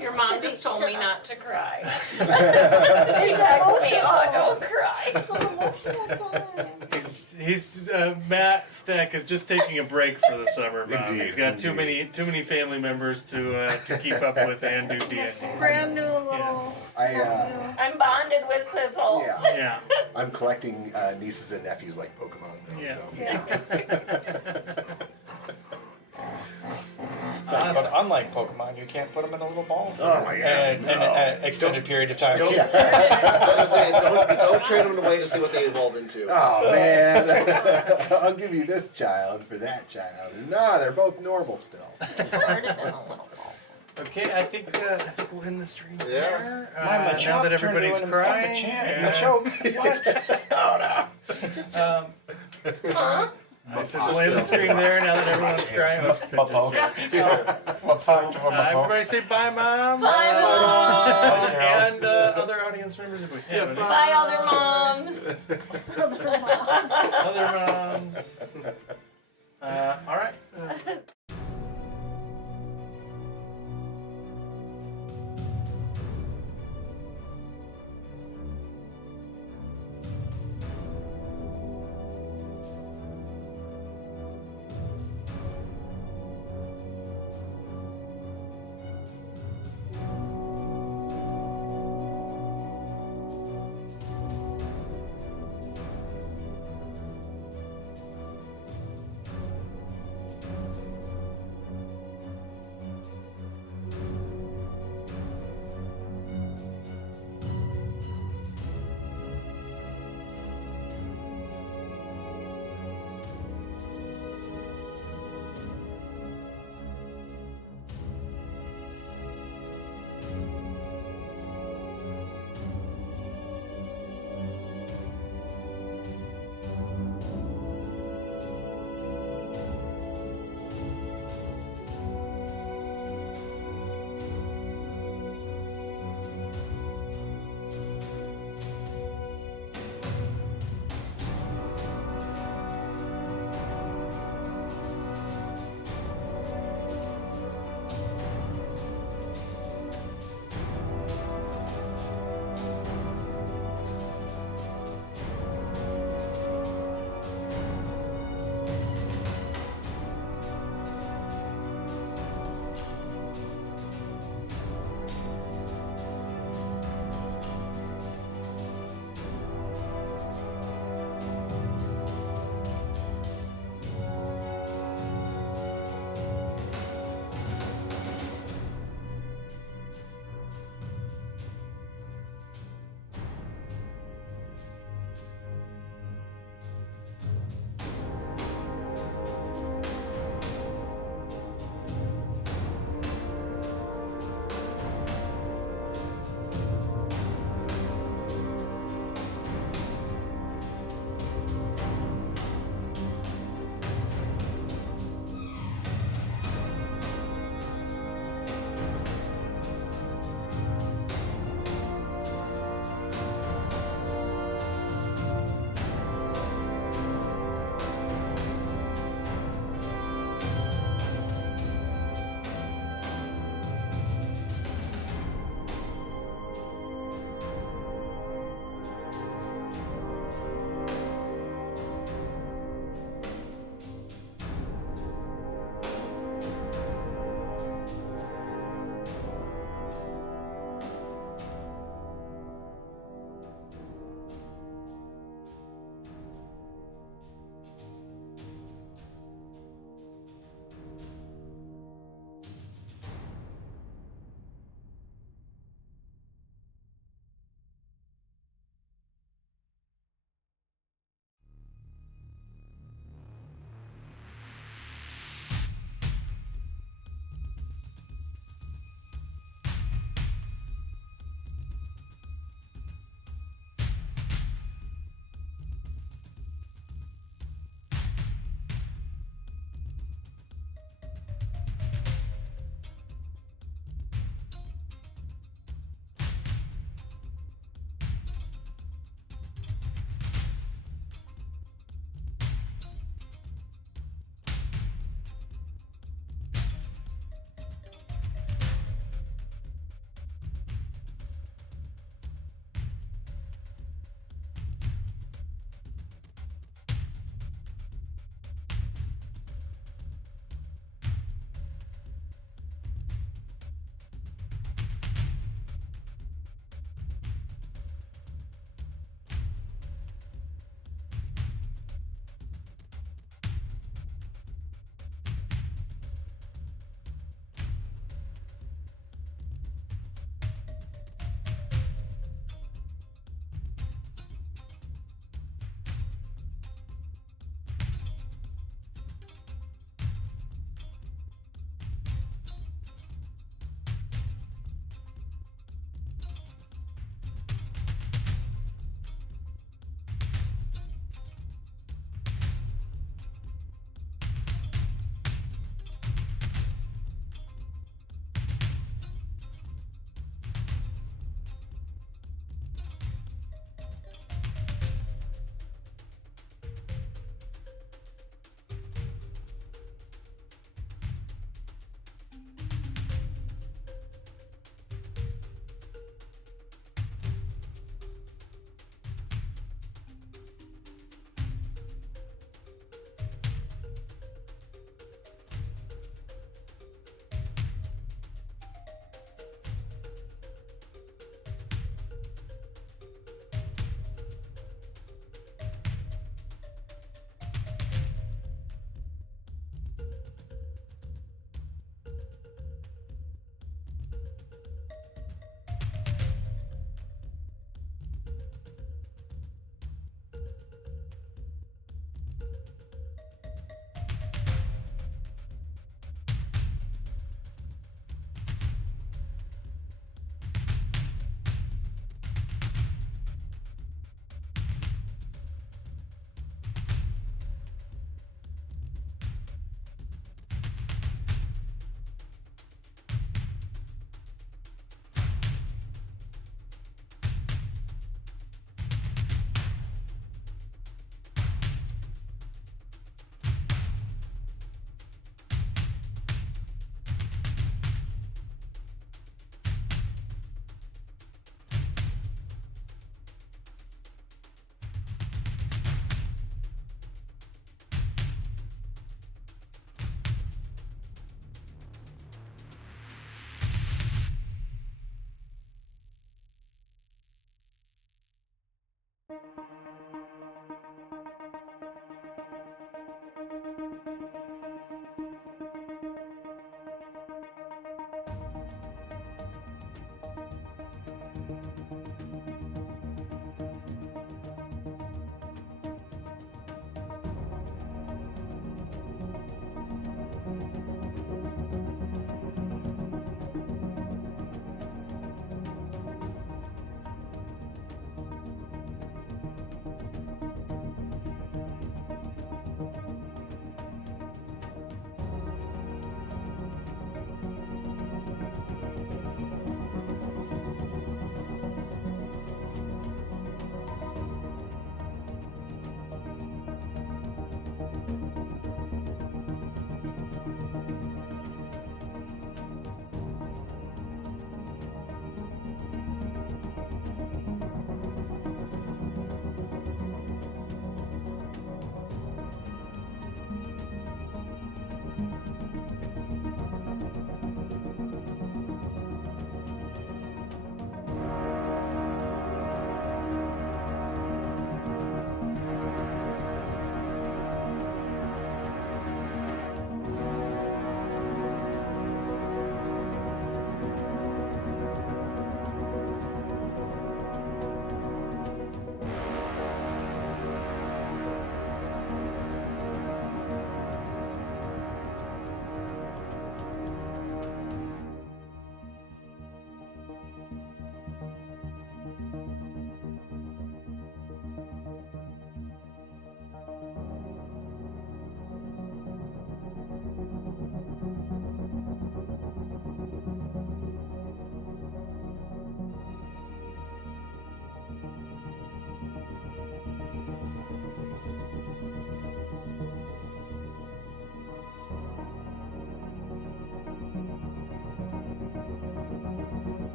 Your mom just told me not to cry. She It's texts me, emotional. oh, don't cry. It's an emotional time. He's Matt Stack is just taking a break for the summer. Bob. Indeed, He's got too indeed. many family members to keep up with and do D&D. Brand new little. I I'm bonded with Sizzle. yeah. Yeah. I'm collecting nieces and nephews like Pokemon though. Yeah. So. Yeah. But unlike Pokemon, you can't put them in a little ball for Oh my God, an extended period of time. I was gonna say, don't trade them away to see what they evolve into. Oh man, I'll give you this child for that child. No, they're both normal still. Started in a little ball. Okay, I think we'll end the stream Yeah. there. My Now Machop that turned everybody's into a crying. Machoke. What? Oh no. Huh? I said we'll end the stream there now that everyone's crying. Oh, she said just Mapoke. kidding. So, everybody say bye, Mom. Bye, Mom. And other audience members if we have any. Bye, other moms. Other moms. Other moms. All right.